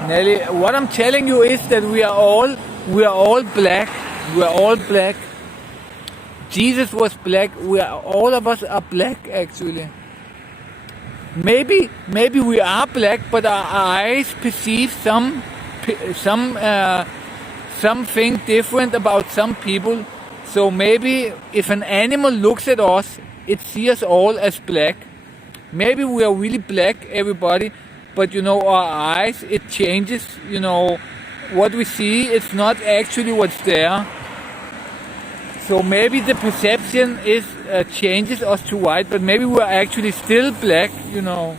Nelly, what I'm telling you is that we are all black. We are all black. Jesus was black. All of us are black, actually. Maybe we are black, but our eyes perceive something different about some people. So maybe if an animal looks at us, it sees us all as black. Maybe we are really black, everybody. But you know, our eyes, it changes, you know, what we see, it's not actually what's there. So maybe the perception is changes us to white, but maybe we're actually still black, you know.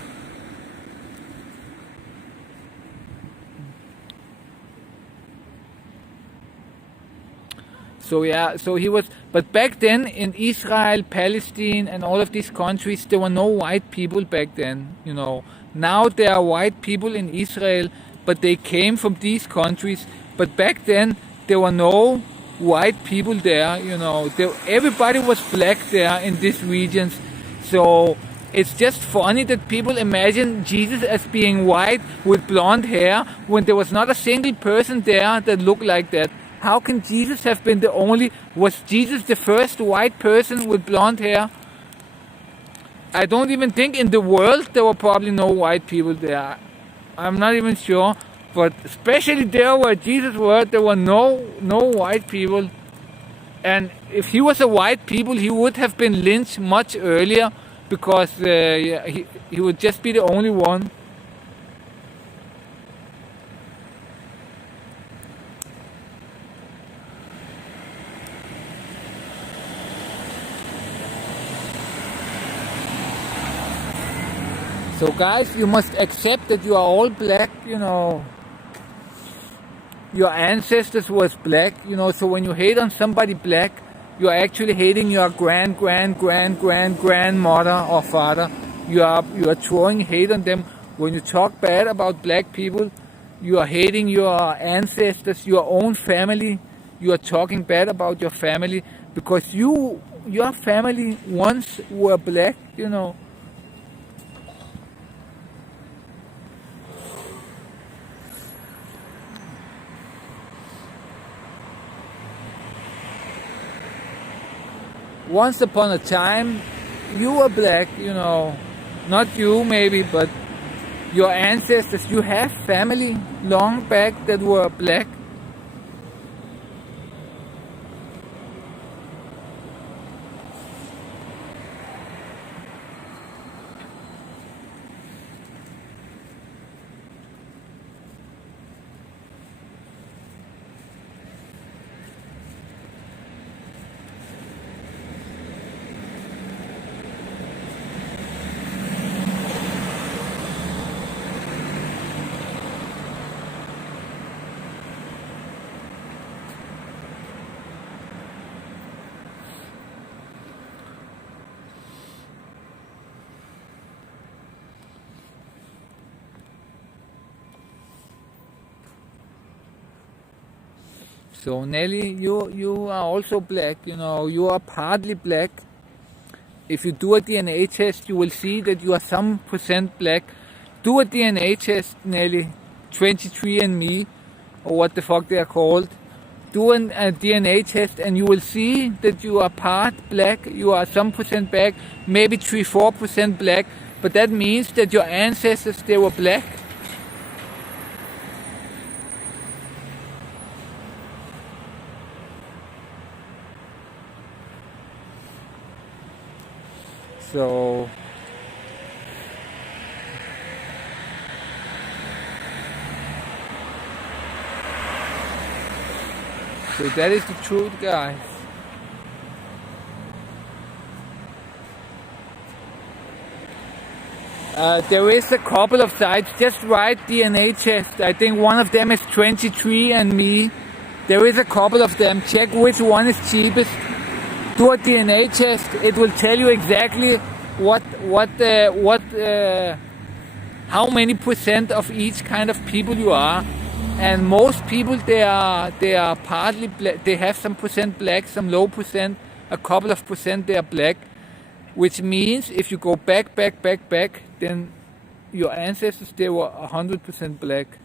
So yeah, so he was, but back then in Israel, Palestine, and all of these countries, there were no white people back then, you know. Now there are white people in Israel, but they came from these countries. But back then there were no white people there, you know. Everybody was black there in these regions. So it's just funny that people imagine Jesus as being white with blonde hair when there was not a single person there that looked like that. How can Jesus have been the only? Was Jesus the first white person with blonde hair? I don't even think in the world there were probably no white people there. I'm not even sure. But especially there where Jesus was, there were no white people. And if he was a white people, he would have been lynched much earlier, because he would just be the only one. So guys, you must accept that you are all black, you know. Your ancestors was black, you know, so when you hate on somebody black, you are actually hating your grandmother or father. You are throwing hate on them. When you talk bad about black people, you are hating your ancestors, your own family. You are talking bad about your family because your family once were black, you know. Once upon a time, you were black, you know. Not you maybe, but your ancestors. You have family long back that were black. So Nelly, you are also black, you know, you are partly black. If you do a DNA test, you will see that you are some percent black. Do a DNA test, Nelly, 23andMe, or what the fuck they are called. Do a DNA test and you will see that you are part black, you are some percent black, maybe 3-4% black, but that means that your ancestors, they were black. So that is the truth, guys. There is a couple of sites. Just write DNA test. I think one of them is 23andMe. There is a couple of them. Check which one is cheapest. Do a DNA test. It will tell you exactly how many percent of each kind of people you are. And most people, they are partly black. They have some percent black, some low percent, a couple of percent they are black. Which means if you go back, then your ancestors, they were 100% black.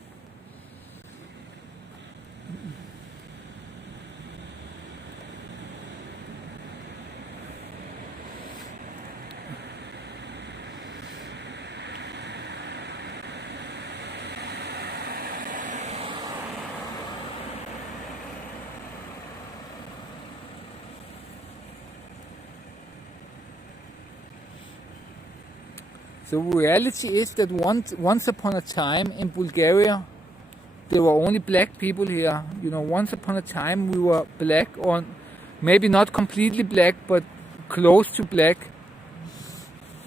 The reality is that once upon a time in Bulgaria, there were only black people here. You know, once upon a time we were black, or maybe not completely black, but close to black.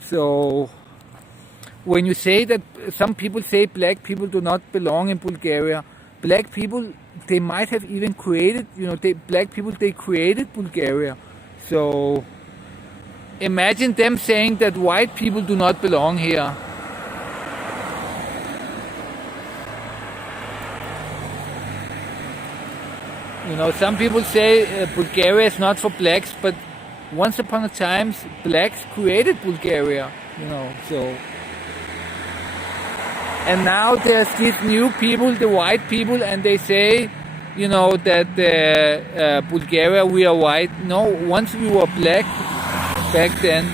So when you say that some people say black people do not belong in Bulgaria, black people, they might have even created, black people, they created Bulgaria. So imagine them saying that white people do not belong here. Some people say Bulgaria is not for blacks, but once upon a time, blacks created Bulgaria, so. And now there's these new people, the white people, and they say, that Bulgaria, we are white. No, once we were black, back then,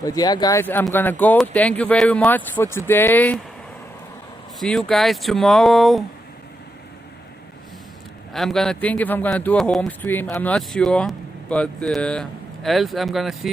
But yeah, guys, I'm gonna go. Thank you very much for today. See you guys tomorrow. I'm gonna think if I'm gonna do a home stream. I'm not sure, but else I'm gonna see you